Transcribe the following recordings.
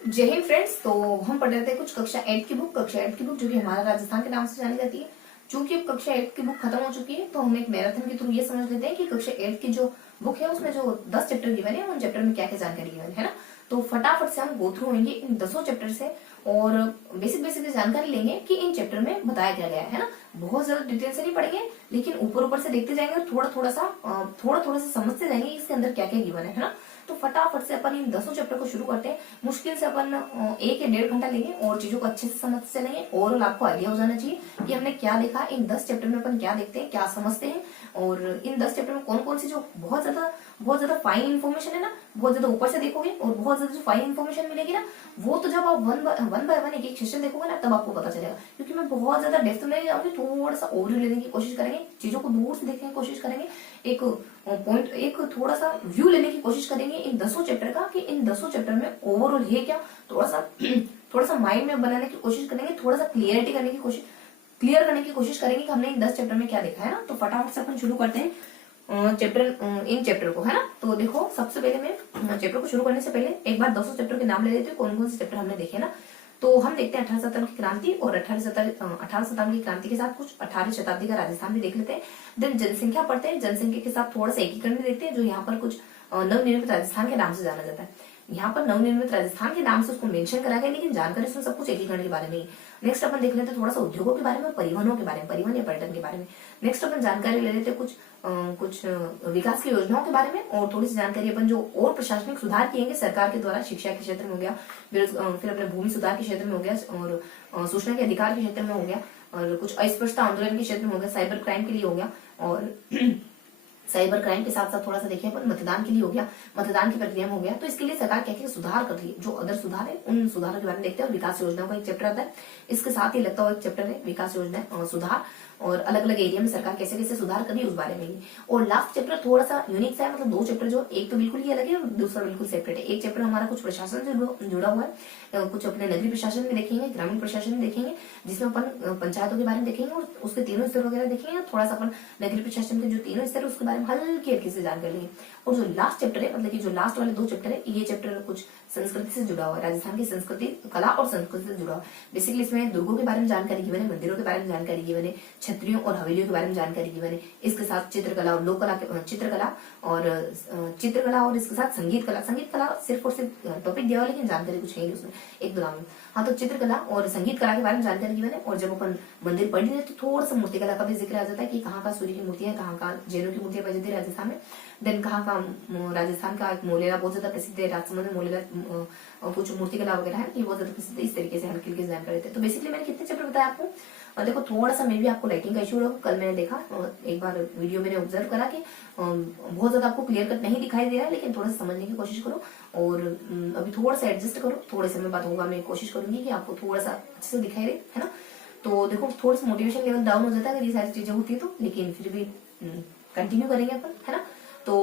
जय हिंद फ्रेंड्स। तो हम पढ़ रहे थे कुछ कक्षा 8 की बुक जो कि हमारा राजस्थान के नाम से जानी जाती है। चूंकि अब कक्षा 8 की बुक खत्म हो चुकी है तो हम एक मैराथन के थ्रू ये समझ लेते हैं कि कक्षा 8 की जो बुक है उसमें जो 10 चैप्टर गिवन है उन चैप्टर में क्या क्या जानकारी गिवन है ना। तो फटाफट से हम गो थ्रू होंगे इन 10 चैप्टर से और बेसिक बेसिक जानकारी लेंगे कि इन चैप्टर में बताया क्या गया है ना। बहुत ज्यादा डिटेल से नहीं पढ़ेंगे लेकिन ऊपर ऊपर से देखते जाएंगे और थोड़ा थोड़ा सा समझते जाएंगे इसके अंदर क्या क्या गिवन है ना। तो फटाफट से अपन इन 10 चैप्टर को शुरू करते हैं। मुश्किल से अपन 1 या 1.5 घंटा लेंगे और चीजों को अच्छे से समझते चलेंगे। ओवरऑल आपको आइडिया हो जाना चाहिए कि हमने क्या देखा इन 10 चैप्टर में, अपन क्या देखते हैं, क्या समझते हैं और इन 10 चैप्टर में कौन कौन सी जो बहुत ज्यादा फाइन इन्फॉर्मेशन है ना, बहुत ज्यादा ऊपर से देखोगे और बहुत ज्यादा जो फाइन इन्फॉर्मेशन मिलेगी ना, वो तो जब आप वन बाय वन एक एक सेशन देखोगे ना तब आपको पता चलेगा। क्योंकि मैं बहुत ज्यादा डेप्थ में जाऊंगी, थोड़ा सा ओवरव्यू लेने की कोशिश करेंगे, चीजों को दूर से देखने की कोशिश करेंगे, एक पॉइंट एक थोड़ा सा व्यू लेने की कोशिश करेंगे इन 10 चैप्टर का कि इन 10 चैप्टर में ओवरऑल है क्या। थोड़ा सा माइंड में बनाने की कोशिश करेंगे, थोड़ा सा क्लियर करने की कोशिश करेंगे कि हमने इन 10 चैप्टर में क्या देखा है ना। तो फटाफट से अपन शुरू करते हैं इन चैप्टर को है ना। तो देखो सबसे पहले मैं चैप्टर को शुरू करने से पहले एक बार 200 चैप्टर के नाम ले लेते हैं, कौन कौन से चैप्टर हमने देखे ना। तो हम देखते हैं 18 शताब्दी की क्रांति और 18 शताब्दी की क्रांति के साथ कुछ 18वीं शताब्दी का राजस्थान भी देख लेते हैं। देन जनसंख्या पढ़ते हैं, जनसंख्या के साथ थोड़ा सा एकीकरण भी देखते हैं जो यहाँ पर कुछ नवनिर्मित राजस्थान के नाम से जाना जाता है। यहाँ पर नवनिर्मित राजस्थान के नाम से उसको मेंशन करा गया लेकिन जानकारी उसमें सब कुछ एकीकरण के बारे में ही। नेक्स्ट अपन देख लेते हैं थोड़ा सा उद्योगों के बारे में, परिवहनों के बारे में, परिवहन या पर्यटन के बारे में। नेक्स्ट अपन जानकारी ले लेते हैं कुछ विकास की योजनाओं के बारे में और थोड़ी सी जानकारी अपन जो और प्रशासनिक सुधार किए सरकार के द्वारा, शिक्षा के क्षेत्र में हो गया, फिर अपने भूमि सुधार के क्षेत्र में हो गया और सूचना के अधिकार के क्षेत्र में हो गया और कुछ अस्पृश्यता आंदोलन के क्षेत्र में हो गया, साइबर क्राइम के लिए हो गया और साइबर क्राइम के साथ साथ थोड़ा सा देखिए अपन मतदान के लिए हो गया, मतदान की प्रक्रिया में हो गया। तो इसके लिए सरकार क्या क्या सुधार कर रही है, जो अदर सुधार है उन सुधारों के बारे में देखते हैं। और विकास योजना का एक चैप्टर आता है, इसके साथ ही लगता हुआ एक चैप्टर है विकास योजना सुधार और अलग अलग एरिया में सरकार कैसे कैसे सुधार कर रही है उस बारे में ही। और लास्ट चैप्टर थोड़ा सा यूनिक सा है, मतलब 2 चैप्टर जो एक तो बिल्कुल ही अलग है और दूसरा बिल्कुल सेपरेट है। एक चैप्टर हमारा कुछ प्रशासन से जुड़ा हुआ है, कुछ अपने नगरीय प्रशासन में देखेंगे, ग्रामीण प्रशासन में देखेंगे, जिसमें अपन पंचायतों के बारे में देखेंगे और उसके तीनों स्तर वगैरह देखेंगे। थोड़ा सा अपन नगरीय प्रशासन के जो तीनों स्तर है उसके बारे में हल्की हल्की से जानकारी लेंगे। और जो लास्ट चैप्टर है, मतलब कि जो लास्ट वाले 2 चैप्टर है, ये चैप्टर कुछ संस्कृति से जुड़ा हुआ है, राजस्थान की संस्कृति, कला और संस्कृति से जुड़ा हुआ है। बेसिकली इसमें दुर्गों के बारे में जानकारी गिवन है, मंदिरों के बारे में जानकारी गिवन है, छत्रियों और हवेलियों के बारे में जानकारी गिवन है। इसके साथ चित्रकला और लोक कला, चित्रकला और इसके साथ संगीत कला सिर्फ और सिर्फ टॉपिक दिया हुआ लेकिन जानकारी कुछ है नहीं उसमें, एक दो नाम। हाँ, तो चित्रकला और संगीत कला के बारे में जानकारी गिवन है। और जब अपन मंदिर पढ़ रहे तो थोड़ा सा मूर्तिकला का भी जिक्र आ जाता है कि कहाँ का सूर्य की मूर्ति है, कहाँ का जैनों की मूर्तियां पाई जाती है राजस्थान में। देन कहाँ का राजस्थान का मोलेरा बहुत ज्यादा प्रसिद्ध है, राजसमंद में मोलेरा और कुछ मूर्तिकला वगैरह है, ये बहुत ज्यादा प्रसिद्ध है। इस तरीके से हल्की हल्की जानकारी देते हैं। तो बेसिकली मैंने कितने चैप्टर बताया आपको। और देखो थोड़ा सा मे भी आपको लाइटिंग का इशू रहा, कल मैंने देखा एक बार वीडियो मैंने ऑब्जर्व करा कि बहुत ज्यादा आपको क्लियर कट नहीं दिखाई दे रहा है, लेकिन थोड़ा सा समझने की कोशिश करो और अभी थोड़ा सा एडजस्ट करो। थोड़े समय बाद होगा, मैं कोशिश करूंगी कि आपको थोड़ा सा अच्छे से दिखाई दे, है ना। तो देखो थोड़ा सा मोटिवेशन लेवल डाउन हो जाता है अगर ये सारी चीजें होती है तो, लेकिन फिर भी कंटिन्यू करेंगे अपन, है ना। तो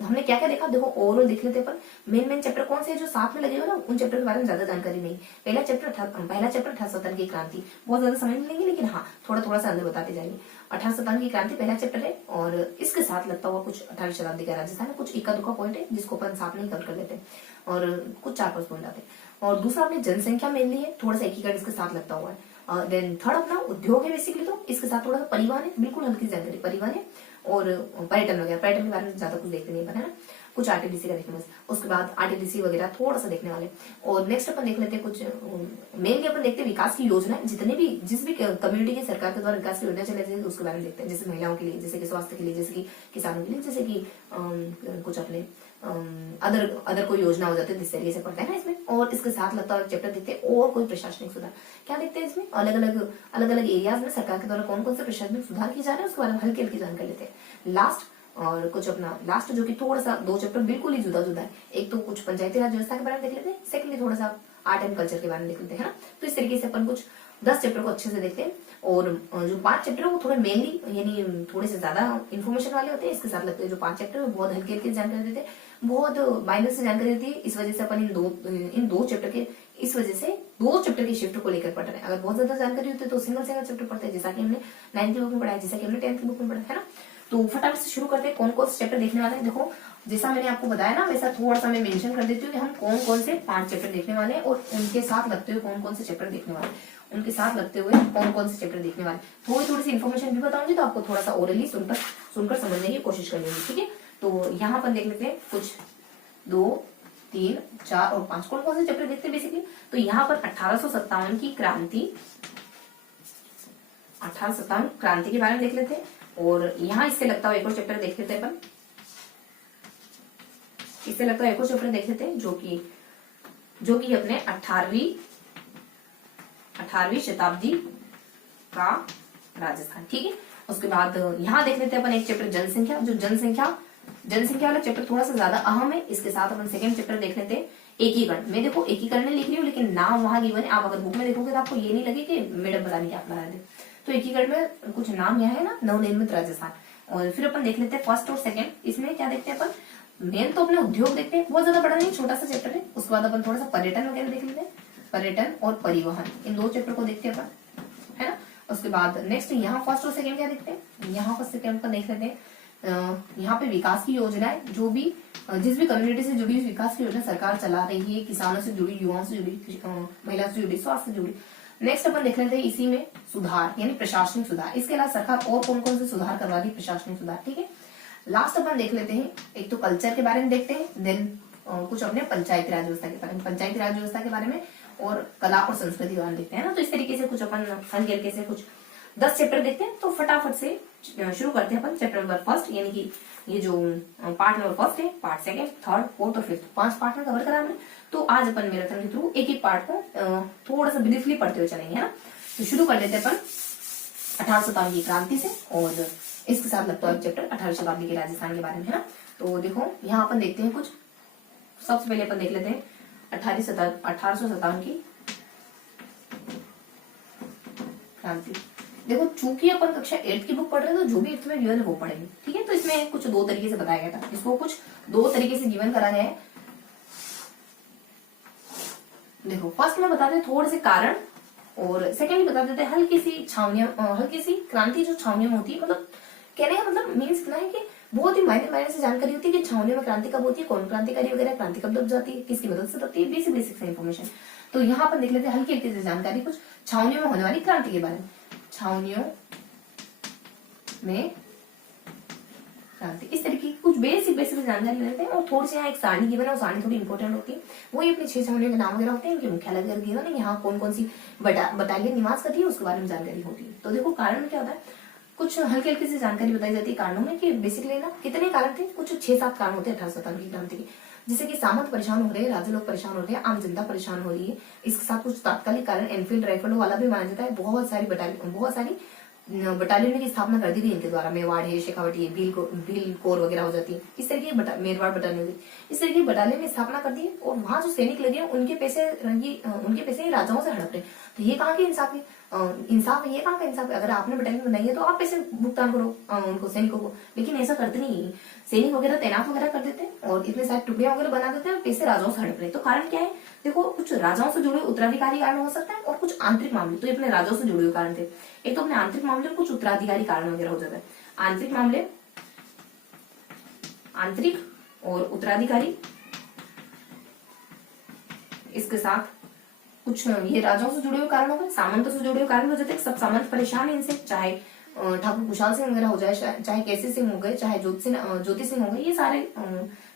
हमने क्या क्या देखा, देखो ओवरऑल देख लेते अपन। मेन चैप्टर कौन से है जो साथ में लगे हुए ना, उन चैप्टर के बारे में ज्यादा जानकारी नहीं। पहला चैप्टर 18 शताब्दी की क्रांति, बहुत ज्यादा समय नहीं लेंगे लेकिन हाँ थोड़ा थोड़ा सा अंदर बताते जाएंगे। 18 शताब्दी की क्रांति पहला चैप्टर है और इसके साथ लगता हुआ कुछ 18वीं शताब्दी का राजस्थान है, कुछ इक्का दुक्का पॉइंट है जिसको अपन साथ में कवर कर लेते हैं और कुछ 4-5 पॉइंट आते हैं। और दूसरा अपनी जनसंख्या मेनली है, थोड़ा सा एकीकरण इसके साथ लगता हुआ है। देन थर्ड अपना उद्योग है बेसिकली, तो इसके साथ थोड़ा सा परिवहन है, बिल्कुल हल्की जानकारी परिवहन है और पर्यटन वगैरह, पर्यटन के बारे में ज्यादा कुछ देखते नहीं है ना, कुछ आरटीडीसी का देखने बस। उसके बाद आरटीडीसी वगैरह थोड़ा सा देखने वाले। और नेक्स्ट अपन देख लेते हैं कुछ मेनली अपन देखते हैं विकास की योजना, जितने भी जिस भी कम्युनिटी के सरकार के द्वारा विकास की योजना चलाई जाती है उसके बारे में देखते हैं। जैसे महिलाओं के लिए, जैसे कि स्वास्थ्य के लिए, जैसे कि किसानों के लिए, जैसे कि कुछ अपने अदर कोई योजना हो जाती है, इस तरीके से पढ़ते हैं ना इसमें। और इसके साथ लगता है चैप्टर देखते हैं और कोई प्रशासनिक सुधार, क्या देखते हैं इसमें, अलग अलग एरियाज में सरकार के द्वारा कौन कौन से प्रशासनिक सुधार किए जा रहे हैं उसके बारे में हल्की हल्की जानकारी लेते हैं। लास्ट और कुछ अपना लास्ट जो कि थोड़ा सा 2 चैप्टर बिल्कुल ही जुदा जुदा है। एक तो कुछ पंचायती राज व्यवस्था के बारे में देख लेते हैं, सेकेंडली थोड़ा सा आर्ट एंड कल्चर के बारे में देख लेते हैं ना। तो इस तरीके से अपन कुछ 10 चैप्टर को अच्छे से देखते हैं। और जो 5 चैप्टर है वो थोड़े मेनली यानी थोड़े से ज्यादा इन्फॉर्मेशन वाले होते हैं। इसके साथ लगते हैं जो 5 चैप्टर है बहुत हल्की हल्की जानकारी देते हैं, बहुत माइनर से जानकारी देती है। इस वजह से अपन इन दो चैप्टर के इस वजह से 2 चैप्टर की शिफ्ट को लेकर पढ़ रहे हैं। अगर बहुत ज्यादा जानकारी होती है तो सिंगल चैप्टर पढ़ते हैं, जैसा कि हमने 9th की बुक में पढ़ा है, जैसा कि हमने 10th की बुक में पढ़ा है ना। तो फटाफट से शुरू करते हैं कौन कौन से चैप्टर देखने वाले हैं। देखो जैसा मैंने आपको बताया ना वैसा थोड़ा सा मैं मेंशन कर देती हूँ कि हम कौन कौन से 5 चैप्टर देखने वाले हैं और उनके साथ लगते हुए कौन कौन से चैप्टर देखने वाले हैं, उनके साथ लगते हुए कौन कौन से चैप्टर देखने वाले। थोड़ी थोड़ी सी इन्फॉर्मेशन भी बताऊंगी तो आपको थोड़ा सा ओरली सुनकर समझने की कोशिश कर लेंगे, ठीक है। तो यहाँ पर देख लेते हैं कुछ 2, 3, 4 और 5 कौन कौन से चैप्टर देखते हैं बेसिकली। तो यहाँ पर 1857 की क्रांति, 1857 क्रांति के बारे में देख लेते हैं। और यहाँ इससे लगता हुआ एक और चैप्टर देख लेते हैं अपन, इससे लगता है एक और चैप्टर देख लेते हैं जो कि अपने 18वीं शताब्दी का राजस्थान, ठीक है। उसके बाद यहाँ देख लेते हैं अपन एक चैप्टर जनसंख्या, जो जनसंख्या वाला चैप्टर थोड़ा सा ज्यादा अहम है। इसके साथ अपन सेकंड चैप्टर देख लेते हैं एकीकरण। मैं देखो एकीकरण नहीं लिख रही हूँ लेकिन नाम वहां गिवन है, आप अगर बुक में देखोगे तो आपको ये नहीं लगे कि मैडम पता नहीं क्या पढ़ा रहे थे। तो एकीकरण में कुछ नाम यहाँ है ना, नवनिर्मित राजस्थान। और फिर अपन देख लेते हैं फर्स्ट और सेकंड, इसमें क्या देखते हैं अपन, मेन तो अपने उद्योग देखते हैं, बहुत ज्यादा बड़ा नहीं, छोटा सा चैप्टर है। उसके बाद अपन थोड़ा सा पर्यटन वगैरह देख लेते हैं, पर्यटन और परिवहन, इन 2 चैप्टर को देखते हैं अपन, है ना। उसके बाद नेक्स्ट यहाँ फर्स्ट और सेकंड क्या देखते हैं, यहाँ फर्स्ट सेकंड का देख लेते हैं। यहाँ पे विकास की योजनाएं, जो भी जिस भी कम्युनिटी से जुड़ी विकास की योजना सरकार चला रही है, किसानों से जुड़ी, युवाओं से जुड़ी, महिलाओं से जुड़ी, स्वास्थ्य से जुड़ी। नेक्स्ट अपन देख लेते हैं इसी में सुधार यानी प्रशासनिक सुधार। इसके अलावा सरकार और कौन कौन से सुधार करवा रही है, प्रशासनिक सुधार, ठीक है। लास्ट अपन देख लेते हैं एक तो कल्चर के बारे में देखते हैं, देन कुछ अपने पंचायती राज व्यवस्था के बारे में, पंचायती राज व्यवस्था के बारे में और कला और संस्कृति के बारे में देखते हैं ना। तो इस तरीके से कुछ अपन फन करके से कुछ 10 चैप्टर देखते हैं। तो फटाफट से शुरू करते हैं अपन चैप्टर नंबर फर्स्ट, यानी कि ये जो पार्ट नंबर फर्स्ट है, पार्ट सेकंड, थर्ड, फोर्थ और फिफ्थ, 5 पार्ट में कवर करा हमने। तो आज अपन मैराथन के थ्रू एक एक पार्ट को थोड़ा सा ब्रीफली पढ़ते हुए चलेंगे, है ना। तो शुरू कर लेते हैं अपन 1857 की क्रांति से और इसके साथ लगता है चैप्टर 18वीं शताब्दी के राजस्थान के बारे में, है ना। तो देखो यहाँ अपन देखते हैं कुछ, सबसे पहले अपन देख लेते हैं 1857 की क्रांति। देखो चूंकि अपन कक्षा 8 की बुक पढ़ रहे हैं तो जो भी 8th में गिवन है वो पढ़ेंगे, ठीक है। तो इसमें कुछ 2 तरीके से बताया गया था, इसको कुछ 2 तरीके से गिवन करा गया है। देखो फर्स्ट में बताते हैं थोड़े से कारण और सेकेंडली बता देते हैं हल्की सी छावनियां, हल्की सी क्रांति जो छावनियों में होती है, मतलब कहने का मतलब मीन्स इतना है कि बहुत ही मायने से जानकारी होती है कि छावनियों में क्रांति कब होती है, कौन क्रांतिकारी वगैरह, क्रांति कब दब जाती है, किसकी मदद से दबती है, बेसिक से इन्फॉर्मेशन। तो यहाँ पर देख लेते हैं हल्की हल्की से जानकारी कुछ छावनियों में होने वाली क्रांति के बारे में, छावनियों में क्रांति, इस तरीके की कुछ बेसिक जानकारी लेते हैं। और थोड़ी सी यहाँ एक सारणी गिवन है, वो सारणी थोड़ी इंपॉर्टेंट होती है, वही अपने 6 छावनियों के नाम वगैरह होते हैं, इनके मुख्यालय वगैरह गिवन है, यहाँ कौन कौन सी बटालियन निवास करती है उसके बारे में जानकारी होती है। तो देखो कारण में क्या होता है, कुछ हल्की हल्की सी जानकारी बताई जाती है कारणों में कि बेसिकली ना कितने कारण थे, कुछ 6-7 कारण होते हैं 1857 की क्रांति के, जैसे कि सामंत परेशान हो रहे हैं, राजा लोग परेशान हो रहे हैं, आम जनता परेशान हो रही है। इसके साथ कुछ तात्कालिक कारण एनफील्ड राइफल वाला भी माना जाता है, बहुत सारी बटालियन की स्थापना कर दी थी इनके द्वारा, मेवाड़ है, शेखावटी है, भील कोर वगैरह हो जाती है, इस तरीके की मेरवाड़ बटालियन होती, इस तरीके की बटालियन की स्थापना कर दी। और वहां जो सैनिक लगे उनके पैसे ही राजाओं से हड़प रहे। तो ये कहाँ की इंसाफ है, इंसाफ है, ये कहाँ का इंसाफ है। अगर आपने बटालियन बनाई है तो आप पैसे भुगतान करो उनको, सैनिकों को, लेकिन ऐसा करते नहीं है। सैनिक वगैरह तैनात वगैरह कर देते हैं और इतने सारे टुकड़ियां वगैरह बना देते हैं और पैसे राजाओं से हड़प रहे। तो कारण क्या है, देखो कुछ राजाओं से जुड़े उत्तराधिकारी कारण हो सकता है और कुछ आंतरिक मामले, तो ये अपने राजाओं से जुड़े हुए कारण थे। एक तो अपने आंतरिक मामले और कुछ उत्तराधिकारी कारण वगैरह हो जाता है। आंतरिक मामले, आंतरिक और उत्तराधिकारी, इसके साथ कुछ ये राजाओं से जुड़े हुए कारण हो गए, सामंतों से जुड़े हुए कारण हो जाते हैं। सब सामंत परेशान है इनसे, चाहे ठाकुर कुशाल सिंह वगैरह हो जाए, चाहे कैसे सिंह हो गए, चाहे ज्योति सिंह हो गए, ये सारे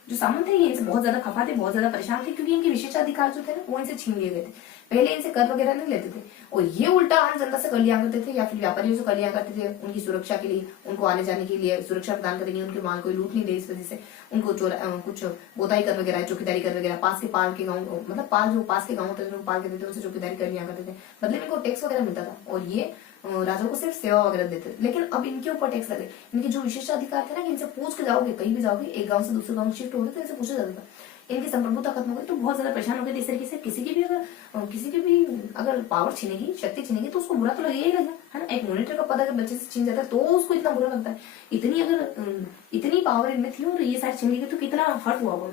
जो सामंत है ये इनसे बहुत ज्यादा खफा थे, बहुत ज्यादा परेशान थे, क्योंकि इनके विशेषाधिकार जो थे ना वो इनसे छीन लिए गए थे। पहले इनसे कर वगैरह नहीं लेते थे और ये उल्टा आम जनता से कर लिया करते थे या फिर व्यापारियों से कर लिया करते थे, उनकी सुरक्षा के लिए, उनको आने जाने के लिए सुरक्षा प्रदान करेंगे, उनके माल कोई लूट नहीं दे, इस वजह से उनको कुछ बोताई कर वगैरह, चौकीदारी कर वगैरह, पास के पाल के गाँव, मतलब पाल जो पास के गाँव होते थे पाल के देते उनसे चौकीदारी कर लिया करते थे, बदले में इनको टैक्स वगैरह मिलता था और ये राजा को सिर्फ सेवा वगैरह देते थे। लेकिन अब इनके ऊपर टैक्स लगे, इनके जो विशेषाधिकार थे ना कि इनसे पूछ के जाओगे, कहीं भी जाओगे, एक गांव से दूसरे गांव शिफ्ट हो रहे तो इनसे पूछा जाता था, इनकी संप्रभुता खत्म हो गई तो बहुत ज्यादा परेशान हो गए। इस तरीके से किसी की भी अगर पावर छीनेगी, शक्ति छीनेगी तो उसको बुरा तो लगेगा ही लगेगा, है ना। एक मॉनिटर का पद अगर बच्चे से छीन जाता है तो उसको इतना बुरा लगता है, इतनी पावर इनमें थी और ये सारी छीन गई तो कितना हर्ट हुआ होगा।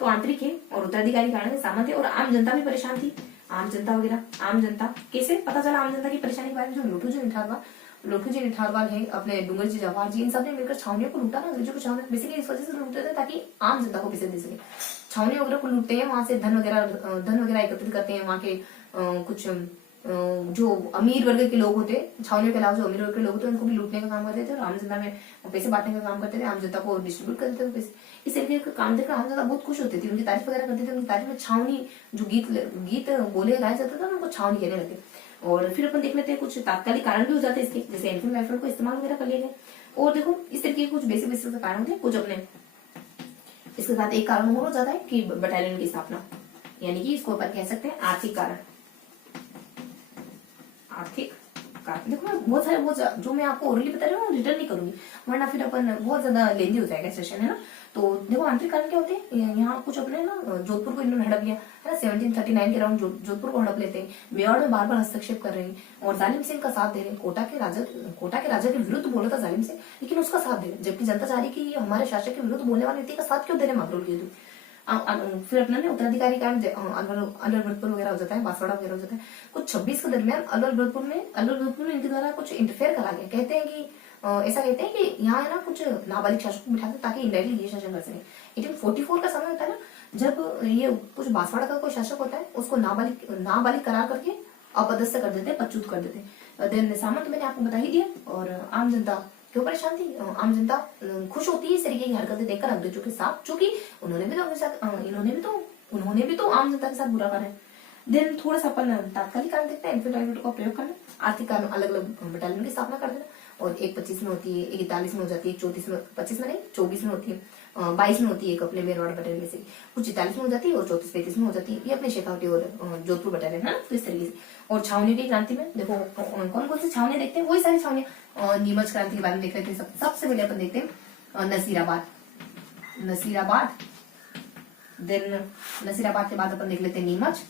तो आंतरिक है और उत्तराधिकारी कारण सामंत है और आम जनता भी परेशान थी, आम जनता वगैरह। आम जनता कैसे पता चला, आम जनता की परेशानी के बारे में जो यूट्यूब जो निठा हुआ लोखी जी निठारवाल है, अपने डूंगर जी जवाहर जी, इन सब ने मिलकर छावनियों को लूटा ना, अंग्रेजों को छावनी बेसिकली इस वजह से लूटते थे ताकि आम जनता को पैसे दे सके। छावनी वगैरह को लूटते हैं, वहां से धन वगैरह एकत्रित करते हैं। वहां के कुछ जो अमीर वर्ग के लोग होते, छावनियों के अलावा जो अमीर वर्ग के लोग होते उनको भी लूटने का काम करते थे और आम जनता में पैसे बांटने का काम करते थे, आम जनता को डिस्ट्रीब्यूट करते थे पैसे। इस तरीके का काम देखकर आम जनता बहुत खुश होती थी, उनकी तारीफ वगैरह करते थे। उनकी तारीफ में छावनी जो गीत बोले गाए जाते थे उनको छावनी कहने लगे। और फिर अपन देख लेते हैं कुछ तात्कालिक कारण भी हो जाते हैं इसके, जैसे एनफील्ड राइफल को इस्तेमाल वगैरह कर लिए गए। और देखो इस तरीके के कुछ बेसिक बेसिक कारण होते हैं कुछ अपने। इसके साथ एक कारण और हो जाता है कि बटालियन की स्थापना, यानी कि इसको अपन कह सकते हैं आर्थिक कारण। आर्थिक कारण देखो मैं बहुत सारे वो जो मैं आपको ओरली बता रही हूँ रिटर्न नहीं करूंगी, वरना फिर अपन बहुत ज्यादा लेंदी हो जाएगा सेशन, है ना। तो देखो आंतरिक कारण क्या होते हैं, यहाँ कुछ अपने ना जोधपुर को इन्होंने हड़प लिया है ना, 1739 के अराउंड जोधपुर को हड़प लेते हैं, मेवाड़ में बार बार हस्तक्षेप कर रहे हैं और जालिम सिंह का साथ दे रहे हैं। कोटा के राजा के विरुद्ध बोला था जालिम सिंह, लेकिन उसका साथ दे रहे, जबकि जनता चाह रही कि हमारे शासक के विरुद्ध बोलने वाले व्यक्ति का साथ क्यों दे रहे मकरूल के। फिर अपना उत्तराधिकारी कारण अलवर भरतपुर वगैरह हो जाता है, बांसवाड़ा वगैरह हो जाता है। कुछ 26 के दरमियान अलवर भरतपुर में इनके द्वारा कुछ इंटरफेयर करा गया। कहते हैं कि ऐसा कहते हैं कि यहाँ है ना कुछ नाबालिग शासक को बिठाते ताकि इंडायरेक्टली ये शासन कर सके। 1844 का समय होता है ना, जब ये कुछ बांसवाड़ा का कोई शासक होता है उसको नाबालिग करार करके अपदस्थ कर देते, पदच्युत कर देते। देन सामंत मैंने आपको बता ही दिया। और आम जनता क्यों परेशान थी, आम जनता खुश होती है इस तरीके की हरकतें देखकर अंग्रेजों के साथ, चूंकि उन्होंने भी तो आम जनता के साथ बुरा करा है। देन थोड़ा सा अपन तात्कालिक कारण देखते हैं, एनफील्ड राइफल का प्रयोग करना, आर्थिक कारण अलग अलग बटालियन की स्थापना कर देना। और एक 25 में होती है, एक 41 में हो जाती है, 34 में 25 में नहीं 24 में होती है, 22 में होती है एक अपने मेरवाड़ बटालियन में से, कुछ 43 में हो जाती है और 34-35 में हो जाती है, ये अपने शेखावटी और जोधपुर बटालियन है। तो इस तरीके से। और छावनी की क्रांति में देखो कौन कौन सी छावनी देखते हैं, वही सारी छावनियां। नीमच क्रांति के बारे में देख लेते हैं। सबसे पहले अपन देखते हैं नसीराबाद। देन नसीराबाद के बाद अपन देख लेते हैं नीमच।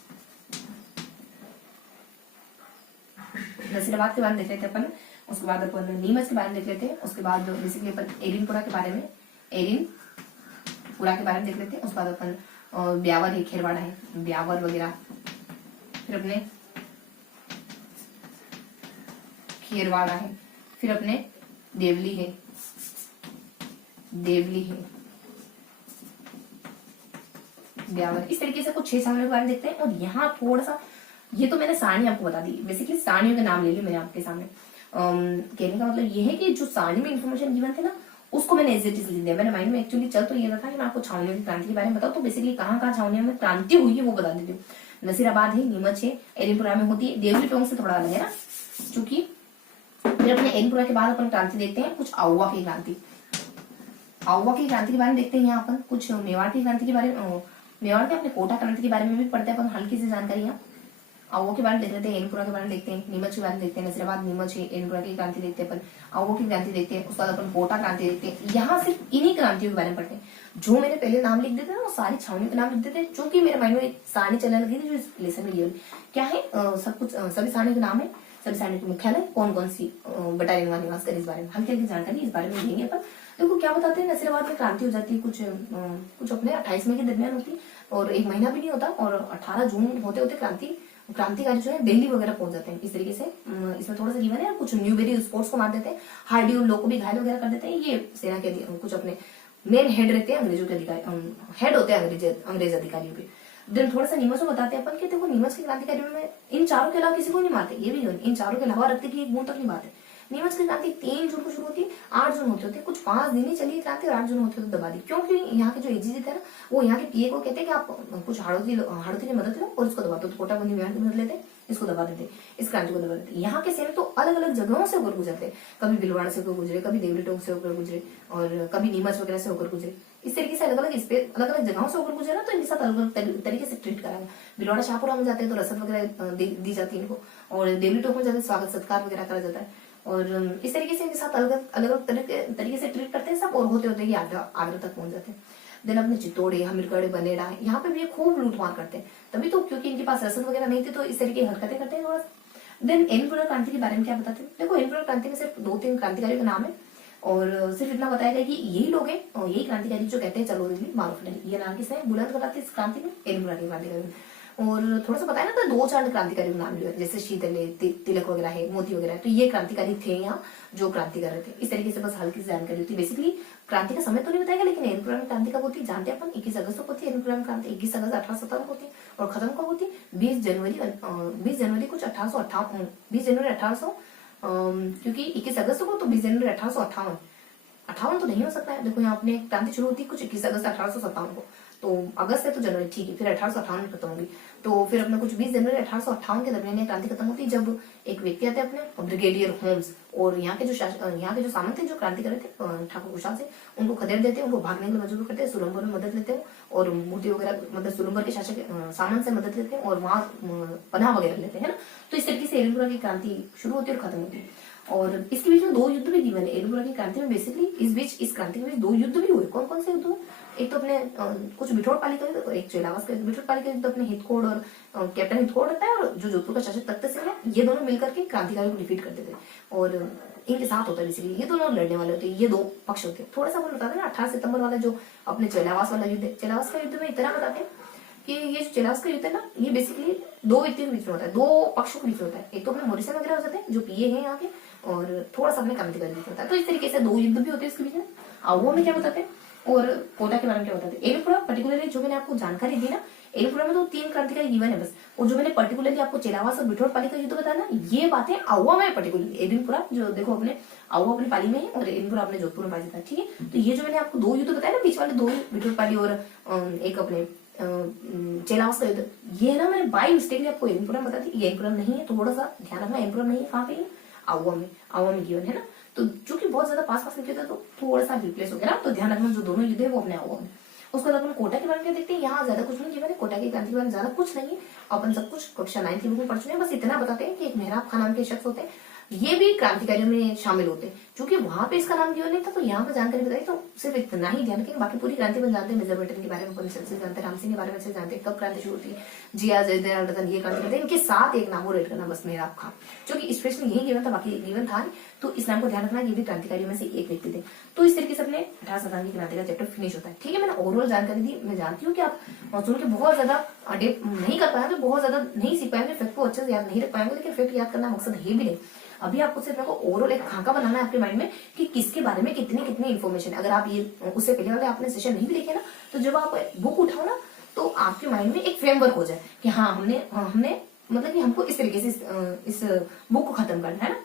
नसीराबाद के बारे में देख लेते हैं अपन, उसके बाद अपन नीमच के बारे में देख लेते हैं, उसके बाद बेसिकली अपन एरिनपुरा के बारे में देख लेते हैं, उसके बाद अपन ब्यावर है, खेरवाड़ा है, ब्यावर वगैरह, फिर अपने खेरवाड़ा है, फिर अपने देवली है, ब्यावर। इस तरीके से कुछ 6 छावनियों के बारे में देखते हैं। और यहाँ थोड़ा सा, ये तो मैंने सारणी आपको बता दी, बेसिकली सारणियों के नाम ले लिए मैंने आपके सामने। कहने का मतलब ये है कि जो सारणी में इन्फॉर्मेशन गिवन थे ना, उसको मैंने एज इट इज लिख दिया। मेरे माइंड में एक्चुअली चल तो ये था कि मैं आपको छावनियों की क्रांति के बारे में बताऊं, तो बेसिकली कहाँ छावनियों में क्रांति हुई है वो बता देती हूँ। नसीराबाद है, नीमच है, एरिनपुरा में होती है, देवली टोंक से थोड़ा अलग है ना, चूंकि फिर अपने एरिनपुरा के बाद अपन क्रांति देखते हैं कुछ आउवा की क्रांति के बारे में देखते हैं। यहाँ अपन कुछ मेवाड़ की क्रांति के बारे में, मेवाड़ के अपने कोटा क्रांति के बारे में भी पढ़ते हैं अपन, हल्की सी जानकारी यहाँ। आओ के बारे में देख लेते हैं, एरिनपुरा के बारे में देखते हैं, नीमच के बारे में देखते हैं, नसीराबाद नीमच है, एरिनपुरा की क्रांति देखते हैं अपन, आओ की क्रांति देखते हैं, उसके बाद अपन कोटा क्रांति देखते हैं। यहाँ सिर्फ इन्हीं क्रांतियों के बारे में पढ़ते हैं। जो मैंने पहले नाम लिख देते ना, वो सारी छावनियों के नाम लिख देते हैं, क्योंकि मेरे माइंड में एक सारणी चलने लगी थी जो इस लेसन में ये क्या है, सब कुछ सभी सारणी के नाम है, सभी सारणी के मुख्यालय, कौन कौन सी बटालियन वहां निवास करें, इस बारे में हल्की हल्की जानकारी इस बारे में देंगे अपन। देखो क्या बताते हैं, नसीराबाद में क्रांति हो जाती है कुछ अपने 28 मई के दरमियान होती, और 1 महीना भी नहीं होता, और 18 जून होते होते क्रांतिकारी जो है दिल्ली वगैरह पहुंच जाते हैं। इस तरीके से इसमें थोड़ा सा गिवन है, कुछ न्यूबेरी स्पोर्ट्स को मार देते हैं, हार्डी उन लोग को भी घायल वगैरह कर देते हैं। ये सेना के कुछ अपने मेन हेड रहते हैं, अंग्रेजों के अधिकारी, हेड होते हैं अंग्रेज अधिकारियों के। देन थोड़ा सा नीमच में बताते हैं अपन कि देखो नीमच के क्रांतिकारियों में इन चारों के अलावा किसी को नहीं मारते, ये भी इन चारों के अलावा रखते कि एक बूंद तक नहीं मारते। नीमच की क्रांति 3 जून को शुरू होती है, 8 जून होती है, कुछ 5 दिन ही चली क्रांति, और 8 जून होती है तो दबा दी। क्योंकि यहाँ के जो एजीजी थे ना, वो यहाँ के पीए को कहते हैं कि आप कुछ हाड़ोती की मदद लो और इसको दबा दो, तो कोटाबंदी की मदद लेते, इसको दबा देते, इस क्रांति को दबा देते। यहाँ के सैनिक तो अलग अलग जगहों से होकर गुजरते, कभी भीलवाड़ा से होकर गुजरे, कभी देवली टोंक से होकर गुजरे, और कभी नीमच वगैरह से होकर गुजरे। इस तरीके से अलग अलग जगहों से होकर गुजरे ना, तो इनके साथ अलग अलग तरीके से ट्रीट कराएगा। भीलवाड़ा शाहपुरा में जाते हैं तो रसद वगैरह दी जाती है इनको, और देवली टोंक में जाते स्वागत सत्कार वगैरह करा जाता है, और इस तरीके से इनके साथ अलग अलग तरीके से ट्रीट करते हैं सब, और होते होते ये आगरा तक पहुंच जाते हैं। देन अपने चित्तौड़, हमीरगढ़, बनेड़ा, यहाँ पे भी ये खूब लूटमार करते हैं, तभी तो क्योंकि इनके पास रसद वगैरह नहीं थी, तो इस तरीके की हरकतें करते हैं थोड़ा। देन एरिनपुरा क्रांति के बारे में क्या बताते हैं, देखो एरिनपुरा क्रांति में सिर्फ 2-3 क्रांतिकारियों का नाम है, और सिर्फ इतना बताया गया कि यही लोग हैं और यही क्रांतिकारी जो कहते हैं चलो दिल्ली मारो फिलहाल, ये नाम किसने बुलंद करा था इस क्रांति में, एरिनपुरा की क्रांतिकारी। और थोड़ा सा बताया ना, तो 2-4 क्रांतिकारी नाम लिए, जैसे शीतल है, तिलक वगैरह है, मोती वगैरह है, तो ये क्रांतिकारी थे यहाँ जो क्रांति कर रहे थे। इस तरीके से बस हल्की सी जानकारी होती है। बेसिकली क्रांति का समय तो नहीं बताएगा, लेकिन एर्नाकुलम में क्रांति कब होती है जानते हैं अपन, 21 अगस्त को होती है एर्नाकुलम क्रांति, 21 अगस्त 1857 को होती है। और खत्म कब होती है 20 जनवरी कुछ 1858, 20 जनवरी 1800, क्योंकि 21 अगस्त को, तो 20 जनवरी 1858, 58 तो नहीं हो सकता है। देखो यहाँ अपने क्रांति शुरू होती है कुछ 21 अगस्त 1857 को, तो अगस्त है तो जनवरी ठीक है, फिर 1858 में खत्म होगी। तो फिर अपने कुछ 20 जनवरी 1858 के दरमियान ये क्रांति खत्म होती है, जब एक व्यक्ति आते हैं अपने ब्रिगेडियर होम्स, और यहाँ के जो सामंत थे, जो क्रांति करे थे ठाकुर कुशाल से, उनको खदेड़ देते हैं, उनको भागने के लिए मजबूर करते हैं, सुलंबर में मदद लेते हैं, और मूर्ति वगैरह मतलब सुलंबर के शासक सामंत से मदद लेते हैं, और वहां पनाह वगैरह लेते हैं ना। तो इस तरीके से एर्नाकुलम की क्रांति शुरू होती है और खत्म होती है। और इसके बीच में 2 युद्ध भी गिवन है एर्नाकुलम की क्रांति में। बेसिकली इस क्रांति के बीच 2 युद्ध भी हुए। कौन कौन से युद्ध हुए? एक तो अपने कुछ बिठोर-पाली का युद्ध, एक चेलावास का। बिठोर-पाली का युद्ध अपने हितकोड़ और कैप्टन हितकोड़ रहता है, और जो जोधपुर का शासक तख्त सिंह है, ये दोनों मिलकर के क्रांतिकारियों को डिफीट करते थे, और इनके साथ होता है बेसिकली। ये दोनों लड़ने वाले होते हैं, ये 2 पक्ष होते हैं। थोड़ा सा बता दें ना, 18 सितंबर वाला जो अपने चेलावास वाला युद्ध है, चेलावास का युद्ध में इतना बताते हैं कि ये जो चेलावास का युद्ध है ना, ये बेसिकली 2 व्यक्तियों के बीच में होता है, 2 पक्षों के बीच में होता है। एक तो अपने मोरिसन वगैरह हो जाते हैं जो पीए हैं यहाँ के, और थोड़ा सा अपने क्रांतिकारी बीच में होता है। तो इस तरीके से 2 युद्ध भी होते हैं इसके बीच में। वो में क्या बताते हैं, और कोटा के बारे में क्या बताते हैं। एर्नाकुलम पर्टिकुलरली जो मैंने आपको जानकारी दी ना, एर्नाकुलम में तो 3 क्रांतिकारी गिवन है बस, और जो मैंने पर्टिकुलरली आपको चेलावास और बिठोर-पाली का युद्ध बताया ना, ये बातें आउवा में पर्टिकुलरली। एर्नाकुलम जो देखो अपने आउवा अपनी पाली में है, और एर्नाकुलम अपने जोधपुर में पाली था, ठीक है। तो ये जो मैंने आपको 2 युद्ध बताया ना, बीच वाले 2 बिठोर-पाली और एक अपने चेलावास का युद्ध, ये ना मैंने बाय मिस्टेकली आपको एर्नाकुलम बता दी। ये एर्नाकुलम नहीं है, तो थोड़ा सा ध्यान रखना, एर्नाकुलम नहीं है, कहाँ पे है? आउवा में गिवन है ना। तो चूंकि बहुत ज्यादा पास लिखे थे, तो थोड़ा सा रिप्लेस हो गया ना, तो ध्यान रखना जो दोनों युद्ध है वो अपने आउवा में। उसके बाद अपन कोटा के बारे में देखते हैं। यहाँ ज्यादा कुछ नहीं गिवन है, कोटा की क्रांति के बारे में ज्यादा कुछ नहीं है, अपन सब कुछ कक्षा 9 की बुक में पढ़ चुके हैं। बस इतना बताते हैं कि एक मेहराब खान नाम के शख्स होते हैं, ये भी क्रांतिकारियों में शामिल होते हैं। क्योंकि वहां पे इसका नाम गिवन नहीं था, तो यहाँ पे जानकारी बताई, तो सिर्फ इतना ही ध्यान रखेंगे। बाकी पूरी क्रांति में जानते हैं, मेजर बेटन के बारे में अपन से जानते हैं, राम सिंह के बारे में से जानते हैं, कब क्रांति शुरू होती है, जिया जयदयाल रतन ये क्रांति करते हैं। इनके साथ एक नाम और ऐड करना बस, मेहराब खान, जो कि स्पेशली यही गिवन था, बाकी गिवन था नहीं। तो इस नाम को ध्यान रखना, ये भी क्रांतिकारियों में से एक व्यक्ति थे। तो इस तरीके से अपने 1857 की क्रांति का चैप्टर फिनिश होता है, ठीक है। मैंने ओवरऑल जानकारी दी। मैं जानती हूँ कि आप सुन के बहुत ज्यादा अडेप्ट नहीं कर पाएंगे, बहुत ज्यादा नहीं सीख पाएंगे, फैक्ट को अच्छे से याद नहीं रख पाएंगे, लेकिन फैक्ट याद करना मकसद है भी नहीं। अभी आपको सिर्फ मेरे को ओवरऑल एक खाका बनाना है आपके माइंड में कि किसके बारे में कितनी कितनी इन्फॉर्मेशन है। अगर आप ये उससे पहले वाले आपने सेशन नहीं भी देखे ना, तो जब आप बुक उठाओ ना, तो आपके माइंड में एक फ्रेमवर्क हो जाए कि हाँ हमने मतलब कि हमको इस तरीके से इस बुक को खत्म करना है ना।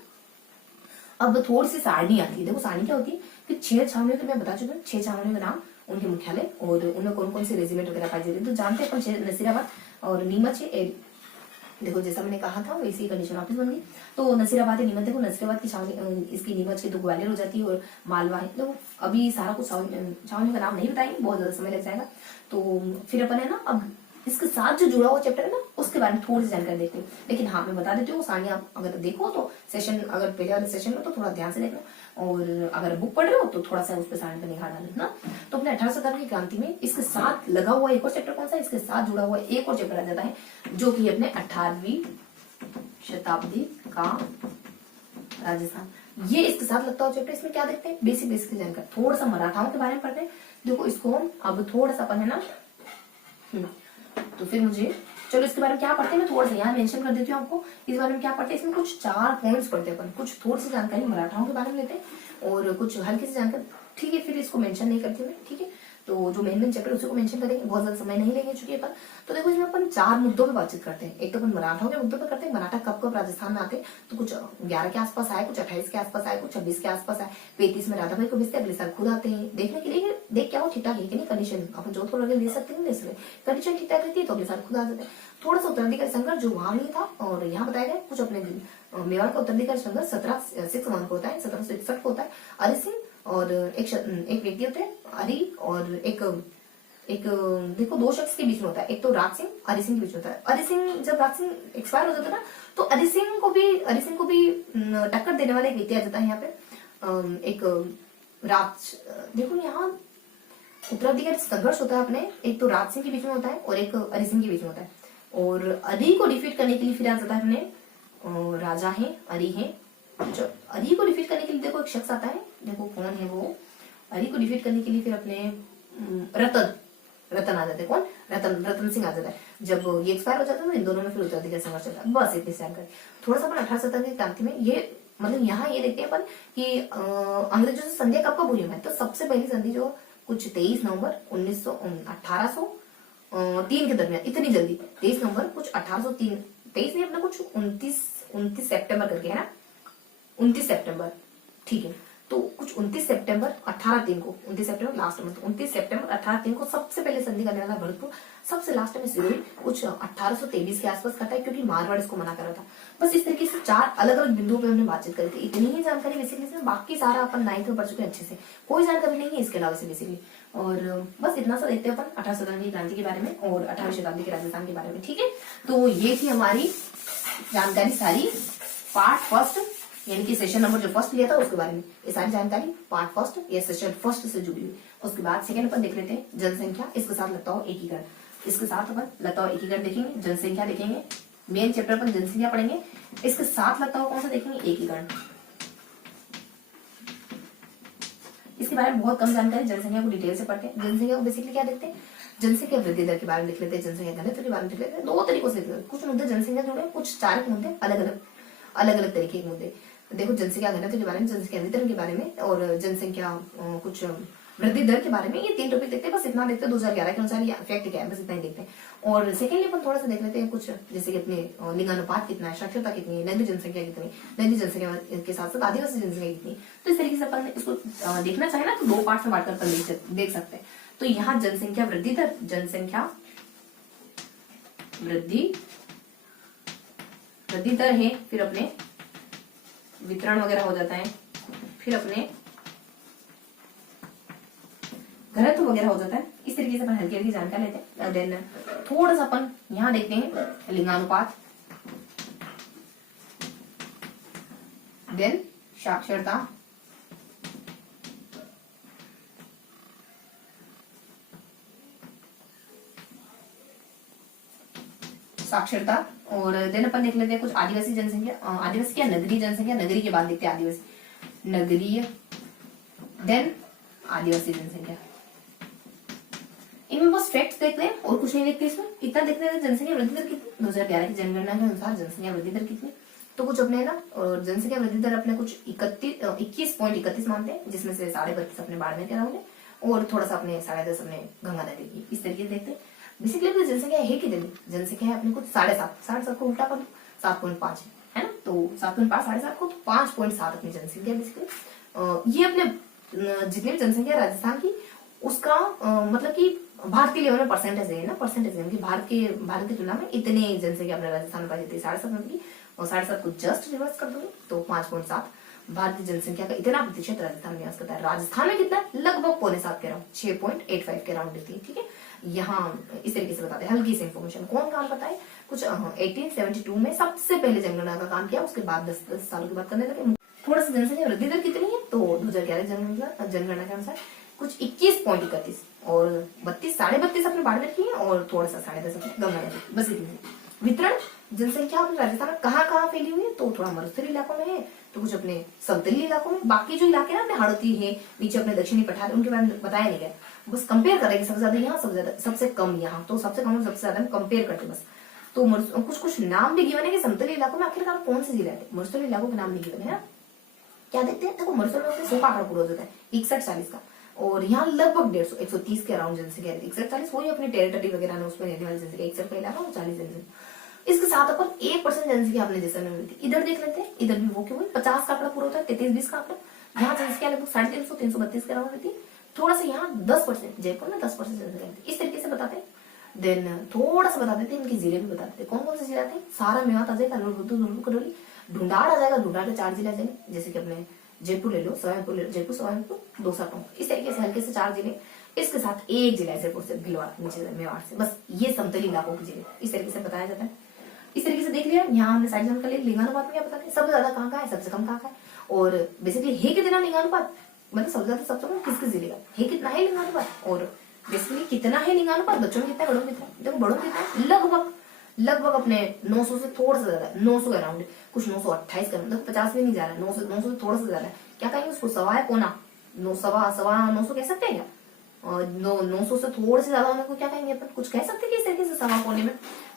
अब थोड़ी सी सारणी आती है। देखो सारणी क्या होती है कि 6 छावनियों के मैं बता चुकी हूँ, 6 छावनियों का नाम, उनके मुख्यालय, और उनमें कौन कौन से रेजिमेंट वगैरह पाई जाती है। तो जानते हैं अपन नसीराबाद और नीमच है। देखो जैसा मैंने कहा था वैसी कंडीशन वापस बन गई। तो नसीराबाद है, नीमच। देखो नसीराबाद की छावनी, इसकी नीमच की तो ग्वालियर हो जाती है, और मालवा है। तो अभी सारा कुछ छावनी का नाम नहीं बताएंगे, बहुत ज्यादा समय लग जाएगा। तो फिर अपन है ना, अब इसके साथ जो जुड़ा हुआ चैप्टर है ना, उसके बारे में थोड़ी सी जानकारी देते हैं। लेकिन हाँ मैं बता देती हूँ, सारणी आप अगर देखो तो सेशन, अगर पहले वाले सेशन में तो थोड़ा ध्यान से देखना, और अगर बुक पढ़ रहे हो तो थोड़ा सा उस पर सारणी पर निगाह डालना। तो अपने 1857 की क्रांति में इसके साथ लगा हुआ एक और चैप्टर कौन सा है, इसके साथ जुड़ा हुआ एक और चैप्टर आ जाता है, जो कि अपने 18वीं शताब्दी का राजस्थान। ये इसके साथ लगता हुआ चैप्टर। इसमें क्या देखते हैं, बेसिक जानकारी, थोड़ा सा मराठाओं के बारे में पढ़ते हैं। देखो इसको अब थोड़ा सा अपन है ना, तो फिर मुझे चलो इसके बारे में क्या पढ़ते हैं, मैं थोड़ा सा यहाँ मेंशन कर देती हूँ आपको। इस बारे में क्या पढ़ते हैं, इसमें कुछ 4 पॉइंट्स पढ़ते हैं अपन। कुछ थोड़ी सी जानकारी मराठाओं के बारे में लेते हैं, और कुछ हल्की सी जानकारी, ठीक है। फिर इसको मेंशन नहीं करती मैं, ठीक है। तो जो मेन चैप्टर उसी को मेंशन करेंगे, बहुत ज्यादा समय नहीं लेंगे चुकी अपन। तो देखो इसमें अपन 4 मुद्दों पे बातचीत करते हैं। एक तो अपन मराठाओं के मुद्दों पे करते हैं, मराठा कब कब राजस्थान में आते हैं। तो कुछ 11 के आसपास आए, कुछ 28 के आसपास आए, कुछ 26 के आसपास आए, 35 में राधा भाई को भेजते, अगले साल खुद आते हैं देखने के लिए, देख क्या वो ठीक ठाक है कि नहीं कंडीशन। अपन जोधपुर वगैरह ले सकते हैं, ले सकते, कंडीशन ठीक ठाक रहती है तो अगले साल खुद आ जाते हैं। थोड़ा सा उत्तराधिकारी संघर्ष जो वहां नहीं था, और यहाँ बताया गया कुछ अपने मेवाड़ का उत्तराधिकारी संघर्ष 1761 को होता है, 1761 को होता है। अरि सिंह और एक व्यक्ति होते हैं अरि, और एक देखो 2 शख्स के बीच में होता है, एक तो राज सिंह, अरि सिंह के बीच में होता है। अरि सिंह, जब राज सिंह एक्सपायर हो जाता है ना, तो अरि सिंह को भी टक्कर देने वाला एक व्यक्ति आ जाता है यहाँ पे। एक राज, देखो यहाँ उत्तराधिकारी संघर्ष होता है अपने, एक तो राज सिंह के बीच में होता है और एक अरि सिंह के बीच में होता है। और अरि को डिफीट करने के लिए फिर आ जाता है अपने राजा है, अरि है। जो अरि को डिफीट करने के लिए देखो एक शख्स आता है, देखो कौन है वो। अरि को डिफीट करने के लिए फिर अपने रतन, रतन आ जाते हैं। कौन? रतन सिंह आ जाता है। जब ये एक्सपायर हो जाता है तो इन दोनों में फिर उत्तराधिकारी संघर्ष चलता है। बस इतनी जानकारी। थोड़ा सा अपन 1870 की क्रांति में ये मतलब यहाँ ये देखते हैं अपन कि अंग्रेजों से संधि कब कब हुई है। तो सबसे पहली संधि जो कुछ 23 नवंबर 1803 के दरमियान, इतनी जल्दी 23 नवंबर कुछ 1803, 23 नहीं अपना कुछ 29 सितंबर करके है ना, 29 सितंबर, ठीक है। तो कुछ 29 सितंबर 1803 को, 29 सितंबर लास्ट में, 29 सितंबर 1803 को सबसे पहले संधि करने वाला भरतपुर, सबसे लास्ट में सिरोही कुछ 1823 के आसपास करता है, क्योंकि मारवाड़ इसको मना कर रहा था। बस इस तरीके से 4 अलग अलग बिंदुओं पे हमने बातचीत करी थी। इतनी ही जानकारी बेसिकली इसमें, बाकी सारा अपन 9th में पढ़ चुके हैं अच्छे से, कोई जानकारी नहीं है इसके अलावा से बेसिकली। और बस इतना सा देखते हैं अपन 1857 की क्रांति के बारे में और 18वीं शताब्दी के राजस्थान के बारे में, ठीक है। तो ये थी हमारी जानकारी सारी पार्ट फर्स्ट, यानी कि सेशन नंबर जो फर्स्ट लिया था उसके बारे में, ये सारी जानकारी पार्ट फर्स्ट या सेशन फर्स्ट से जुड़ी हुई। उसके बाद सेकंड अपन देख लेते हैं जनसंख्या, इसके साथ लताओं एकीकरण, इसके साथ अपन लताओं एकीकरण देखेंगे, जनसंख्या देखेंगे, मेन चैप्टर अपन जनसंख्या पढ़ेंगे, इसके साथ लताओं कौन सा देखेंगे? एकीकरण। इसके बारे में बहुत कम जानकारी, जनसंख्या को डिटेल से पढ़ते हैं। जनसंख्या को बेसिकली क्या देखते हैं? जनसंख्या वृद्धि दर के बारे में लिख लेते हैं, जनसंख्या घनत्व के बारे में लिख लेते हैं। 2 तरीकों से लिख लेते हैं, कुछ मुद्दे जनसंख्या जुड़े, कुछ 4 मुद्दे अलग अलग तरीके के मुद्दे। देखो जनसंख्या घनत्व के बारे में, जनसंख्या वितरण के बारे में और जनसंख्या कुछ वृद्धि दर के बारे में, ये 3 टॉपिक देखते हैं। बस इतना देखते हैं 2011 के अनुसार ये इफेक्ट क्या है, बस इतना ही देखते हैं। और सेकेंडली अपन थोड़ा सा देख लेते हैं कुछ, जैसे कि अपने लिंगानुपात कितना है, साक्षरता कितनी है, नगरीय जनसंख्या कितनी, नगरीय जनसंख्या के साथ साथ आदिवासी जनसंख्या कितनी। तो इस तरीके से अपन इसको देखना चाहे ना तो 2 पार्ट में बांटकर अपन देख सकते हैं। तो यहाँ जनसंख्या वृद्धि दर, जनसंख्या वृद्धि दर है, फिर अपने वितरण वगैरह हो जाता है, फिर अपने घनत्व वगैरह हो जाता है। इस तरीके से अपन हल्की हल्की जानकारी लेते हैं। देन थोड़ा सा अपन यहाँ देखते हैं लिंगानुपात, देन साक्षरता, और देन अपन देख लेते हैं कुछ आदिवासी जनसंख्या, आदिवासी क्या नगरीय जनसंख्या, नगरीय के बाद देखते हैं आदिवासी, नगरीय, देन आदिवासी जनसंख्या। इनमें बस फैक्ट्स देखते हैं और कुछ नहीं देखते इसमें, इतना देखते हैं। जनसंख्या वृद्धि दर कितनी 2011 की जनगणना के अनुसार जनसंख्या वृद्धि दर कितनी, तो कुछ अपने ना और जनसंख्या वृद्धि दर अपने कुछ 21.31 मानते हैं, जिसमें से 32.5 अपने बाड़मेर के होंगे और थोड़ा सा अपने 10.5 अपने गंगानगर की। इस तरीके से देखते हैं। बेसिकली अपनी जनसंख्या है कितनी? जनसंख्या है अपने कुछ 7.5 को उल्टा कर 7.5 है ना, तो 7.5 7.5 को 5.7 अपनी जनसंख्या बेसिकली। ये अपने जितनी भी जनसंख्या राजस्थान की उसका मतलब कि भारतीय लेवल में परसेंटेज है ना, परसेंटेज है कि भारत की तुलना में इतने जनसंख्या अपने राजस्थान में पाई जाती है 7.5 की, और 7.5 को जस्ट रिवर्स कर दोगे तो 5.7 भारतीय जनसंख्या का इतना प्रतिशत राजस्थान में निवास करता है। राजस्थान में कितना? लगभग 6.75 के राउंड, 6.85 के राउंड देती है, ठीक है। यहाँ इस तरीके से बताते हैं हल्की सी इन्फॉर्मेशन। कौन काम बताए? कुछ 1872 में सबसे पहले जनगणना का काम किया, उसके बाद 10 सालों की बात करने लगे। थोड़ा सा जनसंख्या वृद्धि दर कितनी है? तो 2011 जनगणना के अनुसार कुछ 21.31 और 32 अपने बाड़मेर की है और थोड़ा सा 10.5 अपने गंगानगर की, बस इतनी। वितरण जनसंख्या अपने राजस्थान में कहाँ फैली हुई है? तो थोड़ा मरुस्थलीय इलाकों में है, तो कुछ अपने समतलीय इलाकों में। बाकी जो इलाके ना अपने हाड़ौती है, नीचे अपने दक्षिणी पठार, उनके बारे में बताया नहीं गया। बस कंपेयर करेंगे, सबसे ज्यादा यहाँ, सबसे कम यहाँ, तो सबसे कम और सबसे ज्यादा कंपेयर करते बस। तो कुछ नाम भी गिवन है कि समतलीय इलाकों में आखिरकार कौन से जिले आते? मरुस्थलीय इलाकों के नाम नहीं गिवन है ना। क्या देखते हैं? देखो मरुस्थल में 100 का आंकड़ा पूरा हो जाता है, 61-40 का, और यहाँ लगभग 130 के अराउंड जनसंख्या रहती है। 61-40 वही अपने टेरिटरी वगैरह में उसमें रहने वाली जनसंख्या, 61 का इलाका और 40 जनसंख्या। इसके साथ अपन 1% जनसंख्या अपने जैसे में मिलती है। इधर देख लेते हैं, इधर भी वो क्यों 50 का आंकड़ा पूरा होता है, 33-20 का आंकड़ा। यहाँ जनसंख्या लगभग 332 के अराउंड रहती है। थोड़ा सा यहाँ 10%, जयपुर में 10% जनसंख्या रहती है। इस तरीके से बताते हैं। देन थोड़ा सा बता देते हैं इनके जिले भी बता देते हैं। कौन कौन से जिले आते हैं? सारा मेवात आ जाएगा, करौली, ढूंढाड़ आ जाएगा, ढूंढाड़ के 4 जिले आ जाएंगे, जैसे कि अपने जयपुर ले लो, सवाईपुर ले लो, जयपुर सवाईपुर दौसा टोंक, इस तरीके से हल्के से 4 जिले। इसके साथ एक जिला है जयपुर से, भीलवाड़ा नीचे मेवाड़ से, बस ये समतली इलाकों के जिले इस तरीके से बताया जाता है। इस तरीके से देख लिया। यहाँ हमने साइड जानकर लिया। लिंगानुपात में क्या बताते हैं? सबसे ज्यादा कहाँ का है, सबसे कम कहाँ का है, और बेसिकली है कितना लिंगानुपात, मतलब सबसे ज्यादा सबसे कम किस जिले का है, कितना है लिंगानुपात, और बेसिकली कितना है लिंगानुपात, बच्चों में कितना है, बड़ों में कितना है। देखो बड़ों में कितना है, लगभग अपने 900 से थोड़ा सा ज्यादा, 900 अराउंड, कुछ 928 का, मतलब 50 में नहीं जा रहा है, 900 से थोड़ा सा ज्यादा है। क्या कहेंगे उसको? 9.25 900 कह सकते हैं क्या? 900 से थोड़े से ज्यादा होने को क्या कहेंगे अपन, कुछ कह सकते हैं कि इस तरीके से सवा कोने में।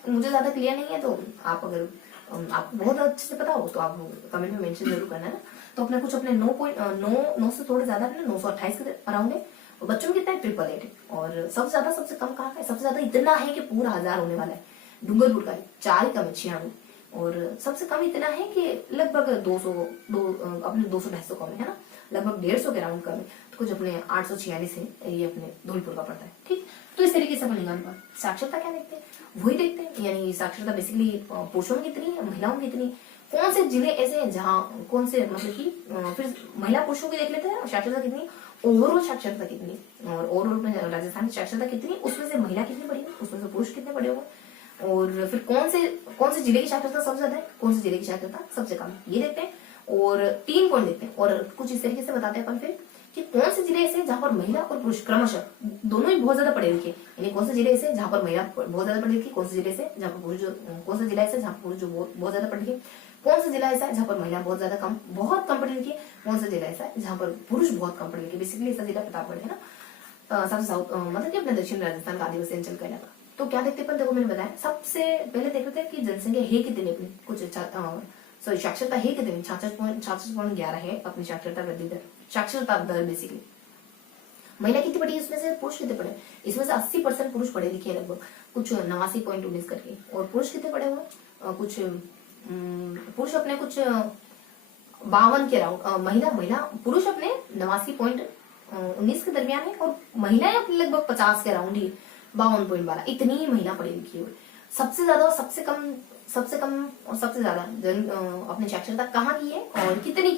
मुझे ज्यादा क्लियर नहीं है, तो आप अगर आपको बहुत अच्छे से पता हो तो आप कमेंट में मेंशन जरूर करना है ना। तो अपने कुछ अपने 9 से थोड़े ज्यादा अपने 928 के अराउंड है। और बच्चों में कितना है 888 है। और सबसे ज्यादा सबसे कम कहाँ का है, सबसे ज्यादा इतना है कि पूरा 1000 होने वाला है डूंगरपुर का, 4 ही कम है 96। और सबसे कम इतना है कि लगभग 200 अपने 200-250 कम है ना, लगभग 150 के राउंड कम है। तो कुछ अपने 846 है, ये अपने धौलपुर का पड़ता है। ठीक, तो इस तरीके से अपन लिंगानुपात। साक्षरता क्या देखते हैं, वही देखते हैं, यानी साक्षरता बेसिकली पुरुषों में कितनी है, महिलाओं में कितनी। कौन से जिले ऐसे हैं जहाँ कौन से मतलब कि फिर महिला पुरुषों की देख लेते हैं साक्षरता कितनी, ओवरऑल साक्षरता कितनी, और ओवरऑल में राजस्थान की साक्षरता कितनी, उसमें से महिला कितनी पड़ी, उसमें से पुरुष कितने पड़े हुए, और फिर कौन से जिले की साक्षरता सबसे ज्यादा है, कौन से जिले की साक्षरता सबसे कम, ये देखते हैं। और 3 पॉइंट देखते हैं, और कुछ इस तरीके से बताते हैं अपन फिर कि कौन से जिले ऐसे जहां पर महिला और पुरुष क्रमशः दोनों ही बहुत ज्यादा पढ़े लिखे, यानी कौन से जिले ऐसे जहां पर महिला बहुत ज्यादा पढ़ी लिखी, कौन से जिले से जहां पर पुरुष, कौन सा जिला ऐसे जहां पुरुष जो बहुत ज्यादा पढ़े लिखे, कौन सा जिला ऐसा है जहां पर महिला बहुत कम पढ़ी लिखी, कौन सा जिला ऐसा है जहां पर पुरुष बहुत कम पढ़े लिखे। बेसिकली ऐसा जिला प्रतापगढ़ है ना, सबसे साउथ मतलब कि अपने दक्षिण राजस्थान का आदिवासी अंचल का इलाका। तो क्या देखते हैं, देखो मैंने बताया सबसे पहले देख रहे थे कि जनसंख्या है कितनी अपनी, कुछ सॉरी साक्षरता है कितनी, 66.11 है अपनी साक्षरता वृद्धि दर, साक्षरता दर बेसिकली। महिला कितनी पढ़ी है, इसमें से पुरुष कितने पढ़े, इसमें से 80% पुरुष पढ़े लिखे हैं लगभग, कुछ 89.19 करके। और पुरुष कितने पढ़े हुए, कुछ पुरुष अपने कुछ 52 के राउंड, महिला पुरुष अपने 89.19 के दरमियान है, और महिलाएं अपने लगभग 50 के राउंड ही 52.12, इतनी ही महिला पढ़ी लिखी हुई। सबसे ज्यादा और सबसे कम और सबसे ज्यादा अपनी साक्षरता कहाँ की है और कितनी,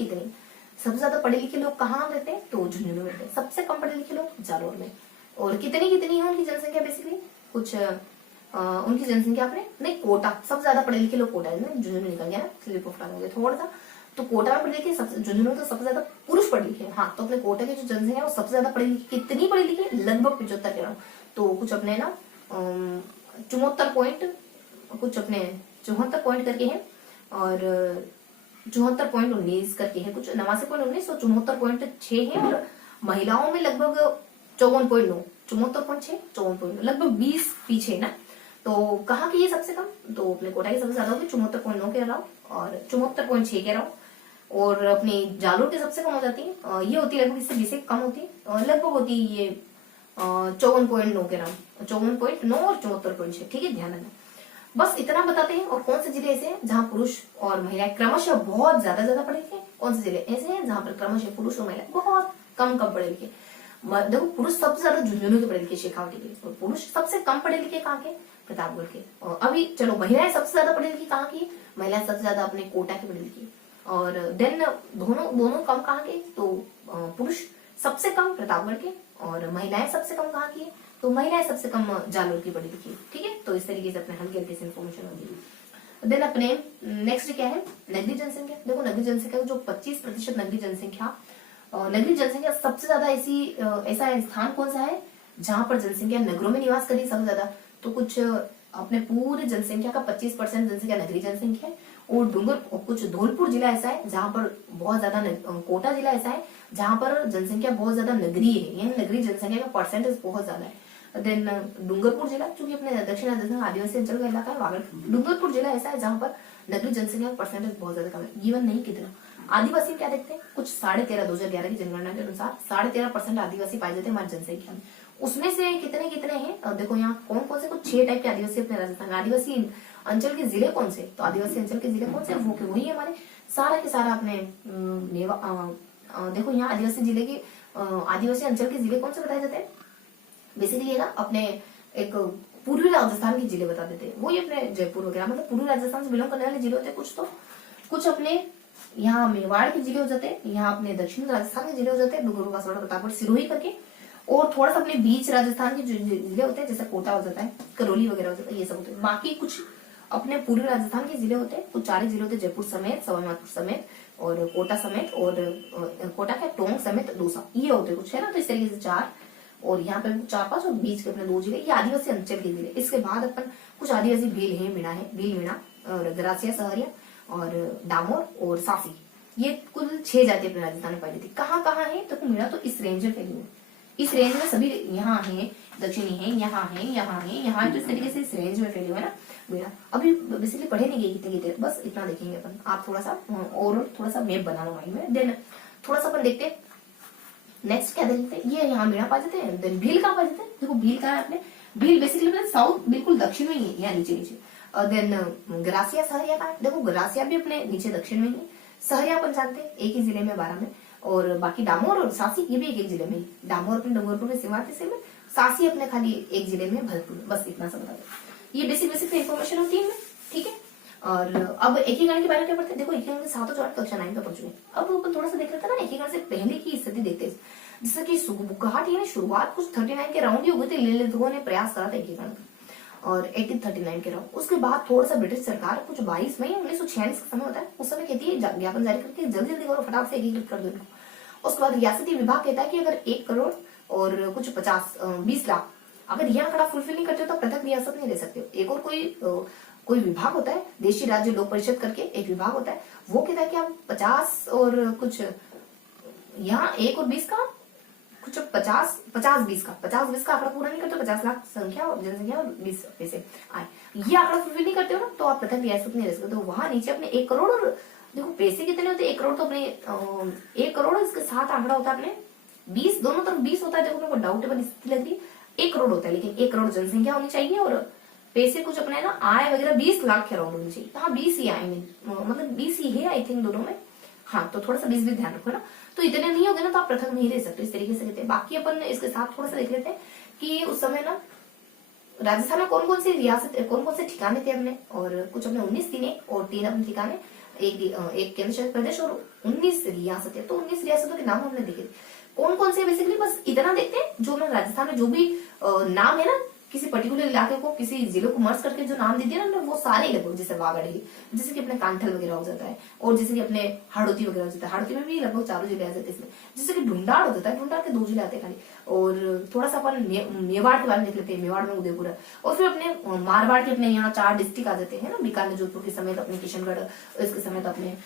सबसे ज्यादा पढ़े लिखे लोग कहाँ रहते हैं, तो झुंझुनू में रहते हैं। सबसे कम पढ़े लिखे लोग जालोर में। और कितनी है उनकी जनसंख्या बेसिकली, कुछ उनकी जनसंख्या अपने नहीं, कोटा सबसे ज्यादा पढ़े लिखे लोग कोटा है, झुंझुनू निकल गया, स्लिप ऑफ टंग हो गया थोड़ा सा। तो कोटा में पढ़े लिखे, झुंझुनू तो सबसे ज्यादा पुरुष पढ़े लिखे। हाँ, तो अपने कोटा की जो जनसंख्या है वो सबसे ज्यादा पढ़े लिखे, कितनी पढ़े लिखे, लगभग 75 के राउंड। तो कुछ अपने ना 74 पॉइंट, कुछ अपने 74 पॉइंट करके है, और 74.19 करके है, कुछ 89.19 और 74.6 है। और महिलाओं में लगभग 54.9, 74.6, 54.9, लगभग 20 पीछे ना। तो कहाँ की ये सबसे कम, तो अपने कोटा की सबसे ज्यादा होगी 74.9 के अराउंड, और 74.6 के अराउंड। और अपनी जालोर की सबसे कम हो जाती है, ये होती है लगभग इससे 20 कम होती है, लगभग होती है ये 54.9 के अराउंड, 54.9 और 74.6। ठीक है, ध्यान रखना, बस इतना बताते हैं। और कौन से जिले ऐसे हैं जहां पुरुष और महिलाएं क्रमशः बहुत ज्यादा पढ़े लिखे, कौन से जिले ऐसे हैं जहां पर क्रमशः पुरुष और महिलाएं बहुत कम पढ़े लिखे। देखो, पुरुष सबसे ज्यादा झुंझुनू के पढ़े लिखे, शेखावटी के, और पुरुष सबसे कम पढ़े लिखे कहाँ के, प्रतापगढ़ के। और अभी चलो महिलाएं सबसे ज्यादा पढ़ी लिखी कहाँ की, महिलाएं सबसे ज्यादा अपने कोटा की पढ़ी लिखी। और देन दोनों कम कहाँ के, तो पुरुष सबसे कम प्रतापगढ़ के, और महिलाएं सबसे कम कहाँ की, तो महिलाएं सबसे कम जालोर की पढ़ी लिखी। ठीक है, तो इस तरीके से अपने हल्के से इन्फॉर्मेशन होगी। देन अपने नेक्स्ट क्या है, नगरीय जनसंख्या। देखो, नगरीय जनसंख्या जो 25% नगरीय जनसंख्या, नगरीय जनसंख्या सबसे ज्यादा ऐसा स्थान कौन सा है जहां पर जनसंख्या नगरों में निवास करी सबसे ज्यादा, तो कुछ अपने पूरे जनसंख्या का 25% जनसंख्या नगरीय जनसंख्या है। और कुछ धौलपुर जिला ऐसा है जहां पर बहुत ज्यादा, कोटा जिला ऐसा है जहां पर जनसंख्या बहुत ज्यादा नगरीय है, यानी नगरीय जनसंख्या का परसेंटेज बहुत ज्यादा है। देन डूंगरपुर जिला, क्योंकि अपने दक्षिण राजस्थान आदिवासी अंचल का इलाका है, वागड़ डूंगरपुर जिला ऐसा है जहां पर नगरीय जनसंख्या का परसेंटेज बहुत ज्यादा कम है, गिवन नहीं कितना। आदिवासी क्या देखते हैं, कुछ 13.5, 2011 की जनगणना के अनुसार 13.5% आदिवासी पाए जाते हैं हमारी जनसंख्या में। उसमें से कितने हैं, देखो यहाँ कौन से कुछ 6 टाइप के आदिवासी अपने राजस्थान, आदिवासी अंचल के जिले कौन से, तो आदिवासी अंचल के जिले कौन से, वो वही हमारे सारा के सारा अपने देखो यहाँ आदिवासी जिले के आदिवासी अंचल के जिले कौन से बताए जाते हैं, बेसिकली ना अपने एक पूर्वी राजस्थान के जिले बता देते हैं, वही अपने जयपुर वगैरह, मतलब पूर्वी राजस्थान से बिलोंग करने वाले जिले होते हैं कुछ। तो कुछ अपने यहाँ मेवाड़ के जिले हो जाते हैं, यहाँ अपने दक्षिण राजस्थान के जिले हो जाते हैं, डूंगरपुर, बांसवाड़ा, प्रतापगढ़, सिरोही करके। और थोड़ा सा अपने बीच राजस्थान के जो जिले होते हैं, जैसे कोटा हो जाता है, करौली वगैरह हो जाता है, ये सब होते हैं। बाकी कुछ अपने पूर्वी राजस्थान के जिले होते हैं, कुछ 4 जिले होते हैं, जयपुर समेत, सवाईमाधोपुर समेत, और कोटा समेत, और कोटा के टोंक समेत, दौसा, ये होते हैं कुछ, है ना। तो इस तरीके से 4, और यहाँ पे 4-5, और बीच के अपने 2 जिले, ये आदिवासी अंचल के जिले। इसके बाद अपन कुछ आदिवासी भील है, भील मीणा, और गरासिया, सहरिया, और डामोर, और सासी, ये कुल 6 जाति अपने राजस्थान में पाई जाती। कहाँ है, तो मीणा तो इस रेंज में फैली हुई, इस रेंज में सभी यहाँ है, दक्षिणी है, यहाँ है, यहाँ है, यहाँ, तो इस तरीके से इस रेंज में फैले हुए ना मेरा। अभी बेसिकली पढ़े नहीं गए कितनी देर, बस इतना देखेंगे अपन। आप थोड़ा सा और थोड़ा सा मैप बना लो माइंड में। देन थोड़ा सा अपन देखते हैं नेक्स्ट क्या देखते हैं। ये यहाँ मेरा पा जाते हैं। देन भील कहाँ पा जाते हैं, देखो भील कहाँ है अपने, भील बेसिकली अपने साउथ बिल्कुल दक्षिण में ही है, यहाँ नीचे नीचे। देन गरासिया सहरिया कहाँ है, देखो गरासिया भी अपने नीचे दक्षिण में ही है। सहरिया अपन जानते हैं एक ही जिले में, 12 में। और बाकी डामोर और सासी ये भी एक एक जिले में ही। डामोर अपने डूंगरपुर में, सिवान से में, सासी अपने खाली एक जिले में, भरतपुर में। बस इतना सा बता दो, ये बेसिक बेसिक इन्फॉर्मेशन होती है, ठीक है। और अब एकीकरण के बारे में क्या पढ़ते हैं, देखो एकीकरण के सातों चौथ कक्षा 9 तक पढ़ चुके हैं। अब अपन थोड़ा सा देख लेते हैं ना एकीकरण से पहले की स्थिति देखते हैं। जैसे कि बुकाहाट ये शुरुआत कुछ 39 के राउंड ही हो गए थे, लेखकों ने प्रयास करा था एकीकरण का, और 1839 के राउंड। उसके बाद थोड़ा सा ब्रिटिश सरकार कुछ 22 मई 1946 का समय होता है, उस समय कहती है ज्ञापन जारी करके जल्दी जल्दी करो, फटाफट से एकीकृत कर दो इनको। उसके बाद रियासती विभाग कहता है कि अगर 1 करोड़ और कुछ 20 लाख अगर यह आंकड़ा फुलफिल नहीं करते हो तो पृथक रियासत नहीं ले सकते हो। एक और कोई विभाग होता है, देशी राज्य लोक परिषद करके एक विभाग होता है, वो कहता है कि आप 50 और कुछ यहाँ 1 और 20 का कुछ 50-20 का आंकड़ा पूरा नहीं करते हो, 50 लाख संख्या और जनसंख्या और 20 पैसे आए, ये आंकड़ा फुलफिल नहीं करते हो ना, तो आप पृथक रियासत नहीं रह सकते। तो वहां नीचे अपने 1 करोड़ और देखो पैसे कितने होते हैं, 1 करोड़ तो अपने 1 करोड़ इसके साथ आंकड़ा होता है अपने 20, दोनों तरफ 20 होता है। देखो मेरे को डाउटेबल स्थिति लग रही है, 1 करोड़ होता है, लेकिन 1 करोड़ जनसंख्या होनी चाहिए और पैसे कुछ अपने ना आय वगैरह 20 लाख के अराउंड होनी चाहिए। हाँ 20 ही आए, मतलब 20 ही है आई थिंक दोनों में। हाँ तो थोड़ा सा 20 भी ध्यान रखो ना, तो इतने नहीं होगे ना तो आप पृथक नहीं रह सकते, इस तरीके से कहते हैं। बाकी अपन इसके साथ थोड़ा सा देख लेते हैं कि उस समय ना राजस्थान में कौन कौन सी रियासत, कौन कौन से ठिकाने थे अपने, और कुछ अपने 19 थी और 3 अपने ठिकाने, एक केंद्र शासित प्रदेश और 19 रियासतें। तो 19 रियासतों के नाम हमने देखे कौन कौन से, बेसिकली बस इतना देखते हैं जो ना राजस्थान में जो भी नाम है ना किसी पर्टिकुलर इलाके को, किसी जिले को मर्ज करके जो नाम दे दिया ना वो सारे लगभग, जैसे वागड़, जैसे कि अपने कांठल वगैरह हो जाता है, और जैसे कि अपने हाड़ौती वगैरह हो जाता है, हाड़ौती में भी लगभग 4 जिले आ जाते हैं इसमें, जैसे कि ढूंढाड़ हो जाता है, ढूंढाड़ के 2 जिले आते हैं खाली। और थोड़ा सा अपन मेवाड़ के बारे में देख लेते हैं, मेवाड़ में उदयपुर है, और फिर अपने मारवाड़ के अपने यहाँ 4 डिस्ट्रिक्ट आ जाते हैं ना, बीकानेर जोधपुर के समेत अपने किशनगढ़, इसके समेत अपने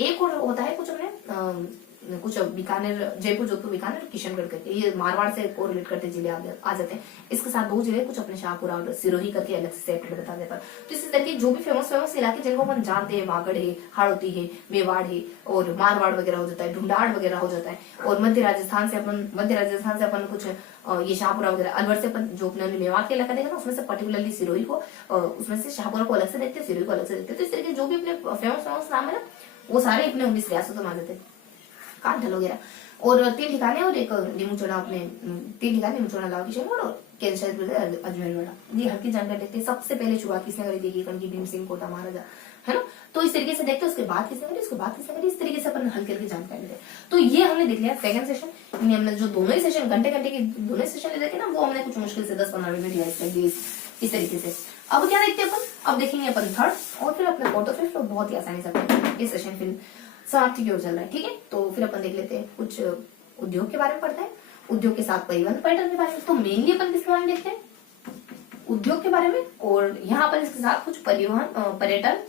एक और होता है कुछ अपने कुछ बीकानेर, जयपुर, जोधपुर, बीकानेर, किशनगढ़ करके, ये मारवाड़ से कोरिलेट करते जिले आ जाते हैं। इसके साथ 2 जिले कुछ अपने शाहपुरा और सिरोही करके अलग से सेपरेट बता देता है। तो इसी तरह की जो भी फेमस इलाके जिनको अपन जानते हैं, वागड़ है, हाड़ौती है, मेवाड़ है, और मारवाड़ वगैरह हो जाता है, ढूंढाड़ वगैरह हो जाता है। और मध्य राजस्थान से अपन कुछ ये शाहपुरा वगैरह, अलवर से अपन जो अपने मेवाड़ के इलाका देखा ना उसमें से पर्टिकुलरली सिरोही को, उसमें से शाहपुरा को अलग से देखते हैं, सिरोही को अलग से देखते हैं। तो इस तरह के जो भी अपने फेमस नाम है ना वो सारे अपने 19 रियासतों में आ जाते हैं, कांठल वगैरह। और 3 ठिकाने और एक नीमूचौड़ा, अपने 3 ठिकाने नीमूचौड़ा, लावा, किशनगढ़ और केंद्र शासित प्रदेश अजमेरवाड़ा। ये हल्की जानकारी देखते हैं। सबसे पहले शुरुआत किसने करी थी, कनकी भीम सिंह कोटा महाराजा, है ना। तो इस तरीके से देखते हैं, उसके बाद किसने करी, उसके बाद किसने करी, इस तरीके से अपन हल्की हल्की जानकारी लेते हैं। तो ये हमने देख लिया सेकंड सेशन। हमने जो दोनों ही सेशन घंटे के दोनों ही सेशन ले थे ना, वो हमने कुछ मुश्किल से 10-15 मिनट रिवाइज कर दिए इस तरीके से। अब क्या देखते हैं अपन, अब देखेंगे अपन थर्ड और फिर अपने फोर्थ और फिफ्थ, बहुत ही आसानी से ये सेशन फिर समाप्ति की ओर चल रहा है, ठीक है। तो फिर अपन देख लेते हैं कुछ उद्योग के बारे में पढ़ते हैं, उद्योग के साथ परिवहन पर्यटन के बारे में। तो मेनली अपन किसके बारे में देखते हैं, उद्योग के बारे में, और यहाँ पर इसके साथ कुछ परिवहन पर्यटन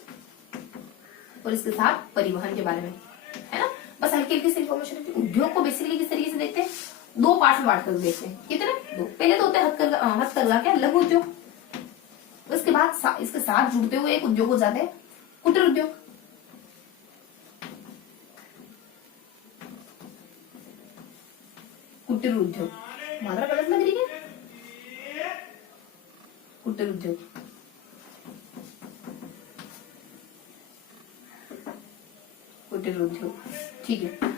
और इसके साथ परिवहन के बारे में, है ना। बस हल्की हल्की सी इन्फॉर्मेशन है। उद्योग को बेसिकली किस तरीके से देखते हैं, 2 पार्ट में बांट कर देखते हैं। कितने, 2। पहले तो होते हैं हथकरघा क्या, लघु उद्योग। उसके बाद इसके साथ जुड़ते हुए एक उद्योग हो जाते हैं कुटीर उद्योग। कुटीर उद्योग, मात्रा गलत लग रही है, कुटीर उद्योग, कुटीर उद्योग, ठीक है।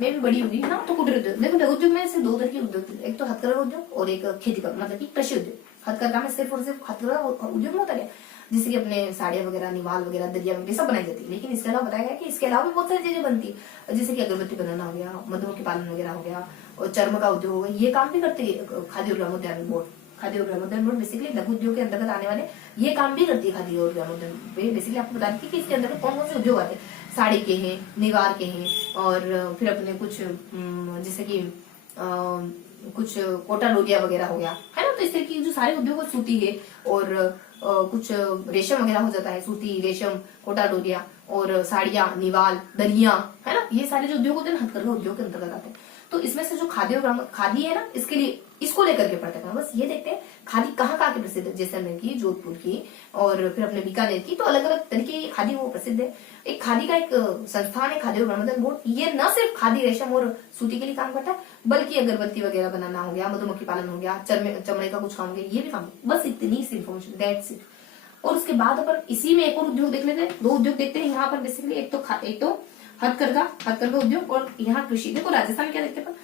मैं भी बड़ी होगी ना, तो कुटीर उद्योग। देखो लघु उद्योग में से 2 तरह के उद्योग, एक तो हथकरघा उद्योग और एक खेती का, मतलब कि कृषि उद्योग। हथकरघा में सिर्फ और सिर्फ हथकरघा उद्योग में होता है, जैसे कि अपने साड़ियाँ वगैरह, निवाल वगैरह, दरिया वगैरह सब बनाई जाती है। लेकिन इसके अलावा बताया गया कि इसके अलावा भी बहुत सारी चीजें बनती है, जैसे कि अगरबत्ती बनाना हो गया, मधुमक्खी पालन वगैरह हो गया, और चर्म का उद्योग हो गया। ये काम भी करती है खादी और ग्रामोद्योग बोर्ड। खादी और ग्रामोद्योग बोर्ड बेसिकली लघु उद्योग के अंतर्गत आने वाले ये काम भी करती है खादी और ग्रामोद्योग। बेसिकली आपको बता देती है कि इसके अंतर्गत कौन कौन से उद्योग आते हैं, साड़ी के हैं, निगार के हैं, और फिर अपने कुछ जैसे कि कुछ कोटा लोरिया वगैरह हो गया, है ना। तो इस तरह की जो सारे उद्योग सूती है, और कुछ रेशम वगैरह हो जाता है, सूती, रेशम, कोटा डोरिया, और साड़ियाँ, निवाल, दरिया, है ना। ये सारे जो उद्योग होते हैं हथकरघा उद्योग के अंतर्गत आते हैं। तो इसमें से जो खादी है ना, इसके लिए इसको लेकर के पढ़ते हैं। बस ये देखते हैं खादी कहाँ कहाँ की प्रसिद्ध है, जैसलमेर की, जोधपुर की, और फिर अपने बीकानेर की। तो अलग अलग तरीके की खादी वो प्रसिद्ध है। एक खादी का एक संस्थान है, खादी और प्रबंधन बोर्ड। ये न सिर्फ खादी, रेशम और सूती के लिए काम करता है, बल्कि अगरबत्ती वगैरह बनाना हो गया, मधुमक्खी पालन हो गया, चमड़े का कुछ काम हो गया, ये भी काम। बस इतनी सी इन्फॉर्मेशन, दैट्स इट। और उसके बाद अपन इसी में एक और उद्योग देख लेते हैं, 2 उद्योग देखते हैं यहाँ पर बेसिकली। एक तो हथकरघा उद्योग, और यहाँ कृषि। देखो राजस्थान क्या देखते हैं,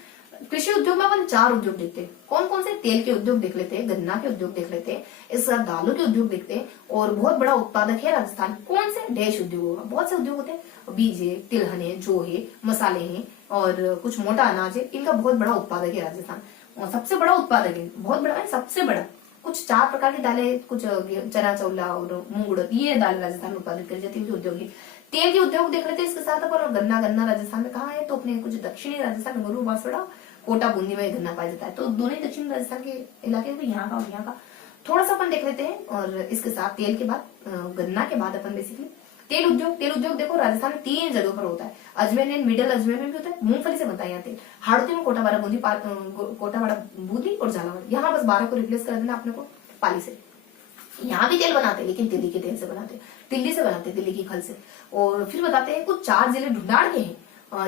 कृषि उद्योग में अपन 4 उद्योग देखते हैं। कौन कौन से? तेल के उद्योग देख लेते हैं, गन्ना के उद्योग देख लेते हैं, इसके साथ दालों के उद्योग देखते हैं। और बहुत बड़ा उत्पादक है राजस्थान। कौन से? डैश उद्योग होगा। बहुत से उद्योग होते हैं, बीज है, तिलहन है, जौ है, मसाले हैं, और कुछ मोटा अनाज है। इनका बहुत बड़ा उत्पादक है राजस्थान, और सबसे बड़ा उत्पादक है। बहुत बड़ा है, सबसे बड़ा। कुछ 4 प्रकार की दालें, कुछ चना चौला और मूंग उड़द, ये दाल राजस्थान में उत्पादित करी जाती है। उद्योग है। तेल के उद्योग देख लेते हैं इसके साथ अपन। और गन्ना राजस्थान में कहाँ है? तो अपने कुछ दक्षिणी राजस्थान में, गुरु, बांसवाड़ा, कोटा, बूंदी में गन्ना पाया जाता है। तो दोनों ही दक्षिण राजस्थान के इलाके में, यहाँ का और यहाँ का थोड़ा सा अपन देख लेते हैं। और इसके साथ तेल के बाद, गन्ना के बाद अपन बेसिकली तेल उद्योग देखो राजस्थान में 3 जगहों पर होता है। अजमेर में, मिडिल अजमेर में भी होता है। मूंगफली से बनता है यहाँ तेल। हाड़ौती में कोटावाड़ा बूंदी और झालावाड़। यहाँ बस 12 को रिप्लेस कर देना अपने को पाली से। यहाँ भी तेल बनाते हैं, लेकिन दिल्ली के तेल से बनाते हैं, दिल्ली से बनाते हैं, दिल्ली की खल से। और फिर बताते हैं कुछ 4 जिले ढूंढाड़ के हैं,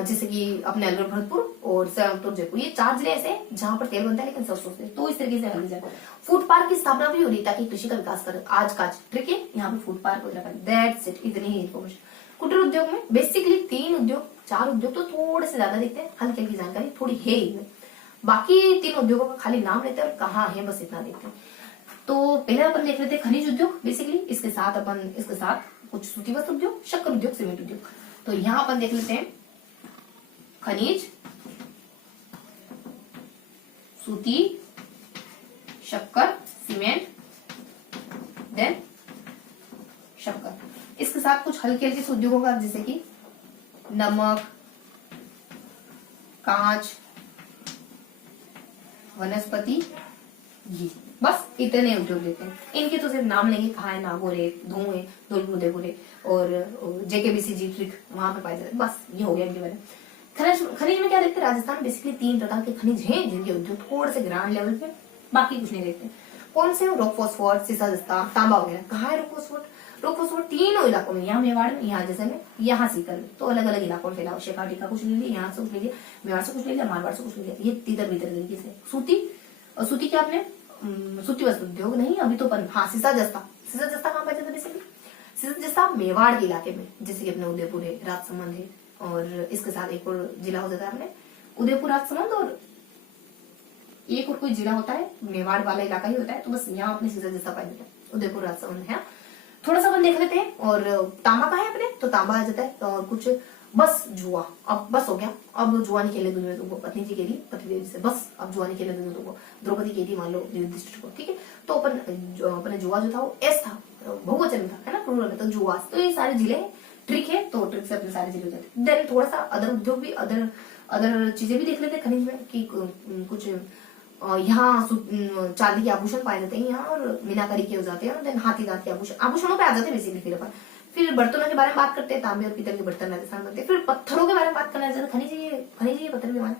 जैसे कि अपने अलवर, भरतपुर और सवाईमाधोपुर, जयपुर। ये 4 जिले ऐसे हैं जहां पर तेल बनता है, लेकिन सरसों से। तो इस तरीके से हल जाए। फूड पार्क की स्थापना भी हो रही ताकि कृषि का विकास करे। आज का ट्रिक है यहाँ पे फूड पार्क वगैरह। दैट्स इट, इतनी ही इन्फॉर्मेशन। कुटीर उद्योग में बेसिकली 3 उद्योग, 4 उद्योग तो थोड़े से ज्यादा देखते हैं, हल्की हल्की जानकारी थोड़ी है इनमें। बाकी 3 उद्योगों का खाली नाम लेते हैं और कहाँ है, बस इतना देखते हैं। तो पहले अपन देख लेते हैं खनिज उद्योग बेसिकली। इसके साथ कुछ सूती वस्त्र उद्योग, शक्कर उद्योग, सीमेंट उद्योग। तो यहाँ अपन देख लेते हैं खनिज, सूती, शक्कर, सीमेंट, देन शक्कर। इसके साथ कुछ हल्के हल्के उद्योगों का, जैसे कि नमक, कांच, वनस्पति, घी। बस इतने उद्योग लेते हैं। इनके तो सिर्फ नाम लेंगे, कहाँ है, नागौर है, धूम है, धौलपुर, उदयपुर है, और जेकेबीसीजी ट्रिक वहां पे पाए जाते हैं। बस ये हो गया इनके बारे में। खनिज में क्या देखते हैं? राजस्थान बेसिकली 3 प्रकार के खनिज हैं जिनके उद्योग थोड़े से ग्राउंड लेवल पे, बाकी कुछ नहीं देखते। कौन से? रॉक फॉस्फोर, सीसा जस्ता, तांबा वगैरह। कहाँ है रॉक फॉस्फोर? रॉक फॉस्फोर 3 इलाकों में, यहाँ मेवाड़ में, यहाँ जैसलमेर, यहाँ सीकर में। तो अलग अलग इलाकों में फैला। शेखावाटी का कुछ ले लिया, यहाँ से कुछ ले लिया, मेवाड़ से कुछ ले लिया, मारवाड़ से कुछ ले लिया। ये तितर बितर तरीके से। सूती क्या आपने सूती वस्त्र उद्योग नहीं, अभी तो हाँ, सीसा जस्ता कहाँ पाया जाता है बेसिकली? सीसा जस्ता मेवाड़ के इलाके में, जैसे कि अपने उदयपुर है, राजसमंद है, और इसके साथ एक और जिला हो जाता है अपने उदयपुर, राजसमंद, और एक और कोई जिला होता है, मेवाड़ वाला इलाका ही होता है। तो बस यहाँ अपने सीसा जस्ता पाया जाता है, उदयपुर, राजसमंद है। थोड़ा सा अपन देख लेते हैं। और तांबा का है अपने, तो तांबा आ जाता है। और कुछ बस जुआ, अब बस हो गया, अब जुआ नहीं खेलने दूंगी तुमको। पत्नी जी कह दी पति देव से, बस अब जुआ नहीं खेलने दूंगी तुमको। द्रौपदी कह दी मान लो युधिष्ठिर को, ठीक है। तो अपने जुआ जो था वो एस था, बहुवचन में था, है ना, प्लूरल में। तो जुआ, तो ये सारे जिले ट्रिक है, तो ट्रिक से अपने सारे जिले हो जाते। देन थोड़ा सा अदर उद्योग भी, अदर चीजें भी देख लेते हैं खनिज में, कि कुछ यहाँ चांदी के आभूषण पाए जाते हैं यहाँ, और मीनाकारी के हो जाते हैं। देन हाथी दांत के आभूषणों पे आ जाते हैं बेसिकली। फिर बर्तनों के बारे में बात करते हैं, तांबे और पीतल के बर्तन राजस्थान बनते हैं। फिर पत्थरों के बारे में बात करना है, खनिज ये पत्थर भी माने।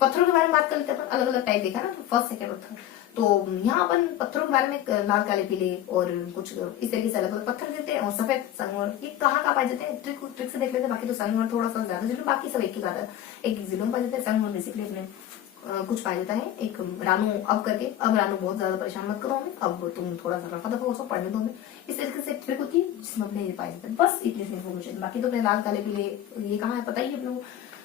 पत्थरों के बारे में बात कर लेते हैं। अलग अलग टाइप देखा ना, तो फर्स्ट सेकंड पत्थर। तो यहाँ अपन पत्थरों के बारे में लाल, काले, पीले और कुछ इस तरीके से अलग अलग पत्थर देते हैं। और सफेद संगमरमर, ये कहाँ पाए जाते हैं? ट्रिक से देख लेते हैं। बाकी तो संगमरमर थोड़ा सा ज्यादा जिलों, बाकी सब एक जिलों में पाए जाते हैं। संगमरमर बेसिकली अपने कुछ पाया जाता है। एक रानू अब करके, अब रानू बहुत ज्यादा परेशान मत करो हमें, अब तुम थोड़ा सा रफा दफा हो, पढ़ने दो हमें। इस तरीके से ट्रिक होती है जिसमें अपने ये पाए जाते हैं। बस इतनी सी इन्फॉर्मेशन। बाकी तो अपने लाल, काले, पीले ये कहाँ है पता ही अपने को,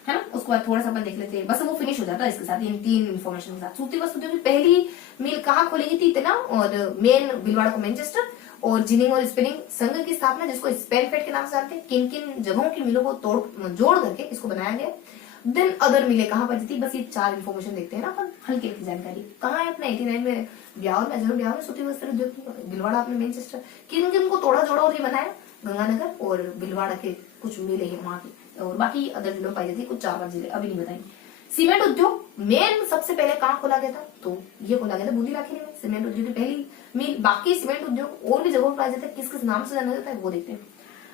है ना। उसके बाद थोड़ा सा अपन देख लेते हैं, बस वो फिनिश हो जाता है इसके साथ, इन 3 इन्फॉर्मेशन के साथ। सूती वस्त्र उद्योग की पहली मिल कहाँ खोलेगी थी? इतना, और मेन भीलवाड़ा को मैनचेस्टर, और जिनिंग और स्पिनिंग संघ की स्थापना, जिसको स्पेनफेड के नाम से जानते हैं। किन किन जगहों की मिलों को जोड़ करके इसको बनाया गया। देन अदर मिले कहाँ पर थी? बस ये 4 इन्फॉर्मेशन देखते हैं ना अपन, हल्की हल्की जानकारी। कहाँ है अपने 89 में ब्यावर में, ब्यावर में सूती वस्त्र उद्योग की, भीलवाड़ा अपने मैनचेस्टर। किन किन को तोड़ा जोड़ा और ये बनाया? गंगानगर और भीलवाड़ा के कुछ मिले हैं वहां के, और बाकी अदर जिलों पाई जाती है कुछ 4 जिले, अभी नहीं बताएंगे। सीमेंट उद्योग मेन सबसे पहले कहाँ खोला गया था? तो ये खोला गया था बूंदी इलाके में, सीमेंट उद्योग की पहली मिल। बाकी सीमेंट उद्योग और भी जगहों पर पाए जाते हैं, किस किस नाम से जाना जाता है वो देखते हैं।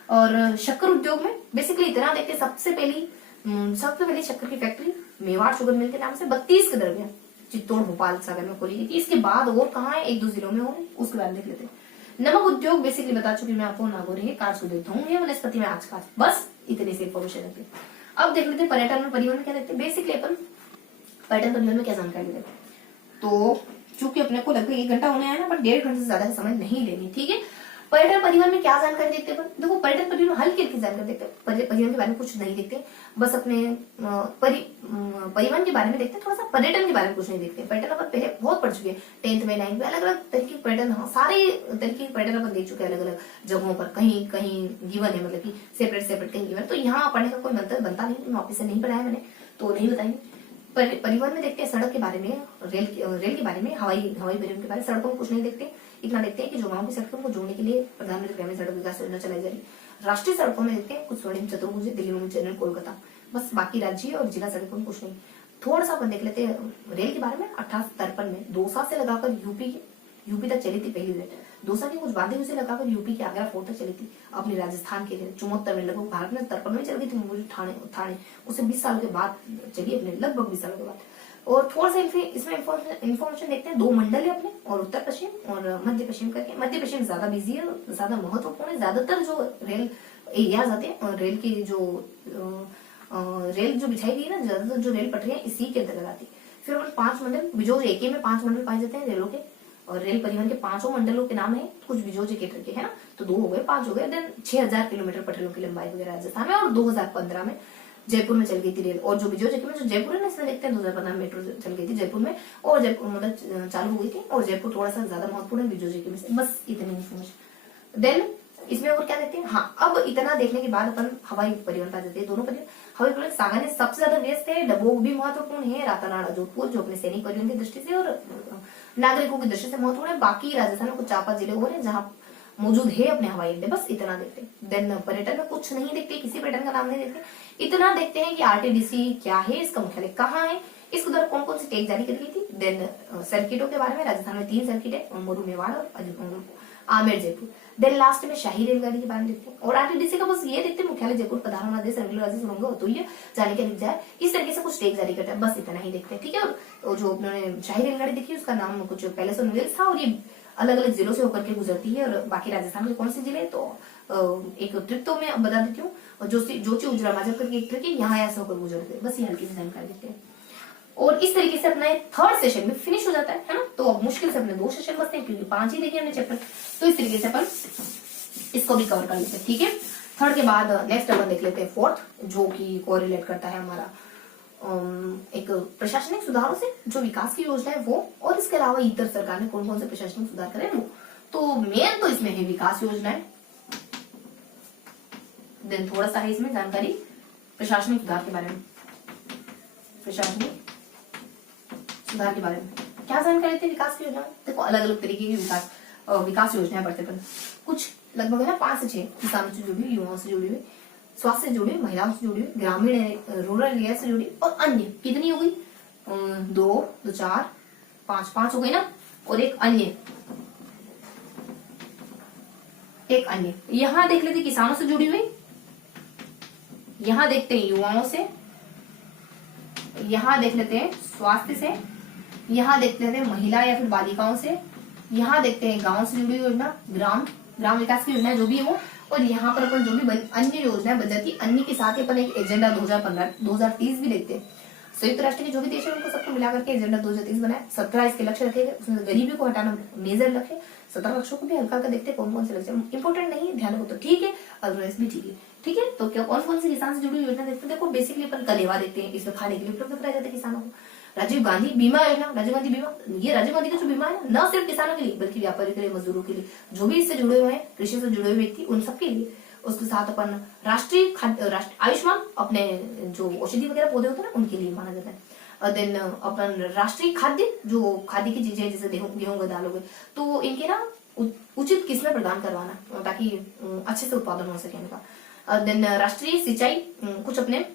और शक्कर उद्योग में बेसिकली इतना देखते हैं, सबसे पहली सबसे पहले शक्कर की फैक्ट्री मेवाड़ शुगर मिल के नाम से 32 के दरमियान चित्तौड़ भोपाल सागर में खोली गई थी। इसके बाद और कहाँ है, 1-2 जिलों में और उसके बाद देख लेते हैं। नमक उद्योग बेसिकली बता चुकी मैं आपको, नागौर है, काजू है, वनस्पति में आज काज, बस इतने से इंफॉर्मेशन रहती है। अब देख लेते हैं पर्यटन और परिवहन में क्या देखते हैं। बेसिकली अपन पर्यटन परिवहन में क्या जानकारी देते हैं, तो चूंकि अपने को लगभग 1 घंटा होने आया ना, पर 1.5 घंटे से ज्यादा का समय नहीं लेनी, ठीक है। पर्यटन परिवहन में क्या जानकारी देखते हैं, देखो पर्यटन परिवहन हल्की हल्की जानकारी देखते हैं, परिवहन के बारे में कुछ नहीं देखते, बस अपने परिवहन के बारे में देखते हैं, थोड़ा सा पर्यटन के बारे में कुछ नहीं देखते। पर्यटन अपन पहले बहुत पढ़ चुके हैं 10th में 9th में, अलग अलग तरीके के पर्यटन, हाँ सारे तरीके के पर्यटन अपन देख चुके हैं अलग अलग जगहों पर, कहीं कहीं गिवन है, मतलब की सेपरेट कहीं गिवन, तो यहाँ पढ़ने का कोई मंतव्य बनता नहीं, वापिस से नहीं पढ़ाया मैंने तो नहीं बताएंगे। परिवहन में देखते हैं सड़क के बारे में, रेल के बारे में, हवाई परिवहन के बारे में। सड़कों में कुछ नहीं देखते, इतना देखते हैं कि जो गांव की सड़कों को जोड़ने के लिए प्रधानमंत्री ग्रामीण सड़क विकास योजना चलाई जा रही है। राष्ट्रीय सड़कों में देखते हैं कुछ स्वर्णिम चतुर्भुज, दिल्ली मुंबई चेन्नई कोलकाता, बस बाकी राज्य और जिला सड़कों में कुछ नहीं। थोड़ा सा अपन देख लेते हैं रेल के बारे में। 1853 में दौसा से लगाकर यूपी तक चली थी पहली रेल। दौसा की कुछ बातें उसे लगाकर यूपी के आगरा फोर्ट तक चली थी अपनी राजस्थान के लिए। 74 में लगभग भारत में 53 में चल गई थी मुंबई ठाणे उसे 20 साल के बाद चली, अपने लगभग 20 सालों के बाद। और थोड़ा सा इसमें इंफॉर्मेशन देखते हैं। 2 मंडल है अपने, और उत्तर पश्चिम और मध्य पश्चिम करके। मध्य पश्चिम ज्यादा बिजी है, ज्यादा महत्वपूर्ण है। ज्यादातर जो रेल एरियाज आते हैं और रेल की रेल जो बिछाई गई है ना, ज्यादातर जो रेल पटरियां इसी के अंतर्गत आती है। फिर 5 मंडल, बिजोज एके में 5 मंडल पाए जाते हैं रेलों के, और रेल परिवहन के 5 मंडलों के नाम है। कुछ बिजोज एकेटर के है ना, तो 2 हो गए, 5 हो गए। देन 6000 किलोमीटर पटरियों की लंबाई वगैरह राजस्थान में। और 2015 में जयपुर में चल गई थी रेल। और जो बिजोज एके में जो जयपुर है ना, इसमें देखते हैं 2015 में मेट्रो चल गई थी जयपुर में, और जयपुर मतलब चालू हो गई थी, और जयपुर थोड़ा सा ज्यादा महत्वपूर्ण है बिजोज एके में से। बस इतनी इन्फॉर्मेशन। देन इसमें और क्या देखते हैं, हाँ अब इतना देखने के बाद अपन हवाई परिवहन पा जाते हैं। दोनों परिवहन, हवाई परिवहन सागाने सबसे ज्यादा व्यस्त है, डबोक भी महत्वपूर्ण है, रातानाड़ा जोधपुर जो अपने सैनिक परिवहन की दृष्टि से और नागरिकों की दृष्टि से महत्वपूर्ण है। बाकी राजस्थान में कुछ 4-5 जिले और हैं जहाँ मौजूद है अपने हवाई अड्डे, बस इतना देखते हैं। देन पर्यटन में कुछ नहीं देखते, किसी पर्यटन का नाम नहीं देखते, इतना देखते हैं कि आरटीडीसी क्या है, इसका मुख्यालय कहाँ है, इसके द्वारा कौन कौन सी टेक जारी करी गई थी। देन सर्किटों के बारे में, राजस्थान में 3 सर्किट है, मोरू मेवाड़ और आमेर जयपुर। देन लास्ट में शाही रेलगाड़ी के बारे में देखते हैं। और आरटीडीसी का बस ये देखते हैं मुख्यालय जयपुर, प्रधान आदेश अतुल्य जाने के जाए, इस तरीके से कुछ टेक जारी करता है, बस इतना ही देखते हैं, ठीक है। और जो उन्होंने शाही रेलगाड़ी देखी उसका नाम कुछ पैलेस ऑन व्हील्स था, और ये अलग अलग जिलों से होकर के गुजरती है। और बाकी राजस्थान के कौन से जिले, तो एक ट्रिप तो मैं बता देती हूँ, जोची उजरा माजर करके एक ट्रिप है, यहाँ ऐसा होकर गुजरते हैं, बस ये हल्की सी जानकारी देते हैं। और इस तरीके से अपना 3rd सेशन में फिनिश हो जाता है ना। तो अब मुश्किल से अपने 2 सेशन बचते हैं, क्योंकि 5 ही देखे हमने चैप्टर, तो इस तरीके से अपन इसको भी कवर कर लेते हैं, ठीक है। 3rd के बाद नेक्स्ट अपन देख लेते हैं 4th, जो कि कोरिलेट करता है हमारा एक प्रशासनिक सुधारों से, जो विकास की योजना है वो, और इसके अलावा इतर सरकार ने कौन कौन से प्रशासनिक सुधार करे वो। तो मेन तो इसमें है विकास योजनाएं। देन थोड़ा सा है इसमें जानकारी प्रशासनिक सुधार के बारे में। प्रशासनिक सुधार के बारे में क्या जानकारी थी विकास की योजना। देखो अलग अलग तरीके की विकास योजनाएं बढ़ते पर कुछ लगभग है ना 5 से 6 किसानों से जुड़ी हुई, युवाओं से जुड़ी हुई, स्वास्थ्य से जुड़ी, महिलाओं से जुड़ी, ग्रामीण रूरल एरिया से जुड़ी, और अन्य कितनी हो गई, 2, 4, 5 हो गई ना। और एक अन्य यहाँ देख लेते किसानों से जुड़ी हुई, यहाँ देखते हैं युवाओं से, यहाँ देख लेते हैं स्वास्थ्य से, यहाँ देखते हैं महिला या फिर बालिकाओं से, यहाँ देखते हैं गांव से जुड़ी योजना, ग्राम विकास की योजना जो भी है वो। और यहाँ पर अपन जो भी अन्य योजनाएं बन जाती है, अन्य के साथ ही अपन एक एजेंडा 2015-2030 भी देखते हैं। संयुक्त राष्ट्र के जो भी देश है उनको सबको मिलाकर के एजेंडा 2030 बनाए। 17 इसके लक्ष्य रखे गए, उसमें गरीबी को हटाना मेजर लक्ष्य। 17 लक्ष्यों को भी हल्का कर देखते हैं कौन कौन से लक्ष्य इंपोर्टेंट नहीं है, ध्यान रखो तो ठीक है, अदरवाइज भी ठीक है। तो क्या कौन कौन सी किसान से जुड़ी योजना देखते हैं, देखो बेसिकली अपन कलेवा देते हैं, इसमें खाने के लिए उपलब्ध कराए जाते हैं किसानों को। राजीव गांधी बीमा योजना, राजीव गांधी बीमा, ये राजीव गांधी का जो बीमा है न सिर्फ किसानों के लिए बल्कि व्यापारी के लिए, मजदूरों के लिए, जो भी इससे जुड़े हुए हैं, कृषि से जुड़े हुए व्यक्ति, उन सबके लिए। उसके साथ अपन राष्ट्रीय आयुष्मान, अपने जो औषधि वगैरह पौधे होते हैं ना उनके लिए माना जाता है। देन अपन राष्ट्रीय खाद्य, जो खाद्य की चीजें जैसे गेहूं का दाल हो गए, तो इनके ना उचित किस्में प्रदान करवाना ताकि अच्छे से उत्पादन हो सके इनका। देन राष्ट्रीय सिंचाई, कुछ अपने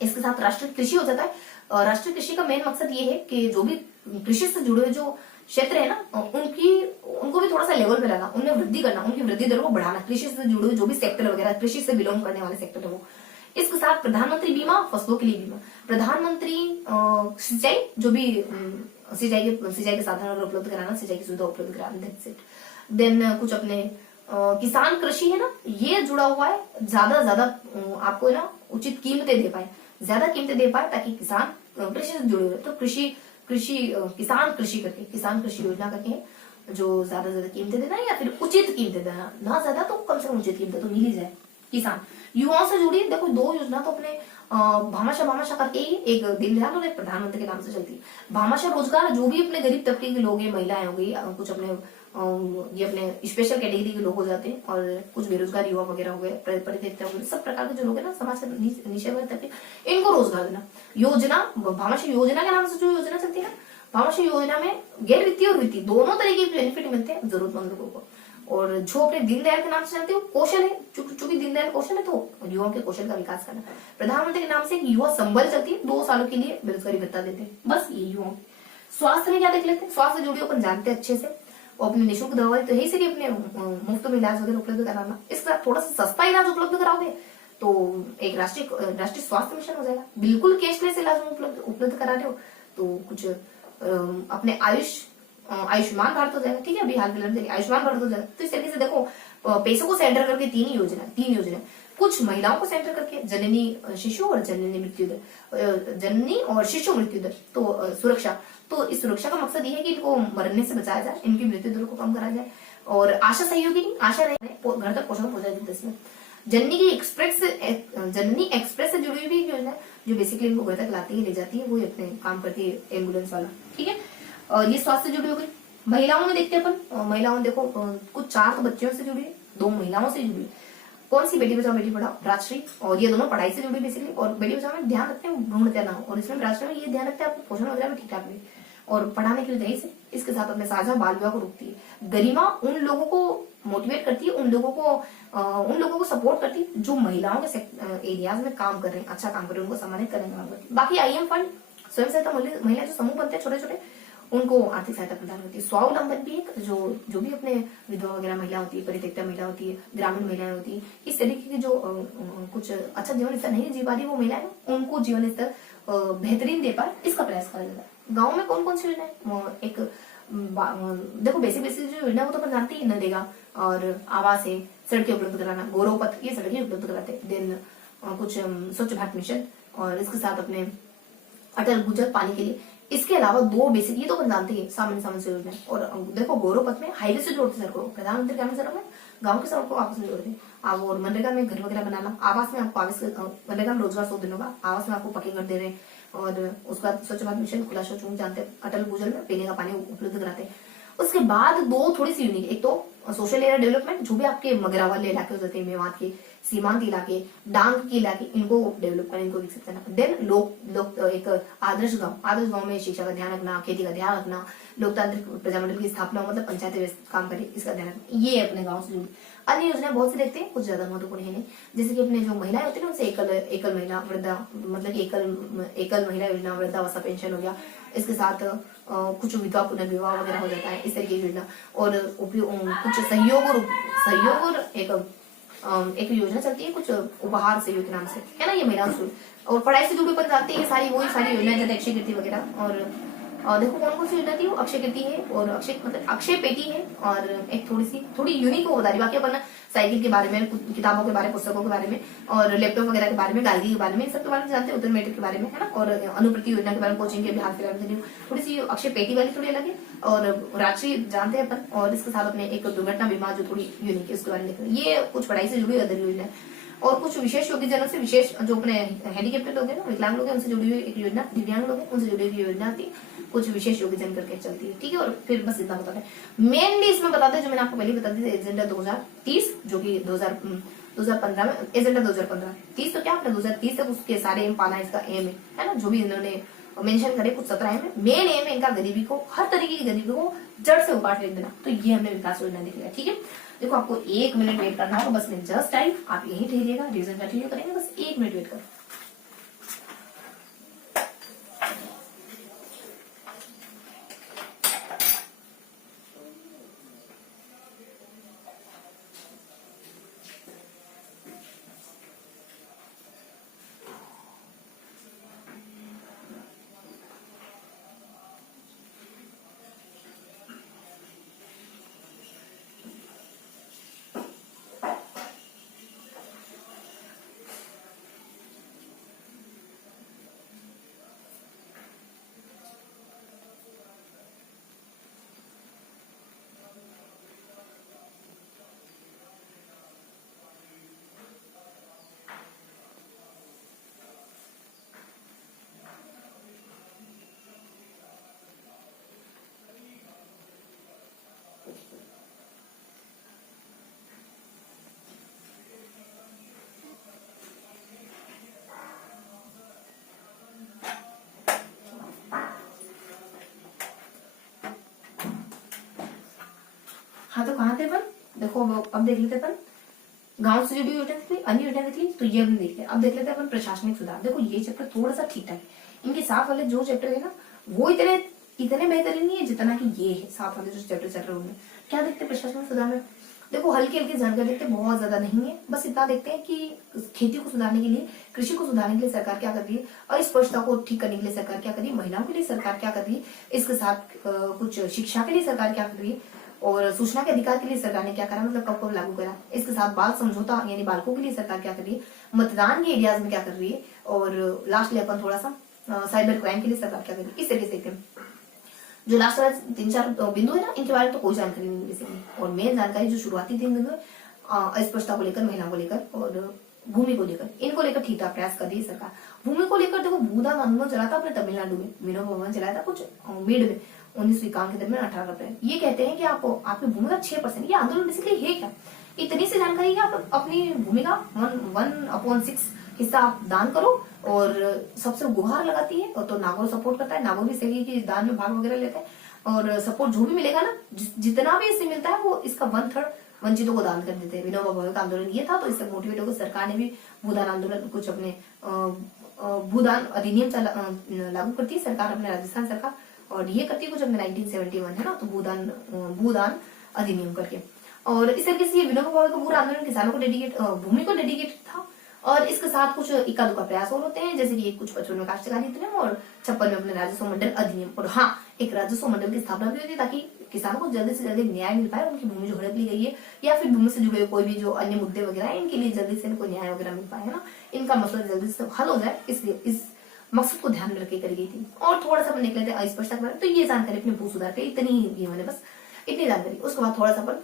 इसके साथ राष्ट्रीय कृषि हो जाता है। राष्ट्रीय कृषि का मेन मकसद ये है कि जो भी कृषि से जुड़े हुए जो क्षेत्र है ना, उनको भी थोड़ा सा लेवल पे लाना, उन्हें वृद्धि करना, उनकी वृद्धि दर को बढ़ाना। कृषि से जुड़े हुए जो भी सेक्टर वगैरह, कृषि से बिलोंग करने वाले सेक्टर है वो, इसके साथ प्रधानमंत्री बीमा, फसलों के लिए बीमा, प्रधानमंत्री सिंचाई, जो भी सिंचाई के साधन और उपलब्ध कराना, सिंचाई की सुविधा उपलब्ध कराना, दैट्स इट। देन कुछ अपने किसान कृषि है ना, ये जुड़ा हुआ है, ज्यादा ज्यादा आपको ना उचित कीमतें दे पाए, ज्यादा कीमतें दे पाए, ताकि किसान कृषि से जुड़े हुए, तो किसान कृषि योजना करके जो ज्यादा से ज्यादा कीमतें देना, या फिर उचित कीमतें देना, ना ज्यादा तो कम से कम उचित कीमतें तो मिल ही जाए। किसान युवाओं से जुड़ी, देखो 2 योजना तो अपने भामाशाह करके ही, एक दीनदयाल और एक प्रधानमंत्री के नाम से चलती है। भामाशाह रोजगार, जो भी अपने गरीब तबके के लोग हैं, महिलाएं हो गई, कुछ अपने ये अपने स्पेशल कैटेगरी के लोग हो जाते हैं, और कुछ बेरोजगार युवा वगैरह हो गए, परित्यक्ता हो गए, सब प्रकार के जो लोग हैं ना, समाज के नीचे वर्ग तक के, इनको रोजगार देना। योजना, भामाशाह योजना के नाम से जो योजना चलती है ना, भामाशाह योजना में गैर वित्तीय और वित्तीय दोनों तरीके के बेनिफिट मिलते हैं जरूरतमंद लोगों को। और जो अपने दीनदयाल के नाम से चलती है, कौशल है, चूंकि दीनदयाल कौशल है, तो युवाओं के कौशल का विकास करना। प्रधानमंत्री के नाम से एक युवा संबल चलती है, 2 सालों के लिए बेरोजगारी भत्ता देते हैं, बस ये युवाओं। स्वास्थ्य में क्या देख लेते हैं, स्वास्थ्य से जुड़ी अपन जानते हैं अच्छे से, और अपने निःशुल्क दवाई तो यही से अपने मुफ्त में इलाज वगैरह उपलब्ध कराना, इसका थोड़ा सा सस्ता इलाज उपलब्ध कराओगे तो एक राष्ट्रीय स्वास्थ्य मिशन हो जाएगा। बिल्कुल कैशलेस इलाज में उपलब्ध करा रहे हो तो कुछ अपने आयुष्मान भारत हो जाएगा, ठीक है, अभी हाल फिलहाल में आयुष्मान भारत हो जाएगा। तो इस तरीके से देखो, पैसों को सेंटर करके 3 योजना, कुछ महिलाओं को सेंटर करके जननी शिशु और जननी और शिशु मृत्यु दर, तो सुरक्षा, तो इस सुरक्षा का मकसद ये है कि इनको मरने से बचाया जाए, इनकी मृत्यु दर को कम करा जाए। और आशा सहयोगी, आशा रहे घर तक पोषण पहुंचाए जाए। 10 में जननी एक्सप्रेस से जुड़ी हुई योजना है, जो बेसिकली इनको घर तक लाती है, ले जाती है, वो अपने काम करती है, एम्बुलेंस वाला, ठीक है। और ये स्वास्थ्य से जुड़ी हो गई। महिलाओं में देखते हैं अपन, महिलाओं में देखो कुछ 4 तो बच्चियों से जुड़ी है, 2 महिलाओं से जुड़ी। कौन सी, बेटी बचाओ बेटी पढ़ाओ, राजश्री, और ये दोनों पढ़ाई से जुड़ी बेसिकली। और बेटी बचाओ में ध्यान रखते हैं भ्रूण हत्या ना हो, और इसमें राजश्री में ये ध्यान रखते हैं आपको पोषण वगैरह में ठीक ठाक मिले, और पढ़ाने के लिए दही से। इसके साथ अपने साझा बाल विवाह को रोकती है। गरिमा उन लोगों को मोटिवेट करती है, उन लोगों को सपोर्ट करती है जो महिलाओं के एरियाज में काम कर रहे हैं, अच्छा काम कर रहे हैं, उनको सम्मानित करने का। बाकी IM फंड, स्वयं सहायता महिला जो समूह बनते हैं छोटे छोटे, उनको आर्थिक सहायता प्रदान करती है। स्वावलंबन भी एक, जो भी अपने विधवा वगैरह महिला होती है, परित्यक्ता महिला होती है, ग्रामीण महिलाएं होती है, इस तरीके की जो कुछ अच्छा जीवन स्तर नहीं जी पा रही वो महिलाएं, उनको जीवन स्तर बेहतरीन दे पाए, इसका प्रयास करा जाता है। गाँव में कौन कौन सी योजना है, एक देखो बेसिक जो योजना वो तो अपन जानते ही, नरेगा और आवास है, सड़कें उपलब्ध कराना, गौरवपथ, ये सड़कें उपलब्ध कराते हैं। देन कुछ स्वच्छ भारत मिशन, और इसके साथ अपने अटल भूजल पानी के लिए। इसके अलावा 2 बेसिक, ये तो अपन जानते हैं, सामान्य से योजना। और देखो गौरवपथ में हाईवे से जोड़ते सड़कों, प्रधानमंत्री ग्रामीण सड़क में गाँव की सड़कों को आपस में जोड़ते हैं। आप, और मनरेगा में घर वगैरह बनाना, आवास में आपको मनरेगा में रोजगार 100 दिनों का, आवास में आपको पक्के घर दे रहे हैं। और उसके बाद स्वच्छ भारत मिशन, खुला शौच जानते हैं, अटल भूजल में पीने का पानी उपलब्ध कराते हैं। उसके बाद 2 थोड़ी सी यूनिक, एक तो सोशल एरिया डेवलपमेंट, जो भी आपके मगरा वाले इलाके हो जाते हैं, मेवात के सीमांत इलाके, डांग के इलाके, इनको डेवलप करना, इनको विकसित करना। देन लोक एक आदर्श गांव में शिक्षा का ध्यान रखना, खेती का ध्यान रखना, लोकतांत्रिक प्रजामंडल की स्थापना, मतलब पंचायत व्यवस्था काम करे, इसका ध्यान रखना। ये अपने गाँव से जुड़ी अन्य योजनाएं बहुत सी देखते हैं, कुछ ज्यादा महत्वपूर्ण है नहीं। जैसे कि अपने जो महिलाएं होती है ना, उनसे एकल महिला वृद्धा, मतलब एकल महिला योजना, वृद्धावस्था पेंशन हो गया। इसके साथ कुछ विधवा पुनर्विवाह वगैरह हो जाता है, इस तरीके की योजना। और कुछ सहयोग और एक योजना चलती है, कुछ उपहार सहयोग के नाम से, है ना, ये महिलाओं से। और पढ़ाई से जुड़ी अपन जानते हैं, सारी योजनाएं जैसे अक्षय कीर्ति वगैरह। और देखो कौन सी योजना थी वो, अक्षय कीर्ति है, और अक्षय पेटी है, और एक थोड़ी यूनिक वो बता रही। बाकी अपन साइकिल के बारे में, किताबों के बारे में, पुस्तकों के बारे में, और लैपटॉप वगैरह के बारे में, गाड़ी के बारे में, इन सब के बारे में जानते हैं, उत्तर मेट्रिक के बारे में, है ना। और अनुप्रति योजना के बारे में, कोचिंग के भी हाल फिलहाल में थोड़ी सी अक्षय पेटी वाली थोड़ी अलग है। और राशि जानते हैं अपन, और इसके साथ अपने एक दुर्घटना बीमा जो थोड़ी यूनिक है, उसके बारे में देखते हैं। ये कुछ पढ़ाई से जुड़ी अदर योजना है। और कुछ विशेष योग्यजनों से, विशेष जो अपने हैंडीकेप्टेड लोग हैं ना, विकलांग लोग हैं, उनसे जुड़ी हुई एक योजना, दिव्यांग लोग हैं उनसे जुड़ी हुई योजना आती है, कुछ विशेष योग्यजन करके चलती है, ठीक है। और फिर बस इतना बताते हैं मेनली इसमें, बताते हैं जो मैंने आपको पहले बता दी थी, एजेंडा 2030, जो कि 2015 में, एजेंडा 2015-30 तो क्या अपने 2030 तक उसके सारे एम पाना इसका एम है ना, जो भी इन्होंने मेंशन करे, कुछ 17 एम है। मेन एम है इनका गरीबी को, हर तरीके की गरीबी को जड़ से उपाट फेंक देना। तो ये हमने विकास योजना दिख लिया, ठीक है। देखो आपको 1 मिनट वेट करना होगा, बस मैं जस्ट टाइम, आप यही ठहरिएगा, रिविजन कंटिन्यू करेंगे, बस 1 मिनट वेट करो। हाँ तो कहाँ थे अपन, देखो अब देख लेते अपन गांव से जुड़ी योजना देख ली, अन्य योजना देख ली, तो ये हम देख ले। अब देख लेते हैं अपन प्रशासनिक सुधार। देखो ये चैप्टर थोड़ा सा ठीक ठाक है, इनके साथ वाले जो चैप्टर है ना वो इतने बेहतरीन नहीं है जितना कि ये है। साथ वाले जो चैप्टर चल रहे हैं क्या देखते हैं प्रशासनिक सुधार में, देखो हल्की हल्की जानकारी देखते हैं, बहुत ज्यादा नहीं है। बस इतना देखते हैं कि खेती को सुधारने के लिए, कृषि को सुधारने के लिए सरकार क्या कर रही है, अस्पष्टता को ठीक करने के लिए सरकार क्या कर रही है, महिलाओं के लिए सरकार क्या कर रही है, इसके साथ कुछ शिक्षा के लिए सरकार क्या कर रही है, और सूचना के अधिकार के लिए सरकार ने क्या करा, मतलब कब कब लागू करा। इसके साथ बाल समझौता यानी बालकों के लिए सरकार क्या कर रही है, मतदान के एरियाज में क्या कर रही है, और लास्ट में अपन थोड़ा सा साइबर क्राइम के लिए सरकार क्या कर रही है। इस तरीके से देखते हैं। जो लास्ट वाले 3-4 बिंदु है ना, इनके बारे में तो कोई जानकारी नहीं बेसिकली। और मेन जानकारी जो शुरुआती 3 बिंदु है, अस्पष्टता को लेकर, महिलाओं को लेकर और भूमि को लेकर, इनको लेकर ठीक ठाक प्रयास कर रही है सरकार। भूमि को लेकर देखो भूदान आंदोलन चला था अपने तमिलनाडु में, विनोबा भावे चलाया था कुछ मेड में 1951 के दरमियान 18 अप्रैल। ये कहते हैं कि आप आपकी भूमि का 6%, ये आंदोलन बेसिकली है क्या, इतनी सी जानकारी है, आप अपनी भूमि का 1/6 हिस्सा आप दान करो। और सबसे गुहार लगाती है, और तो नागौर सपोर्ट करता है, नागौर भी सही कि दान में भाग वगैरह लेते हैं। और सपोर्ट जो भी मिलेगा ना, जितना भी इससे मिलता है वो इसका 1/3 वंचितों को दान कर देते हैं। विनोबा भावे का आंदोलन ये था, तो इससे मोटिवेट होकर सरकार ने भी भूदान आंदोलन कुछ अपने भूदान अधिनियम लागू करती है सरकार, अपने राजस्थान सरकार। और ये करती है कुछ अपने 1971 है ना, तो भूदान अधिनियम करके। और इस तरीके से ये विनोबा भावे का पूरा आंदोलन किसानों को डेडिकेट, भूमि को डेडिकेट था। और इसके साथ कुछ इक्का दुक्का प्रयास और होते हैं, जैसे कि कुछ 55 में काश्तकारी अधिनियम और 56 में अपने राजस्व मंडल अधिनियम। और हाँ, एक राजस्व मंडल की स्थापना भी होती है ताकि किसानों को जल्दी से जल्दी न्याय मिल पाए, उनकी भूमि जो हड़प ली गई है या फिर भूमि से जुड़े कोई भी जो अन्य मुद्दे वगैरह है, इनके लिए जल्दी से इनको न्याय वगैरह मिल पाए, है ना, इनका मसला जल्दी से हल हो जाए, इसलिए इस मकसद को ध्यान में रखे करी गई थी। और थोड़ा सा अपन देख लेते हैं अस्पष्टता के बारे में। तो ये जानकारी अपने भू सुधार के इतनी ही मैंने बस इतनी जानकारी। उसके बाद थोड़ा सा अपन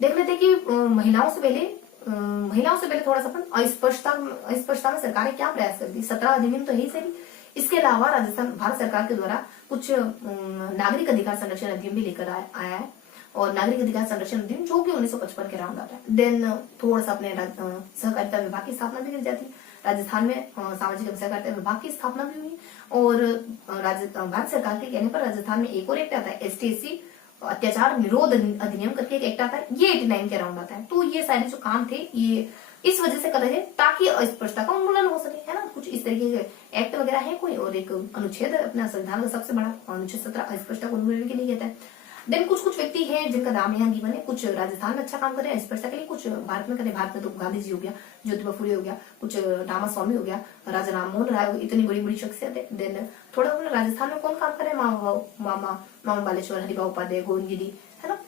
देख लेते हैं कि महिलाओं से पहले थोड़ा सा अपन अस्पष्टता में सरकार ने क्या प्रयास कर दी। 17 अधिनियम तो है ही सही, इसके अलावा राजस्थान भारत सरकार के द्वारा कुछ नागरिक अधिकार संरक्षण अधिनियम भी लेकर आया है। और नागरिक अधिकार संरक्षण अधिनियम जो कि 1955 के राउंड आता है। देन थोड़ा सा अपने सहकारिता विभाग की स्थापना भी की जाती है। राजस्थान में सामाजिक एवं सहकारिता विभाग की स्थापना भी हुई। और भारत सरकार के कहने पर राजस्थान में एक और एक्ट आता है, ST/SC अत्याचार निरोध अधिनियम करके एक एक्ट आता है, ये 89 के अराउंड आता है। तो ये सारे जो काम थे ये इस वजह से कर रहे थे ताकि अस्पष्टता का उन्मूलन हो सके, है ना। कुछ इस तरीके के एक्ट वगैरह है कोई, और एक अनुच्छेद अपना संविधान का सबसे बड़ा अनुच्छेद 17 अस्पष्टता को उन्मूलन के लिए कहता है। देन कुछ व्यक्ति हैं जिनका नाम यहाँ गिवन है, कुछ राजस्थान में अच्छा काम करे अस्पष्टता के लिए, कुछ भारत में करे। भारत में तो गांधी जी हो गया, ज्योतिबा फुले हो गया, कुछ रामा स्वामी हो गया, राजा राममोहन राय, इतनी बड़ी बड़ी शख्सियत है। देन थोड़ा राजस्थान में कौन काम करे, मामा बालेश्वर, हरिभाऊ उपाध्याय, गोविंद गिरी, है ना,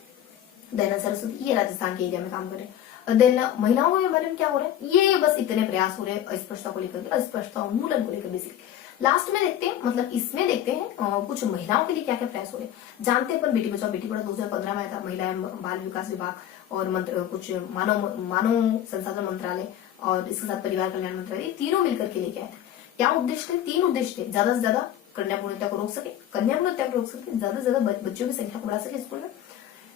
दयानंद सरस्वती, ये राजस्थान के एरिया में काम करे। देन महिलाओं के बारे में क्या हो रहा है, ये बस इतने प्रयास हो रहे हैं अस्पष्टता को लेकर, अस्पष्टता उन्मूलन को लेकर बेसिकली। लास्ट में देखते हैं, मतलब इसमें देखते हैं कुछ महिलाओं के लिए क्या क्या प्रयास हो रहे हैं। जानते हैं अपन बेटी बचाओ बेटी पढ़ाओ 2015 में आया था, महिला एवं बाल विकास विभाग और कुछ मानव संसाधन मंत्रालय और इसके साथ परिवार कल्याण मंत्रालय, तीनों मिलकर के लेके आए थे। क्या उद्देश्य थे, 3 उद्देश्य थे। ज्यादा से ज्यादा कन्या भ्रूण हत्या को रोक सके, ज्यादा से ज्यादा बच्चों की संख्या को बढ़ा सके स्कूल में,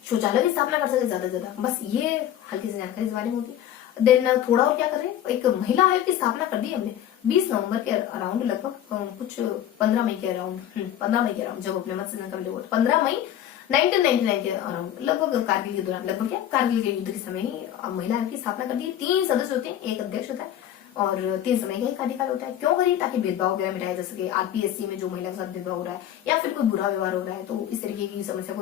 शौचालय की स्थापना कर सके ज्यादा से ज्यादा। बस ये हल्की सी जानकारी इस बारे में होती है। देन थोड़ा और क्या कर रहे हैं, एक महिला आयोग की स्थापना कर दी हमने 20 नवंबर के अराउंड, लगभग कुछ 15 मई के अराउंड जब अपने मत से 15 मई 1999 के अराउंड, लगभग कारगिल के दौरान, कारगिल के युद्ध के समय ही महिला आयोग की स्थापना कर दी। 3 सदस्य होते हैं, एक अध्यक्ष होता है और 3 समय का ही कार्यकाल होता है। क्यों करिए, ताकि भेदभाव वगैरह मिटाया जा सके। RPSC में जो महिला के साथ भेदभाव हो रहा है या फिर कोई बुरा व्यवहार हो रहा है, तो इस तरीके की समस्या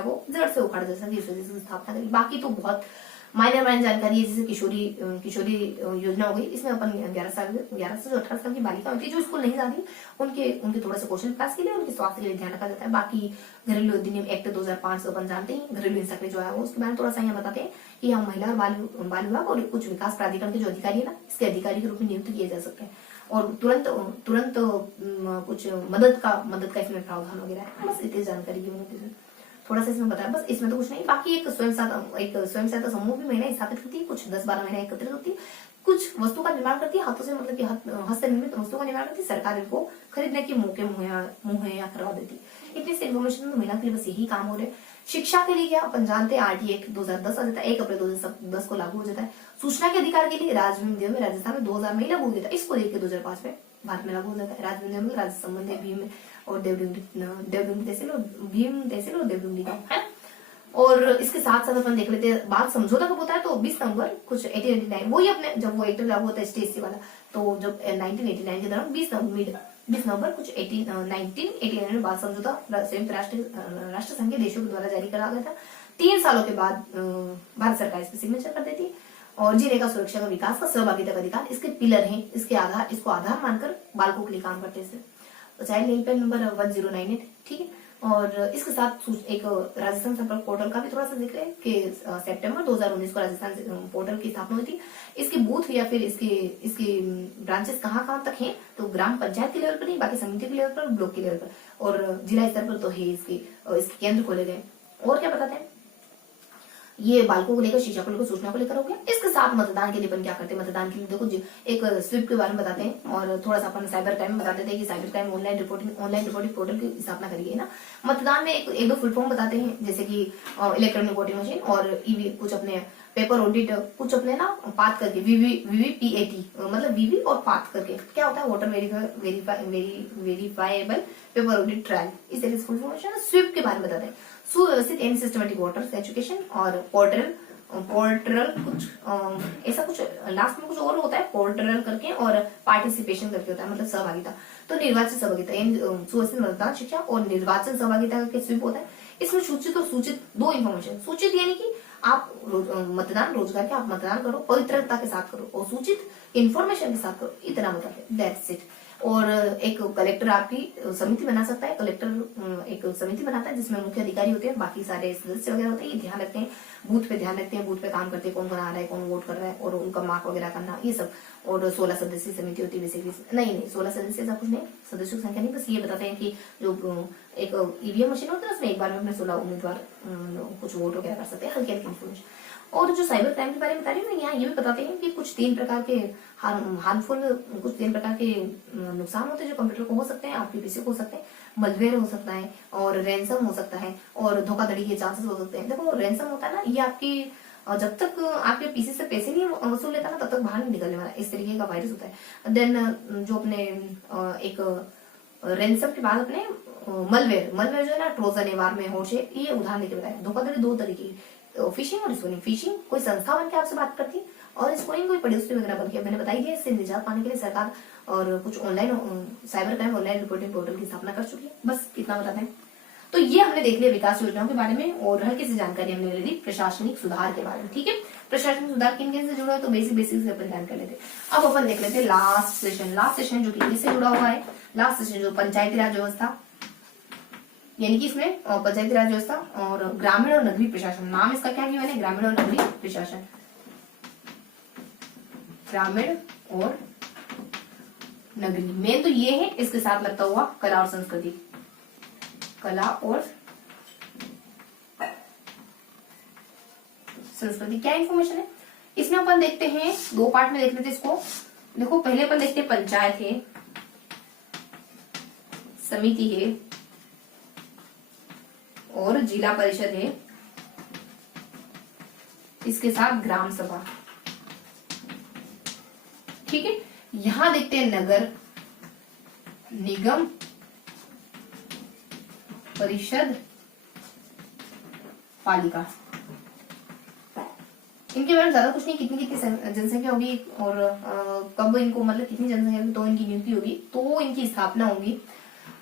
को जड़ से उखाड़ा जा सके, इस वजह से स्थापना करी। बाकी तो बहुत माइनर जानकारी है, जैसे किशोरी योजना हो गई, इसमें अपन 11 से जो 18 साल की बालिका होती है जो स्कूल नहीं जाती, उनके थोड़ा सा कौशल विकास के लिए, उनके स्वास्थ्य के लिए ध्यान रखा जाता है। बाकी घरेलू अधिनियम एक्ट 2005 अपन जानते हैं, घरेलू हिंसा के जो है वो, उसके बारे में थोड़ा सा यहाँ बताते हैं कि हम महिला और बाल विभाग और कुछ विकास प्राधिकरण के जो अधिकारी है ना, इसके अधिकारी के रूप में नियुक्त किए जा सकते हैं। और तुरंत कुछ मदद का इसमें प्रावधान वगैरह है। बस इतनी जानकारी की मुझे थोड़ा सा इसमें बताया, बस इसमें तो कुछ नहीं। बाकी एक स्वयं सहायता समूह भी महिला स्थापित करती है, कुछ 10-12 महिला एकत्रित होती है, कुछ वस्तु का निर्माण करती है हाथों से, मतलब कि हस्त निर्मित वस्तु का निर्माण करती है। सरकार इनको खरीदने के मौके मुहैया करवा देती है। इतनी से इन्फॉर्मेशन महिला के लिए बस यही काम हो रहे हैं। शिक्षा के लिए क्या अपन जानते हैं, RT एक्ट 2010 आ जाता है, 1 अप्रैल 2010 को लागू हो जाता है। सूचना के अधिकार के लिए राजभीम में राजस्थान में 2000 में लागू हो गया था, इसको लेकर 2005 में भारत में लागू हो जाता है। राजभीम में राज्य संबंध है, भीम और देवडुंगरी तहसील और भीम तहसील और देवडुंगरी गाँव है। और और इसके साथ साथ अपन देख लेते हैं बात समझौता कब होता है, तो 20 नवंबर कुछ 1889, वही अपने जब वो एक्ट लागू होता है STSC वाला, तो जब 1989 के दौरान 20 नवंबर कुछ 1989 में बाल समझौता संयुक्त राष्ट्र संघ के देशों के द्वारा जारी करा गया था। 3 सालों के बाद भारत सरकार इस पर सिग्नेचर कर देती है। और जिलेगा सुरक्षा का विकास का सहभागिता का अधिकार इसके पिलर हैं, इसको आधार मानकर बालकों के लिए काम करते हैं। चाइल्ड हेल्पलाइन नंबर 1098, ठीक है। और इसके साथ एक राजस्थान संपर्क पोर्टल का भी थोड़ा सा जिक्र है कि सितंबर 2019 को राजस्थान पोर्टल की स्थापना हुई थी। इसके बूथ या फिर इसके ब्रांचेस कहाँ तक हैं, तो ग्राम पंचायत के लेवल पर नहीं, बाकी समिति के लेवल पर, ब्लॉक के लेवल पर, और जिला स्तर पर तो है इसके केंद्र खोले गए। और क्या बताते हैं, ये बालकों को लेकर, शिक्षा को लेकर, सूचना को लेकर हो गया। इसके साथ मतदान के लिए अपन क्या करते हैं, मतदान के लिए देखो एक स्वीप के बारे में बताते हैं, और थोड़ा सा अपन साइबर क्राइम में बता देते हैं कि cyber crime online reporting portal की स्थापना करी है ना। मतदान में एक दो फुल फॉर्म बताते हैं, जैसे कि इलेक्ट्रॉनिक वोटिंग मशीन और ईवी, कुछ अपने पेपर ऑडिट, कुछ अपने ना पाथ करके वीवीपीएटी, मतलब वीवी और पाथ करके क्या होता है, voter verifiable paper audit trial, इस तरीके से फुल फॉर्म स्वीप के बारे में बताते हैं। सुव्यवस्थित एंड सिस्टमेटिक वोटर्स एजुकेशन और पोर्टल कुछ ऐसा कुछ लास्ट में कुछ और होता है, पोर्टल करके, और पार्टिसिपेशन करके होता है, मतलब सहभागिता। तो निर्वाचन सहभागिता सुव्यवस्थित मतदान शिक्षा और निर्वाचन सहभागिता करके स्वीप होता है। इसमें सूचित और सूचित दो इन्फॉर्मेशन, सूचित यानी कि आप मतदान रोजगार के आप मतदान करो, पवित्रता के साथ करो, और सूचित इन्फॉर्मेशन के साथ करो, इतना मतलब दैट्स इट। और एक कलेक्टर आपकी समिति बना सकता है, कलेक्टर एक समिति बनाता है जिसमें मुख्य अधिकारी होते हैं, बाकी सारे सदस्य वगैरह होते हैं, ये ध्यान रखते हैं, बूथ पे ध्यान रखते हैं, बूथ पे काम करते हैं, कौन कौन आ रहा है, कौन वोट कर रहा है, और उनका मार्क वगैरह करना, ये सब। और 16 सदस्यीय समिति होती है बेसिकली, नहीं 16 सदस्य ऐसा कुछ नहीं, सदस्यों की संख्या नहीं, बस ये बताते हैं कि जो एक ईवीएम मशीन होता है उसमें एक बार में अपने 16 उम्मीदवार कुछ वोट वगैरह कर सकते हैं, हल्की हल्की इन्फॉर्मेशन। और जो साइबर क्राइम के बारे में बता रही हूँ ना, यहाँ ये भी बताते हैं कि कुछ 3 प्रकार के हार्मफुल, कुछ 3 प्रकार के नुकसान होते हैं जो कंप्यूटर को हो सकते हैं, आपके पीसी को हो सकते हैं, मलवेयर हो सकता है, और रैंसम हो सकता है, और धोखाधड़ी के चांसेस हो सकते हैं। देखो रैंसम होता है ना, ये आपकी जब तक आपके पीसी से पैसे नहीं वसूल लेता ना, तब तक बाहर नहीं निकलने वाला, इस तरीके का वायरस होता है। देन जो अपने एक रैंसम के बाद अपने मलवेयर जो है ना, ट्रोजन, वार में होशे, ये उदाहरण देके बताया। धोखाधड़ी 2 तरीके की, फिशिंग और स्पोनिंग। फिशिंग कोई संस्था बन के आपसे बात करती है, और स्पोनिंग कोई प्रोड्यूसर वगैरह बन के, मैंने बताई है। इससे निजात पाने के लिए सरकार और कुछ online cyber crime online reporting portal की स्थापना कर चुकी है। बस इतना बताते हैं। तो ये हमने देख लिया विकास योजनाओं के बारे में, और हल्की सी जानकारी हमने ले ली प्रशासनिक सुधार के बारे में, ठीक है। प्रशासनिक सुधार किन किन से जुड़ा है, तो बेसिक से अपन ध्यान कर लेते हैं। अब अपन देख लेते हैं लास्ट सेशन जो कि इससे जुड़ा हुआ है। लास्ट सेशन जो पंचायती राज व्यवस्था, यानी कि इसमें पंचायती राज व्यवस्था और ग्रामीण और नगरीय प्रशासन, नाम इसका क्या है, मैंने ग्रामीण और नगरीय प्रशासन, ग्रामीण और नगरीय। मेन तो ये है, इसके साथ लगता हुआ कला और संस्कृति, कला और संस्कृति क्या इंफॉर्मेशन है इसमें अपन देखते हैं। 2 पार्ट में देख लेते हैं इसको। देखो पहले अपन देखते हैं पंचायत है, समिति है, और जिला परिषद है, इसके साथ ग्राम सभा, ठीक है। यहां देखते हैं नगर निगम परिषद पालिका। इनके बारे में ज्यादा कुछ नहीं, कितनी जनसंख्या होगी और कब इनको, मतलब कितनी जनसंख्या होगी तो इनकी नियुक्ति होगी, तो इनकी स्थापना होगी,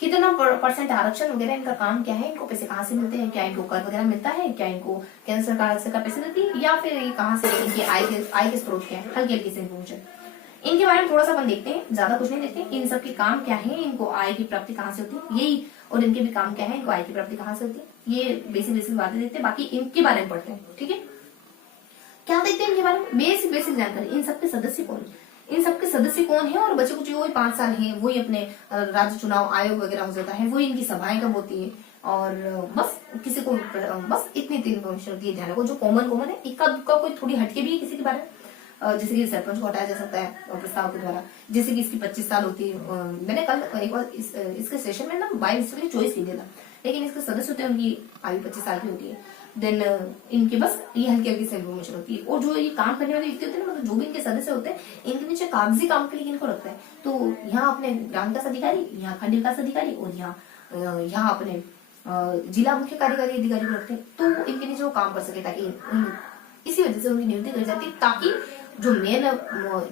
कितना % आरक्षण वगैरह, इनका काम क्या है, इनको पैसे कहाँ से मिलते हैं, क्या इनको कर वगैरह मिलता है, क्या इनको केंद्र सरकार से पैसे देती है, या फिर ये कहाँ से, इनकी आय के स्रोत क्या है, हल्की हल्की से इन्फॉर्मेशन इनके बारे में थोड़ा सा अपन देखते हैं, ज्यादा कुछ नहीं देखते हैं। इन सब के काम क्या है, इनको आय की प्राप्ति कहाँ से होती है, यही, और इनके भी काम क्या है, इनको आय की प्राप्ति कहाँ से होती है, ये बेसिक बातें देखते हैं। बाकी इनके बारे में पढ़ते हैं, ठीक है। क्या देखते हैं इनके बारे में, बेसिक जानकारी। इन सबके सदस्य कौन है, और बच्चे कुछ वही 5 साल है, वही अपने राज्य चुनाव आयोग वगैरह हो जाता है, वही इनकी सभाएं कब होती है, और बस किसी को बस इतनी 3 इन्फॉर्मेशन होती है। ध्यान रखो जो कॉमन है, इक्का दुक्का कोई थोड़ी हटके भी है किसी के बारे में, जैसे कि सरपंच को हटाया जा सकता है प्रस्ताव के द्वारा, जैसे कि इसकी 25 साल होती है। मैंने कल एक बार इसके सेशन में ना बाय मिस्टेकली चॉइस की दिया था, लेकिन इसके सदस्य होते हैं उनकी आयु 25 साल की होती है। देन इनके बस ये हल्की हल्की से इन्फॉर्मेशन होती है। और जो ये काम करने वाले व्यक्ति होते हैं, मतलब जो भी इनके सदस्य होते हैं, इनके नीचे कागजी काम के लिए इनको रखता है। तो यहाँ अपने ग्राम विकास अधिकारी, यहाँ खंड विकास अधिकारी, और यहाँ अपने जिला मुख्य कार्यकारी अधिकारी को रखते हैं। तो इनके नीचे वो काम कर सके, ताकि इसी वजह से उनकी नियुक्ति करी जाती है, ताकि जो मेन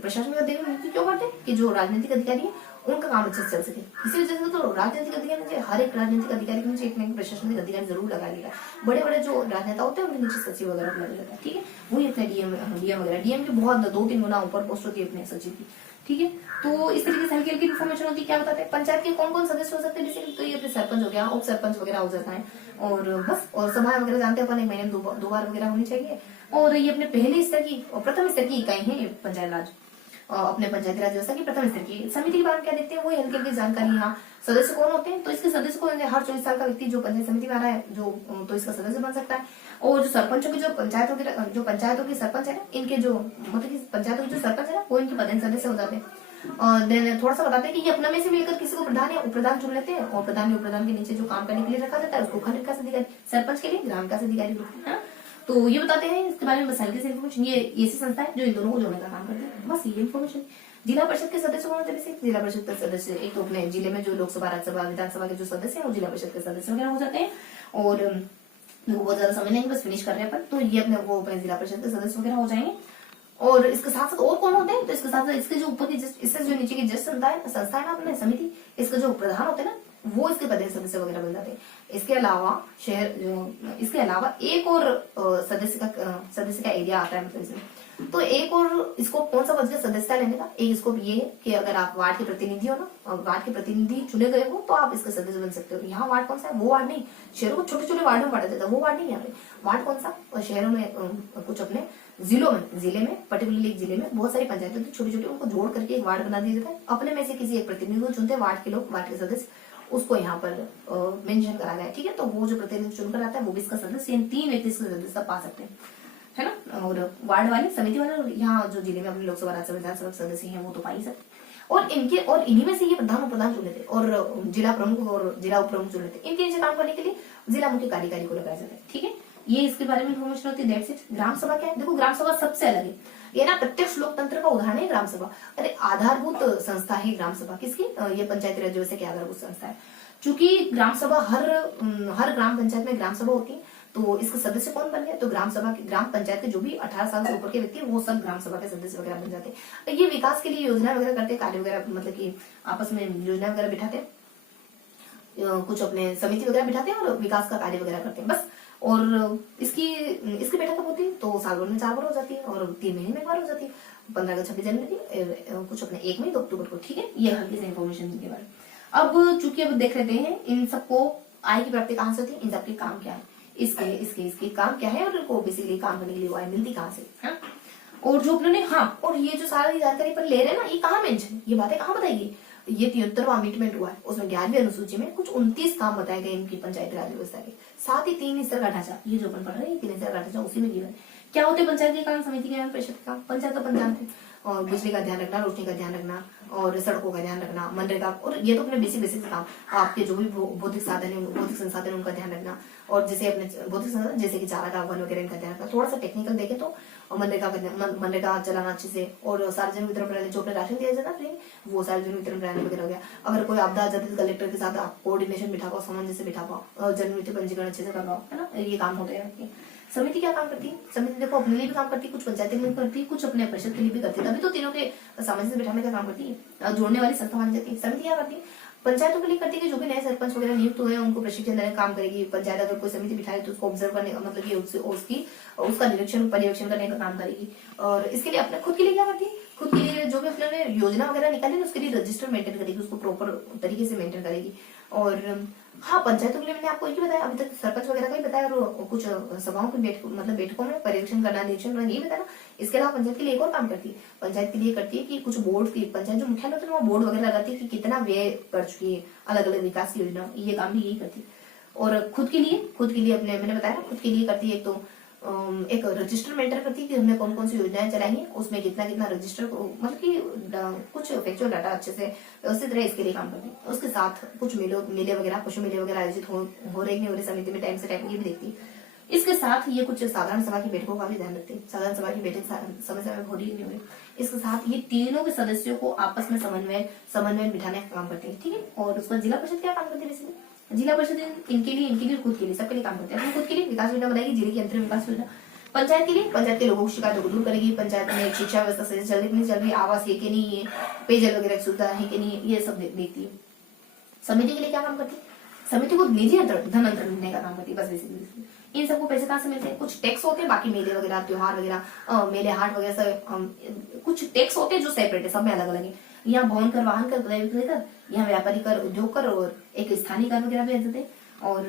प्रशासनिक अधिकारी नियुक्ति क्यों करते हैं कि जो राजनीतिक अधिकारी है उनका काम अच्छे से चल सके। इसी वजह से तो राजनीतिक अधिकारी नीचे, हर एक राजनीतिक अधिकारी के नीचे एक ना एक प्रशासनिक अधिकारी जरूर लगा देगा। बड़े बड़े जो राजनेता होते हैं उनके नीचे सचिव वगैरह लगा देता है, ठीक है। वही अपने डीएम वगैरह, डीएम की बहुत 2-3 गुना ऊपर पोस्ट होती है अपने सचिव की, ठीक है। तो इस तरीके से हल्की हल्की इन्फॉर्मेशन होती है। क्या बताते हैं पंचायत के कौन कौन सदस्य हो सकते हैं बेसिकली, तो ये अपने सरपंच हो गया, उप सरपंच वगैरह हो जाता है, और बस। और सभा वगैरह जानते हैं अपन, एक महीने में 2 बार वगैरह होनी चाहिए। और ये अपने पहले स्तर की और प्रथम स्तर की इकाई है पंचायत राज, अपने पंचायती राज व्यवस्था की प्रथम स्तर की। समिति के बारे में क्या देखते हैं, वो हल्की हल्की जानकारी। यहाँ सदस्य कौन होते हैं, तो इसके सदस्य को हर 24 साल का व्यक्ति जो पंचायत समिति में आ रहा है जो, तो इसका सदस्य बन सकता है। और जो सरपंचों की जो पंचायतों के सरपंच है ना, इनके जो मतलब कि पंचायतों के जो सरपंच है ना, वो इनके पदेन सदस्य हो जाते हैं। देन थोड़ा सा बताते हैं कि ये अपना में से मिलकर किसी को प्रधान या उपप्रधान चुन लेते हैं, और प्रधान या उपप्रधान के नीचे जो काम करने के लिए रखा जाता है उसको खंड विकास अधिकारी, सरपंच के लिए ग्राम विकास अधिकारी है ना। तो ये बताते हैं इसके बारे में बस हल्की सी इन्फॉर्मेशन। ये ऐसी संस्था है जो इन दोनों को जोड़ने का काम करती है, बस ये इन्फॉर्मेशन। जिला परिषद के सदस्य कौन होते हैं, जिला परिषद के सदस्य एक तो अपने जिले में जो लोकसभा, राज्यसभा, विधानसभा के जो सदस्य हैं वो जिला परिषद के सदस्य वगैरह हो जाते हैं। और बहुत ज्यादा समय नहीं, बस फिनिश कर रहे हैं अपन, तो ये अपने वो अपने जिला परिषद के सदस्य वगैरह हो जाएंगे। और इसके साथ साथ और कौन होते हैं, तो इसके साथ साथ इसके जो ऊपर की इससे जो नीचे की जज संस्था है ना अपने समिति, इसके जो प्रधान होते हैं ना वो इसके पदेन सदस्य वगैरह बन जाते हैं। इसके अलावा एक और सदस्य का एरिया आता है, मतलब इसमें तो एक और स्कोप कौन सा बच गया सदस्यता लेने का। एक स्कोप ये है कि अगर आप वार्ड के प्रतिनिधि हो ना, और वार्ड के प्रतिनिधि चुने गए हो तो आप इसके सदस्य बन सकते हो। यहाँ वार्ड कौन सा है, वो वार्ड नहीं, शहरों को छोटे छोटे वार्ड में बांटा जाता है, वो वार्ड नहीं। यहाँ पे वार्ड कौन सा, और शहरों में कुछ अपने जिले में पर्टिकुलरली एक जिले में बहुत सारी पंचायतें होती है छोटी छोटी, उनको जोड़ करके एक वार्ड बना दिया जाता है। अपने में से किसी एक प्रतिनिधि को चुनते हैं वार्ड के लोग, वार्ड के सदस्य, उसको यहाँ पर मेंशन करा गया है, ठीक है। तो वो जो प्रतिनिधि चुनकर आता है वो भी इसका सदस्य, 3 व्यक्ति इसका सदस्यता पा सकते हैं, है ना। और वार्ड वाले, समिति वाले, यहाँ जो जिले में अपने लोकसभा, राज्यसभा, विधानसभा सदस्य हैं वो तो पा ही सकते। और इन्हीं में से ये प्रधान उपप्रधान चुन लेते हैं, और जिला प्रमुख और जिला उप प्रमुख चुन लेते हैं। इनके नीचे काम करने के लिए जिला मुख्य कार्यकारी को लगाया जाता है, ठीक है। ये इसके बारे में इन्फॉर्मेशन होती है, दैट्स इट। ग्राम सभा क्या है, देखो ग्राम सभा सबसे अलग है, ये ना प्रत्यक्ष लोकतंत्र का उदाहरण है ग्राम सभा। अरे आधारभूत संस्था है ग्राम सभा, किसकी, ये पंचायती राज व्यवस्था की आधारभूत संस्था है। चूंकि ग्राम सभा हर ग्राम पंचायत में ग्राम सभा होती है, तो इसके सदस्य कौन बन गए, तो ग्राम पंचायत के जो भी 18 साल से ऊपर के व्यक्ति वो सब ग्राम सभा के सदस्य वगैरह बन जाते हैं। तो ये विकास के लिए योजना वगैरह करते हैं, कार्य वगैरह, मतलब कि आपस में योजना वगैरह बिठाते हैं, कुछ अपने समिति वगैरह बिठाते हैं और विकास का कार्य वगैरह करते हैं, बस। और इसकी बैठक कब होती है, तो साल भर में 4 बार हो जाती है, और 3 महीने में 1 बार हो जाती है, 15 अगस्त 26 जनवरी, कुछ अपने 1 मई 2 अक्टूबर को, ठीक है। ये हल्की से इन्फॉर्मेशन के बारे में। अब चूंकि अब देख लेते हैं इन सबको आय की प्राप्ति कहाँ से होती है, इन सबके काम क्या है, इसके काम क्या है, और इनको बेसिकली काम करने के लिए आय मिलती कहाँ से, है। और जो अपने हाँ, और ये जो सारी जानकारी पर ले रहे हैं ना, ये कहाँ मेंशन, ये बातें कहाँ बताएगी, ये 73वां अमेंडमेंट हुआ है, उसमें 11वीं अनुसूची में कुछ 29 काम बताए गए इनकी पंचायती राज व्यवस्था के। साथ ही 3 स्तर का ढांचा, ये जो अपन पढ़ रहे हैं 3 स्तर का ढांचा उसी में गिवन। क्या होते हैं पंचायत के काम, समिति के काम, परिषद के काम। पंचायत तो अपन जानते हैं, और बिजली का ध्यान रखना, रोशनी का ध्यान रखना, और सड़कों का ध्यान रखना, मनरेगा, और ये तो अपने बेसिक काम, आपके जो भी भौतिक साधन है, भौतिक संसाधन है उनका ध्यान रखना, और जैसे अपने भौतिक संसाधन जैसे कि चारागाह, वन वगैरह इनका ध्यान रखना। थोड़ा सा टेक्निकल देखे तो मनरेगा चलाना अच्छे से, और सार्वजनिक वितरण प्रणाली जो अपने राशन दिया जाता है फ्री, वो सार्वजनिक वितरण प्रणाली वगैरह हो गया। अगर कोई आपदा आ जाती है कलेक्टर के साथ आप कोऑर्डिनेशन बिठा पाओ, सामंजस्य बिठा पाओ, जन्म मृत्यु पंजीकरण अच्छे से कर पाओ, है ना। ये काम होते हैं। समिति क्या काम करती है, समिति देखो अपने लिए भी काम करती है, कुछ पंचायत के लिए करती है, कुछ अपने परिषद के लिए भी करती है, तभी तो तीनों के सामंजस्य बिठाने का काम करती है, जोड़ने वाली संस्था मानी जाती है। समिति क्या करती है, पंचायतों के लिए करती है कि जो भी नए सरपंच वगैरह नियुक्त हुए हैं उनको प्रशिक्षण देने का काम करेगी। पंचायत अगर कोई समिति बिठाए तो उसको ऑब्जर्व करने का, मतलब कि उसका निरीक्षण पर्यवेक्षण करने का काम करेगी। और इसके लिए अपने खुद के लिए क्या करती है, खुद के लिए जो भी अपने योजना वगैरह निकाली उसके लिए रजिस्टर मेंटेन करेगी, उसको प्रॉपर तरीके से मेंटेन करेगी। और हाँ, पंचायतों के लिए मैंने आपको ये बताया, अभी तक सरपंच वगैरह का ही बताया, और कुछ सभाओं की बैठकों में पर्यवेक्षण करना, निरीक्षण करना, ये बताया। इसके अलावा पंचायत के लिए एक और काम करती है, पंचायत के लिए करती है कि कुछ बोर्ड की, पंचायत जो मुख्यालय होता है वहाँ बोर्ड वगैरह लगाती है कि कितना व्यय कर चुकी है अलग अलग विकास की योजना, ये काम भी यही करती है। और खुद के लिए अपने मैंने बताया खुद के लिए करती है, एक तो एक रजिस्टर मेंटेन करती है कि हमने कौन कौन सी योजनाएं चलाई हैं, उसमें कितना रजिस्टर, मतलब कि कुछ फैक्चुअल डाटा अच्छे से व्यवस्थित तरह इसके लिए काम करती है। उसके साथ कुछ मेले वगैरह, पशु मेले वगैरह आयोजित हो रहे नहीं हो रहे समिति में टाइम से टाइम, ये भी देखती है। इसके साथ ये कुछ साधारण सभा की बैठकों का भी ध्यान रखती है, साधारण सभा की बैठक समय समय हो रही नहीं हो रही। इसके साथ ये तीनों के सदस्यों को आपस में समन्वय बिठाने का काम करते हैं, ठीक है। और उसका जिला परिषद क्या काम करती है, जिला परिषद इनके लिए खुद के लिए सबके लिए काम करते हैं। खुद के लिए विकास योजना बनाएगी, जिले की अंतर विकास योजना। पंचायत के लिए, पंचायत के लोगों की शिकायतों को दूर करेगी। पंचायत में शिक्षा व्यवस्था सही चल रही नहीं चल रही, आवास है कि नहीं है, पेयजल वगैरह की सुविधा है कि नहीं है, ये सब देखती है। समिति के लिए क्या काम करती है? समिति को निजी धन अंतरण देने का काम करती है बस बेसिकली। इन सबको पैसे कहाँ से मिलते हैं? कुछ टैक्स होते हैं, बाकी मेले वगैरह, त्योहार वगैरह, मेले हाट वगैरह सब कुछ टैक्स होते हैं जो सेपरेट है, सब में अलग अलग है। यहाँ भवन कर, वाहन कर, क्रय विक्रय कर, यहाँ व्यापारी कर, उद्योग कर और एक स्थानीय कर वगैरह भी देते हैं। और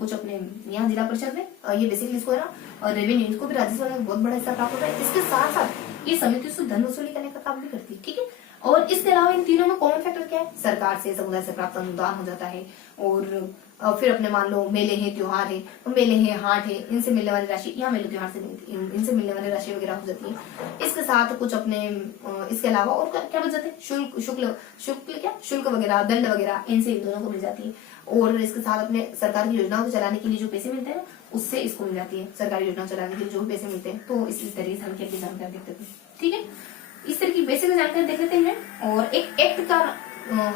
कुछ अपने यहाँ जिला परिषद में ये बेसिकली इसको है ना, और रेवेन्यू इसको भी राजस्व में बहुत बड़ा हिस्सा प्राप्त होता है। इसके साथ साथ ये समिति से धन वसूली करने का काम भी करती है, ठीक है। और इसके अलावा इन तीनों में कॉमन फैक्टर क्या है? सरकार से, समुदाय से प्राप्त अनुदान हो जाता है। और फिर अपने मान लो मेले हैं, त्योहार है, मेले हैं, हाट है, इनसे मिलने वाली राशि, यहाँ मेले त्योहार से इनसे मिलने वाली राशि वगैरह हो जाती है। इसके साथ कुछ अपने इसके अलावा और क्या बच जाते हैं? शुल्क वगैरह, दंड वगैरह, इनसे इन दोनों को मिल जाती है। और इसके साथ अपने सरकार की योजनाओं को चलाने के लिए जो पैसे मिलते हैं उससे इसको मिल जाती है। सरकारी योजना चलाने के लिए जो भी पैसे मिलते हैं, तो इस तरीके से हल्की हल्की जानकारी देख लेते हैं, ठीक है। इस तरह की बेसिक जानकारी देख लेते हैं। और एक एक्ट का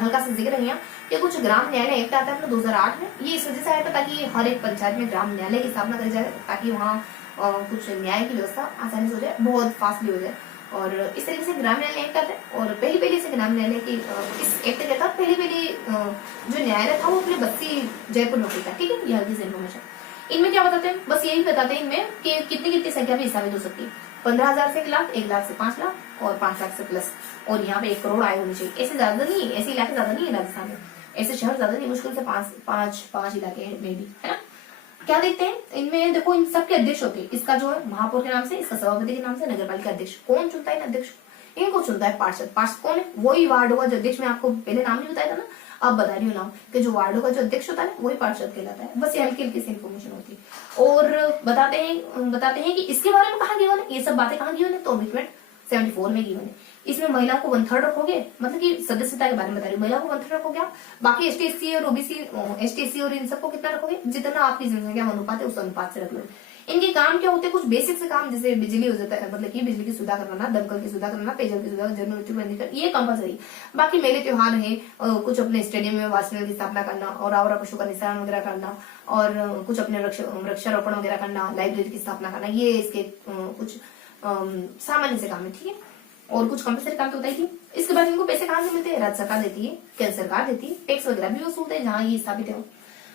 हल्का सा जिक्र है कि कुछ ग्राम न्यायालय एक्ट आता है अपना 2008 में। ये इस वजह से आया था ताकि हर एक पंचायत में ग्राम न्यायालय की स्थापना करी जाए, ताकि वहाँ कुछ न्याय की व्यवस्था आसानी से हो जाए, बहुत फास्टली हो जाए। और इस तरीके से ग्राम न्यायालय एक्ट आता है। और पहली से ग्राम न्यायालय की इस एक्ट के तहत पहली जो न्यायालय था वो अपने बस्ती जयपुर में था, ठीक है। यह हल्की इन्फॉर्मेशन। इनमें क्या बताते हैं? बस यही बताते हैं इनमें कि कितनी संख्या में स्थापित हो सकती है। 15,000 से 1 लाख, 1 लाख से 5 लाख और 5 लाख से प्लस। और यहाँ पे 1 करोड़ आय होनी चाहिए। ऐसे ज्यादा नहीं है, ऐसे इलाके ज्यादा नहीं है राजस्थान में, ऐसे शहर ज्यादा नहीं, मुश्किल से पांच इलाके में भी, है ना। क्या देखते हैं इनमें? देखो, इन सबके अध्यक्ष होते हैं। इसका जो है महापौर के नाम से, इसका सभापति के नाम से, नगर पालिका अध्यक्ष। कौन चुनता है इन अध्यक्ष? इनको चुनता है पार्षद। पार्षद कौन है? वही वार्ड होगा जो अध्यक्ष, में आपको पहले नाम नहीं बताया था ना, अब बता रही हूँ नाम, कि जो वार्ड होगा जो अध्यक्ष होता है वही पार्षद कहलाता है। बस ये हल्की हल्की सी इन्फॉर्मेशन होती है। और बताते हैं कि इसके बारे में कहाँ गिवन है, ये सब बातें कहाँ गिवन है? तो अमेंडमेंट 74 में गिवन है। इसमें महिला को 1/3 रखोगे, मतलब कि सदस्यता के बारे में बता रही हूँ, महिला को 1/3 रखोगे आप। बाकी एसटी एससी और ओबीसी, एसटी एससी और इन सबको कितना रखोगे? जितना आपकी जनसंख्या अनुपात है उस अनुपात से रख लो। इनके काम क्या होते हैं? कुछ बेसिक से काम, जैसे बिजली हो जाता है, मतलब कि बिजली की सुविधा करवाना, दमकल की सुविधा करना, पेयजल की सुविधा, जन्म मृत्यु पंजीकरण, ये कंपलसरी। बाकी मेले त्योहार है, कुछ अपने स्टेडियम में वाचनल की स्थापना करना और आवारा पशु का निस्तारण वगैरह करना, और कुछ अपने वृक्षारोपण वगैरह करना, लाइब्रेरी की स्थापना करना, ये इसके कुछ सामान्य से काम है, ठीक है। और कुछ कंपलसरी काम तो होता ही थी। इसके बाद इनको पैसे कहाँ से मिलते हैं? राज्य सरकार देती है, केंद्र सरकार देती है, टैक्स वगैरह भी वसूलते हैं जहाँ ये स्थापित है।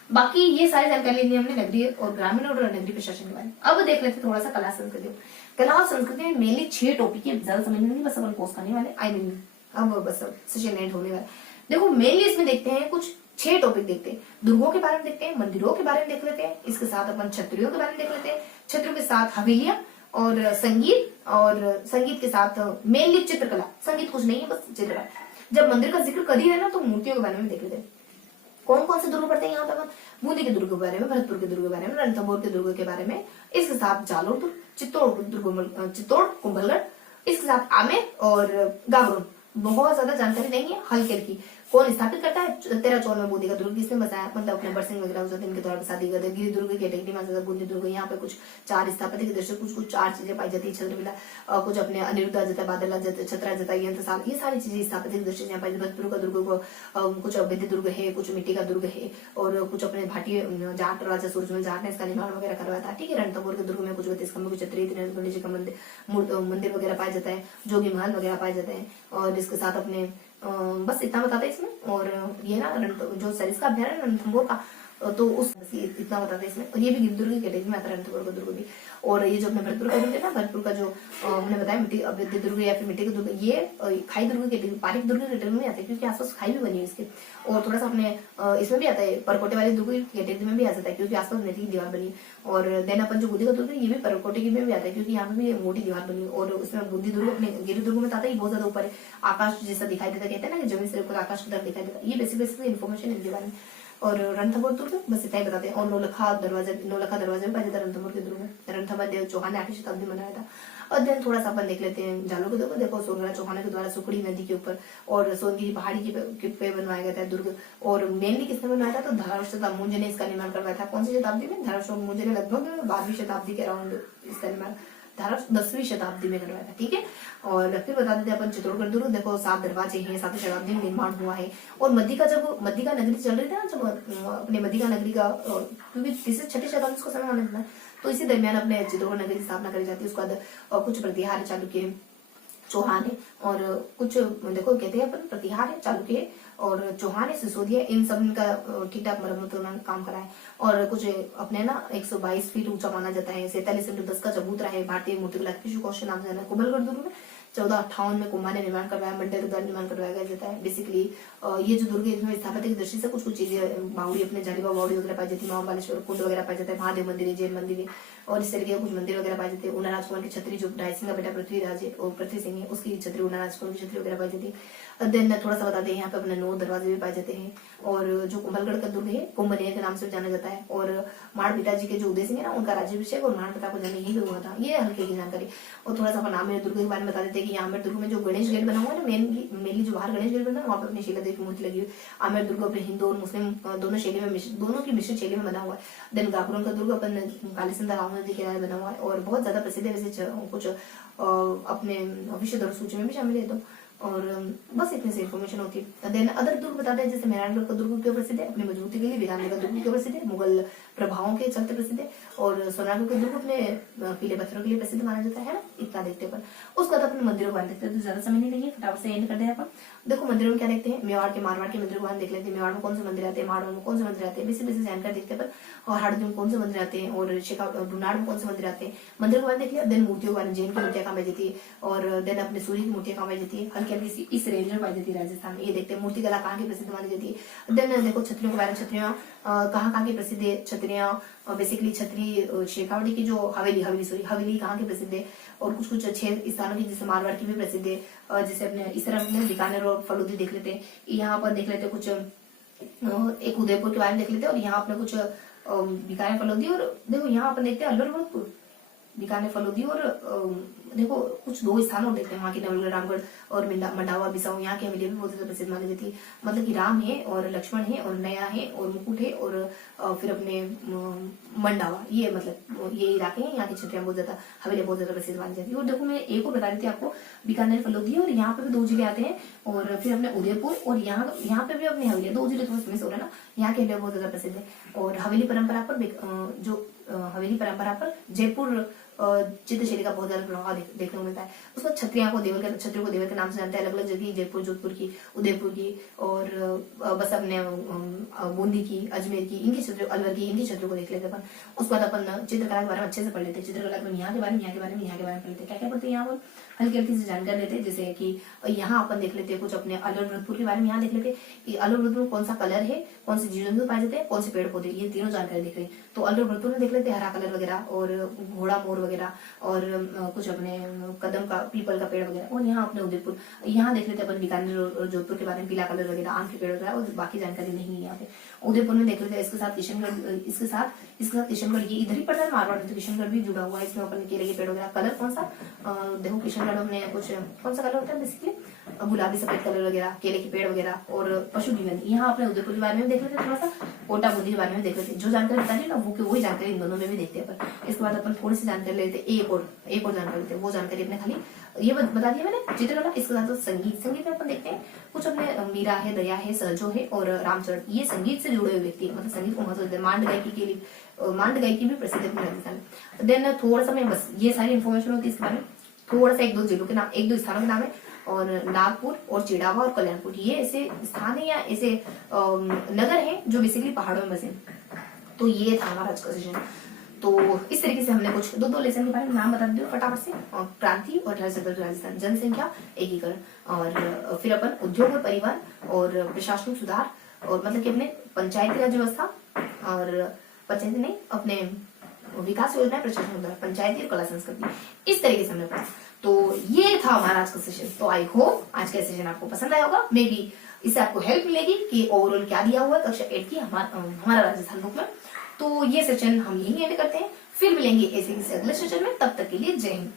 बाकी ये सारी जानकारी लेनी हमने नगरीय और ग्रामीण और नगरीय प्रशासन के बारे में। अब देख लेते थोड़ा सा कला संस्कृति। कला और संस्कृति में मेनली 6 टॉपिक है, ज्यादा समझने नहीं, बस अपन पोस्ट करने वाले, आई मीन अब बस सेशन एंड होने वाला। देखो मेनली इसमें देखते हैं कुछ 6 टॉपिक देखते हैं। दुर्गों के बारे में देखते हैं, मंदिरों के बारे में देख लेते हैं, इसके साथ अपन छत्रियों के बारे में देख लेते हैं, छत्रियों के साथ हवेलियां और संगीत, और संगीत के साथ मेनली चित्रकला। संगीत कुछ नहीं है, बस चित्रकला। जब मंदिर का जिक्र कर ही है ना, तो मूर्तियों के बारे में देख लेते हैं। कौन कौन से दुर्ग पड़ते हैं यहाँ तक? बूंदी के दुर्ग के बारे में, भरतपुर के दुर्ग के बारे में, रणथंभौर के दुर्ग के बारे में, इसके साथ जालोर दुर्ग, चित्तौड़, कुंभलगढ़, इसके साथ आमेर और गागरोन। बहुत ज्यादा जानकारी नहीं है, हल्की हल्की। कौन स्थापित करता है? 1354 में बूंदी का दुर्ग किसने बसाया? मतलब अपने बरसिंह वगैरह हो जाते हैं, इनके द्वारा बसा दी गई। गिरि दुर्ग की कैटेगरी में आता है बूंदी दुर्ग। यहाँ पे कुछ 4 स्थापत्य की दृष्टि कुछ 4 चीजें पाई जाती है। छत्रमिला, कुछ अपने अनिरुद्ध आ जाता है, बादल आ जाता है, छत्रा जाता है, ये सारी चीजें स्थापत्य की दृष्टि से यहाँ पाई। भरतपुर का दुर्ग को कुछ अवैध दुर्ग है, कुछ मिट्टी का दुर्ग है, और कुछ अपने भाटी जाट राजा सूरजमल जाट ने इसका निर्माण वगैरह करवाया था, ठीक है। रणथंभौर के दुर्ग में कुछ 32 खंभे, कुछ छतरी जी का मंदिर वगैरह पाया जाता है, जोगी महल वगैरह पाए जाते हैं। और इसके साथ अपने बस इतना बताते हैं इसमें। और ये ना जो सरिस्का अभ्यारण्य रणथंभौर का, तो उस इतना बताते हैं इसमें। और ये भी गिरदुर्ग की कैटेगरी में आता है, रणथंभौर का दुर्ग भी। और ये जो अपने भरतपुर का दुर्ग है ना, भरतपुर का जो हमने बताया मिट्टी अवैध दुर्ग या फिर मिट्टी का दुर्ग, ये खाई दुर्ग की पारिक दुर्ग की कैटेगरी में आता है, क्योंकि आसपास खाई भी बनी है इसके। और थोड़ा सा अपने इसमें भी आता है, परकोटे वाले दुर्ग की कैटेगरी में भी आ जाता है, क्योंकि आसपास नदी की दीवार बनी। और देन अपन जो बूंदी का दुर्ग है, ये भी परकोटे में भी आता है, क्योंकि यहाँ पे भी मोटी दीवार बनी। और उसमें बूंदी दुर्ग अपने गिरि दुर्ग में आता है, बहुत ज्यादा ऊपर है, आकाश जैसा दिखाई देता, कहते हैं ना कि जमीन से ऊपर आकाश की तरफ दिखाई देता। ये बेसिक इन्फॉर्मेशन इनके बारे में। और रणथंभौर दुर्ग बस इतना ही बताते हैं। और नौलखा दरवाजा भी पाया जाता है रणथंभौर के दुर्ग में। रणथंभौर देव चौहान ने 8वीं शताब्दी में बनाया था। और देन थोड़ा सा अपन देख लेते हैं जालोर के दुर्ग। देखो सोनगढ़ चौहान के द्वारा सुखड़ी नदी के ऊपर और सोनगिरी पहाड़ी पे बनवाया गया था दुर्ग। और मेनली किसने बनवाया था? तो धर्मराष्ट्र मुंज ने इसका निर्माण करवाया था। कौन सी शताब्दी में? धर्मराष्ट्र मुंज ने लगभग 12वीं शताब्दी के अराउंड इसका निर्माण धारा 10वीं शताब्दी में करवाया था, ठीक है। और फिर बता देते अपन चित्तौड़गढ़ दुर्ग, देखो 7 दरवाजे हैं, 7वीं शताब्दी में निर्माण हुआ है। और मध्यका नगरी चल रही थी ना, जब अपने मध्यका नगरी का, क्योंकि 6वीं शताब्दी को समय होने था, तो इसी दरमियान अपने चित्तौड़गढ़ नगरी की स्थापना करी जाती है। उसके बाद कुछ प्रतिहार चालुक्य चौहान है, और कुछ देखो कहते हैं अपन प्रतिहार है, चालुक्य और चौहान है, सिसोदिया, इन सब का ठीक ठाक मरम्मत उन्होंने काम करा है। और कुछ अपने ना 122 फीट ऊंचा माना जाता है, 47 × 10 का चबूतरा है। भारतीय मूर्तिकला के कौशल नाम से जाना है। कुंभलगढ़ दुर्ग में 1458 में कुंभा ने निर्माण करवाया, मंडल के द्वारा निर्माण करवाया जाता है। बेसिकली ये जो दुर्ग है इसमें स्थापत्य की दृष्टि से कुछ चीजें बावड़ी, अपने जालीबा बावड़ी वगैरह पाई जाती है, मां बालेश्वर कुंड वगैरह पाई जाता है, महादेव मंदिर है, जैन मंदिर है, और इस तरीके के कुछ मंदिर वगैरह पाए जाते हैं। उना राजकुमार की छतरी, जो रायसिंह का बेटा पृथ्वीराज है और पृथ्वी सिंह है, उसकी छतरी, उना राजकुमार की छतरी वगैरह पाई जाती है। देन थोड़ा सा बता दें, यहाँ पे अपने 9 दरवाजे भी पाए जाते हैं। और जो कुंभलगढ़ का दुर्ग है कुंभनिया के नाम से जाना जाता है। और माड़ पिताजी के जो उदय सिंह है ना, उनका राज्याभिषेक और माड़ प्रताप को जन्म यही हुआ था। ये हल्की की जानकारी। और थोड़ा सा अपन आमेर दुर्ग के बारे में बता देते हैं कि आमेर दुर्ग में जो गणेश गेट बना हुआ है ना, मेनली जो बाहर गणेश गेट बना है, वहाँ पे अपनी शीला देवी की मूर्ति लगी हुई। आमेर दुर्ग अपने हिंदू और मुस्लिम दोनों शैली में, दोनों की मिश्रित शैली में बना हुआ है। देन गागरोन का दुर्ग अपन कालीसिंधा राम नदी के किनारे बना हुआ है और बहुत ज्यादा प्रसिद्ध है। वैसे कुछ अपने विश्व धरोहर सूची में भी शामिल है। तो और बस इतनी सी इन्फॉर्मेशन होती है। देन अदर दुर्ग बताते हैं, जैसे मेहरानगढ़ का दुर्ग क्यों प्रसिद्ध है, अपनी मजबूती के लिए। वीरानगढ़ का दुर्ग क्यों प्रसिद्ध है, मुगल प्रभावों के चलते प्रसिद्ध है। और सोनारगढ़ का दुर्ग अपने पीले पत्थरों के लिए प्रसिद्ध माना जाता है ना। इतना देखते हैं अपन। उसके बाद अपने मंदिरों को देखते हैं, तो ज्यादा समय नहीं लेंगे, फटाफट से एंड कर दे अपन। देखो मंदिरों में क्या देखते हैं, मेवाड़ के मारवाड़ के मंदिर को देख लेते हैं। मेवाड़ में कौन से मंदिर आते हैं, मारवाड़ में कौन से मंदिर आते हैं, बेसिक जानकारी देखते हैं अपन। और हाड़ोती में कौन से मंदिर आते हैं, और ढूनाड़ में कौन से मंदिर आते हैं, मंदिर को देख लिया। देन मूर्तियों के बारे में, जैन की मूर्तियां कहाँ पाई जाती है, और देन अपने सूर्य की मूर्तियां कहाँ पाई जाती है, हल्की हल्की इस रेंज में पाई जाती है राजस्थान में। ये देखते हैं मूर्ति कला कहाँ की प्रसिद्ध मानी जाती है। देन देखो छतरियों के बारे में, छतरियां कहाँ की प्रसिद्ध है, छतरियां बेसिकली छतरी शेखावटी की जो हवेली कहाँ की प्रसिद्ध है। और कुछ 6 स्थानों की, जैसे मारवाड़ की भी प्रसिद्ध है। जैसे अपने इस तरह अपने बीकानेर और फलूदी देख लेते हैं। यहाँ पर देख लेते हैं कुछ, एक उदयपुर के बारे में देख लेते हैं। और यहाँ अपने कुछ बीकानेर फलूदी, और देखो यहाँ अपन देखते हैं अलवर भरतपुर, बीकानेर फलूदी, और देखो कुछ 2 स्थान और देखते हैं वहाँ की, नवलगढ़, रामगढ़ और मंडावा बिसाऊ। यहाँ की हवेली भी बहुत ज्यादा प्रसिद्ध मानी जाती है। मतलब कि राम है और लक्ष्मण है और नया है और मुकुट है, और फिर अपने मंडावा, ये मतलब ये इलाके हैं। यहाँ की छतरियां बहुत ज्यादा, हवेली बहुत ज्यादा प्रसिद्ध मानी जाती है। और देखो मैं एक और बता देती हूँ आपको, बीकानेर फलूदी, और यहाँ पे भी 2 जिले आते हैं। और फिर अपने उदयपुर, और यहाँ पे भी अपनी हवेली, 2 जिले थोड़ा मिस हो रहा है ना। यहाँ की हवेली बहुत ज्यादा प्रसिद्ध है। और हवेली परंपरा पर जयपुर चित्रशैली का बहुत ज्यादा प्रभाव देखने को मिलता है। उसको छत्रियों को देवल के नाम से जानते हैं। अलग अलग जगह, जयपुर, जोधपुर की, उदयपुर की, और बस अपने बूंदी की, अजमेर की, इनकी छत्रियों, अलवर की, इनकी छत्रियों को देख लेते अपन। उसके बाद अपन चित्रकला के बारे में अच्छे से पढ़ लेते हैं। चित्रकला में यहाँ के बारे में पढ़ लेते हैं। क्या क्या पढ़ते हैं यहाँ पर, हल्की हल्की से जानकारी लेते हैं। जैसे कि यहाँ अपन देख लेते हैं कुछ अपने अलवर भरतपुर के बारे में। यहाँ देख लेते हैं कि अलवर भरतपुर में कौन सा कलर है, कौन से जीव जंतु पाए जाते हैं, कौन से पेड़ पौधे, ये तीनों जानकारी देख रहे हैं। तो अलवर भरतपुर में देख लेते हैं हरा कलर वगैरह, और घोड़ा मोर वगैरह, और कुछ अपने कदम का, पीपल का पेड़ वगैरह। और यहाँ अपने उदयपुर, यहाँ देख लेते हैं अपन बीकानेर और जोधपुर के बारे में, पीला कलर वगैरह, आम के पेड़ वगैरह, और बाकी जानकारी नहीं है यहाँ पे। उदयपुर में देख लेते हैं, इसके साथ किशनगढ़, ये इधर ही पड़ता है मारवाड़ में, तो किशनगढ़ भी जुड़ा हुआ है इसमें। अपन केले के पेड़ वगैरह, कलर कौन सा, देखो किशनगढ़ में कुछ कौन सा कलर होता है, बेसिकली गुलाबी सफेद कलर वगैरह, केले के पेड़ वगैरह, और पशु जीवन। यहाँ अपने उदयपुर के बारे में देख लेते हैं, थोड़ा सा कोटा बूंदी के बारे में देख लेते हैं। जो जानकारी बता दी ना, वही जानकारी इन दोनों में भी देखते हैं अपन। इसके बाद अपन थोड़ी सी जानकारी लेते हैं, एक और जानकारी लेते हैं। वो जानकारी अपने खाली ये बता दिया मैंने, चित्रकला। इसके साथ संगीत में अपन देखते हैं कुछ अपने मीरा है, दया है, सरजो है, और रामचरण, ये संगीत से जुड़े हुए व्यक्ति, मतलब संगीत को महत्व देते हैं। मांड गायकी भी प्रसिद्ध है राजस्थान। देन थोड़ा सा मैं, बस ये सारी इन्फॉर्मेशन होती है इसके बारे में। थोड़ा सा 1-2 जिलों के नाम, 1-2 स्थानों के नाम है, और नागपुर और चिड़ावा और कल्याणपुर, ये ऐसे स्थान है या ऐसे नगर है जो बेसिकली पहाड़ों में बसे। तो ये था हमारा आज का सेशन। तो इस तरीके से हमने कुछ 2 लेसन के बारे में नाम बता दिए फटाफट से। क्रांति और राजस्थान, जनसंख्या, एकीकरण, और फिर अपन उद्योग और परिवहन और प्रशासनिक सुधार, और मतलब कि अपने पंचायती राज व्यवस्था, और पंचायती नहीं, अपने विकास योजना, प्रशासनिक सुधार, पंचायती और कला संस्कृति, इस तरीके से हमने पढ़ा। तो ये था हमारा आज का सेशन। तो आई होप आज का सेशन आपको पसंद आया होगा। मे बी इससे आपको हेल्प मिलेगी कि ओवरऑल क्या दिया हुआ है कक्षा 8 की हमारा राजस्थान बुक में। तो ये सेशन हम यही एंड करते हैं, फिर मिलेंगे ऐसे किसी अगले सेशन में। तब तक के लिए जय हिंद।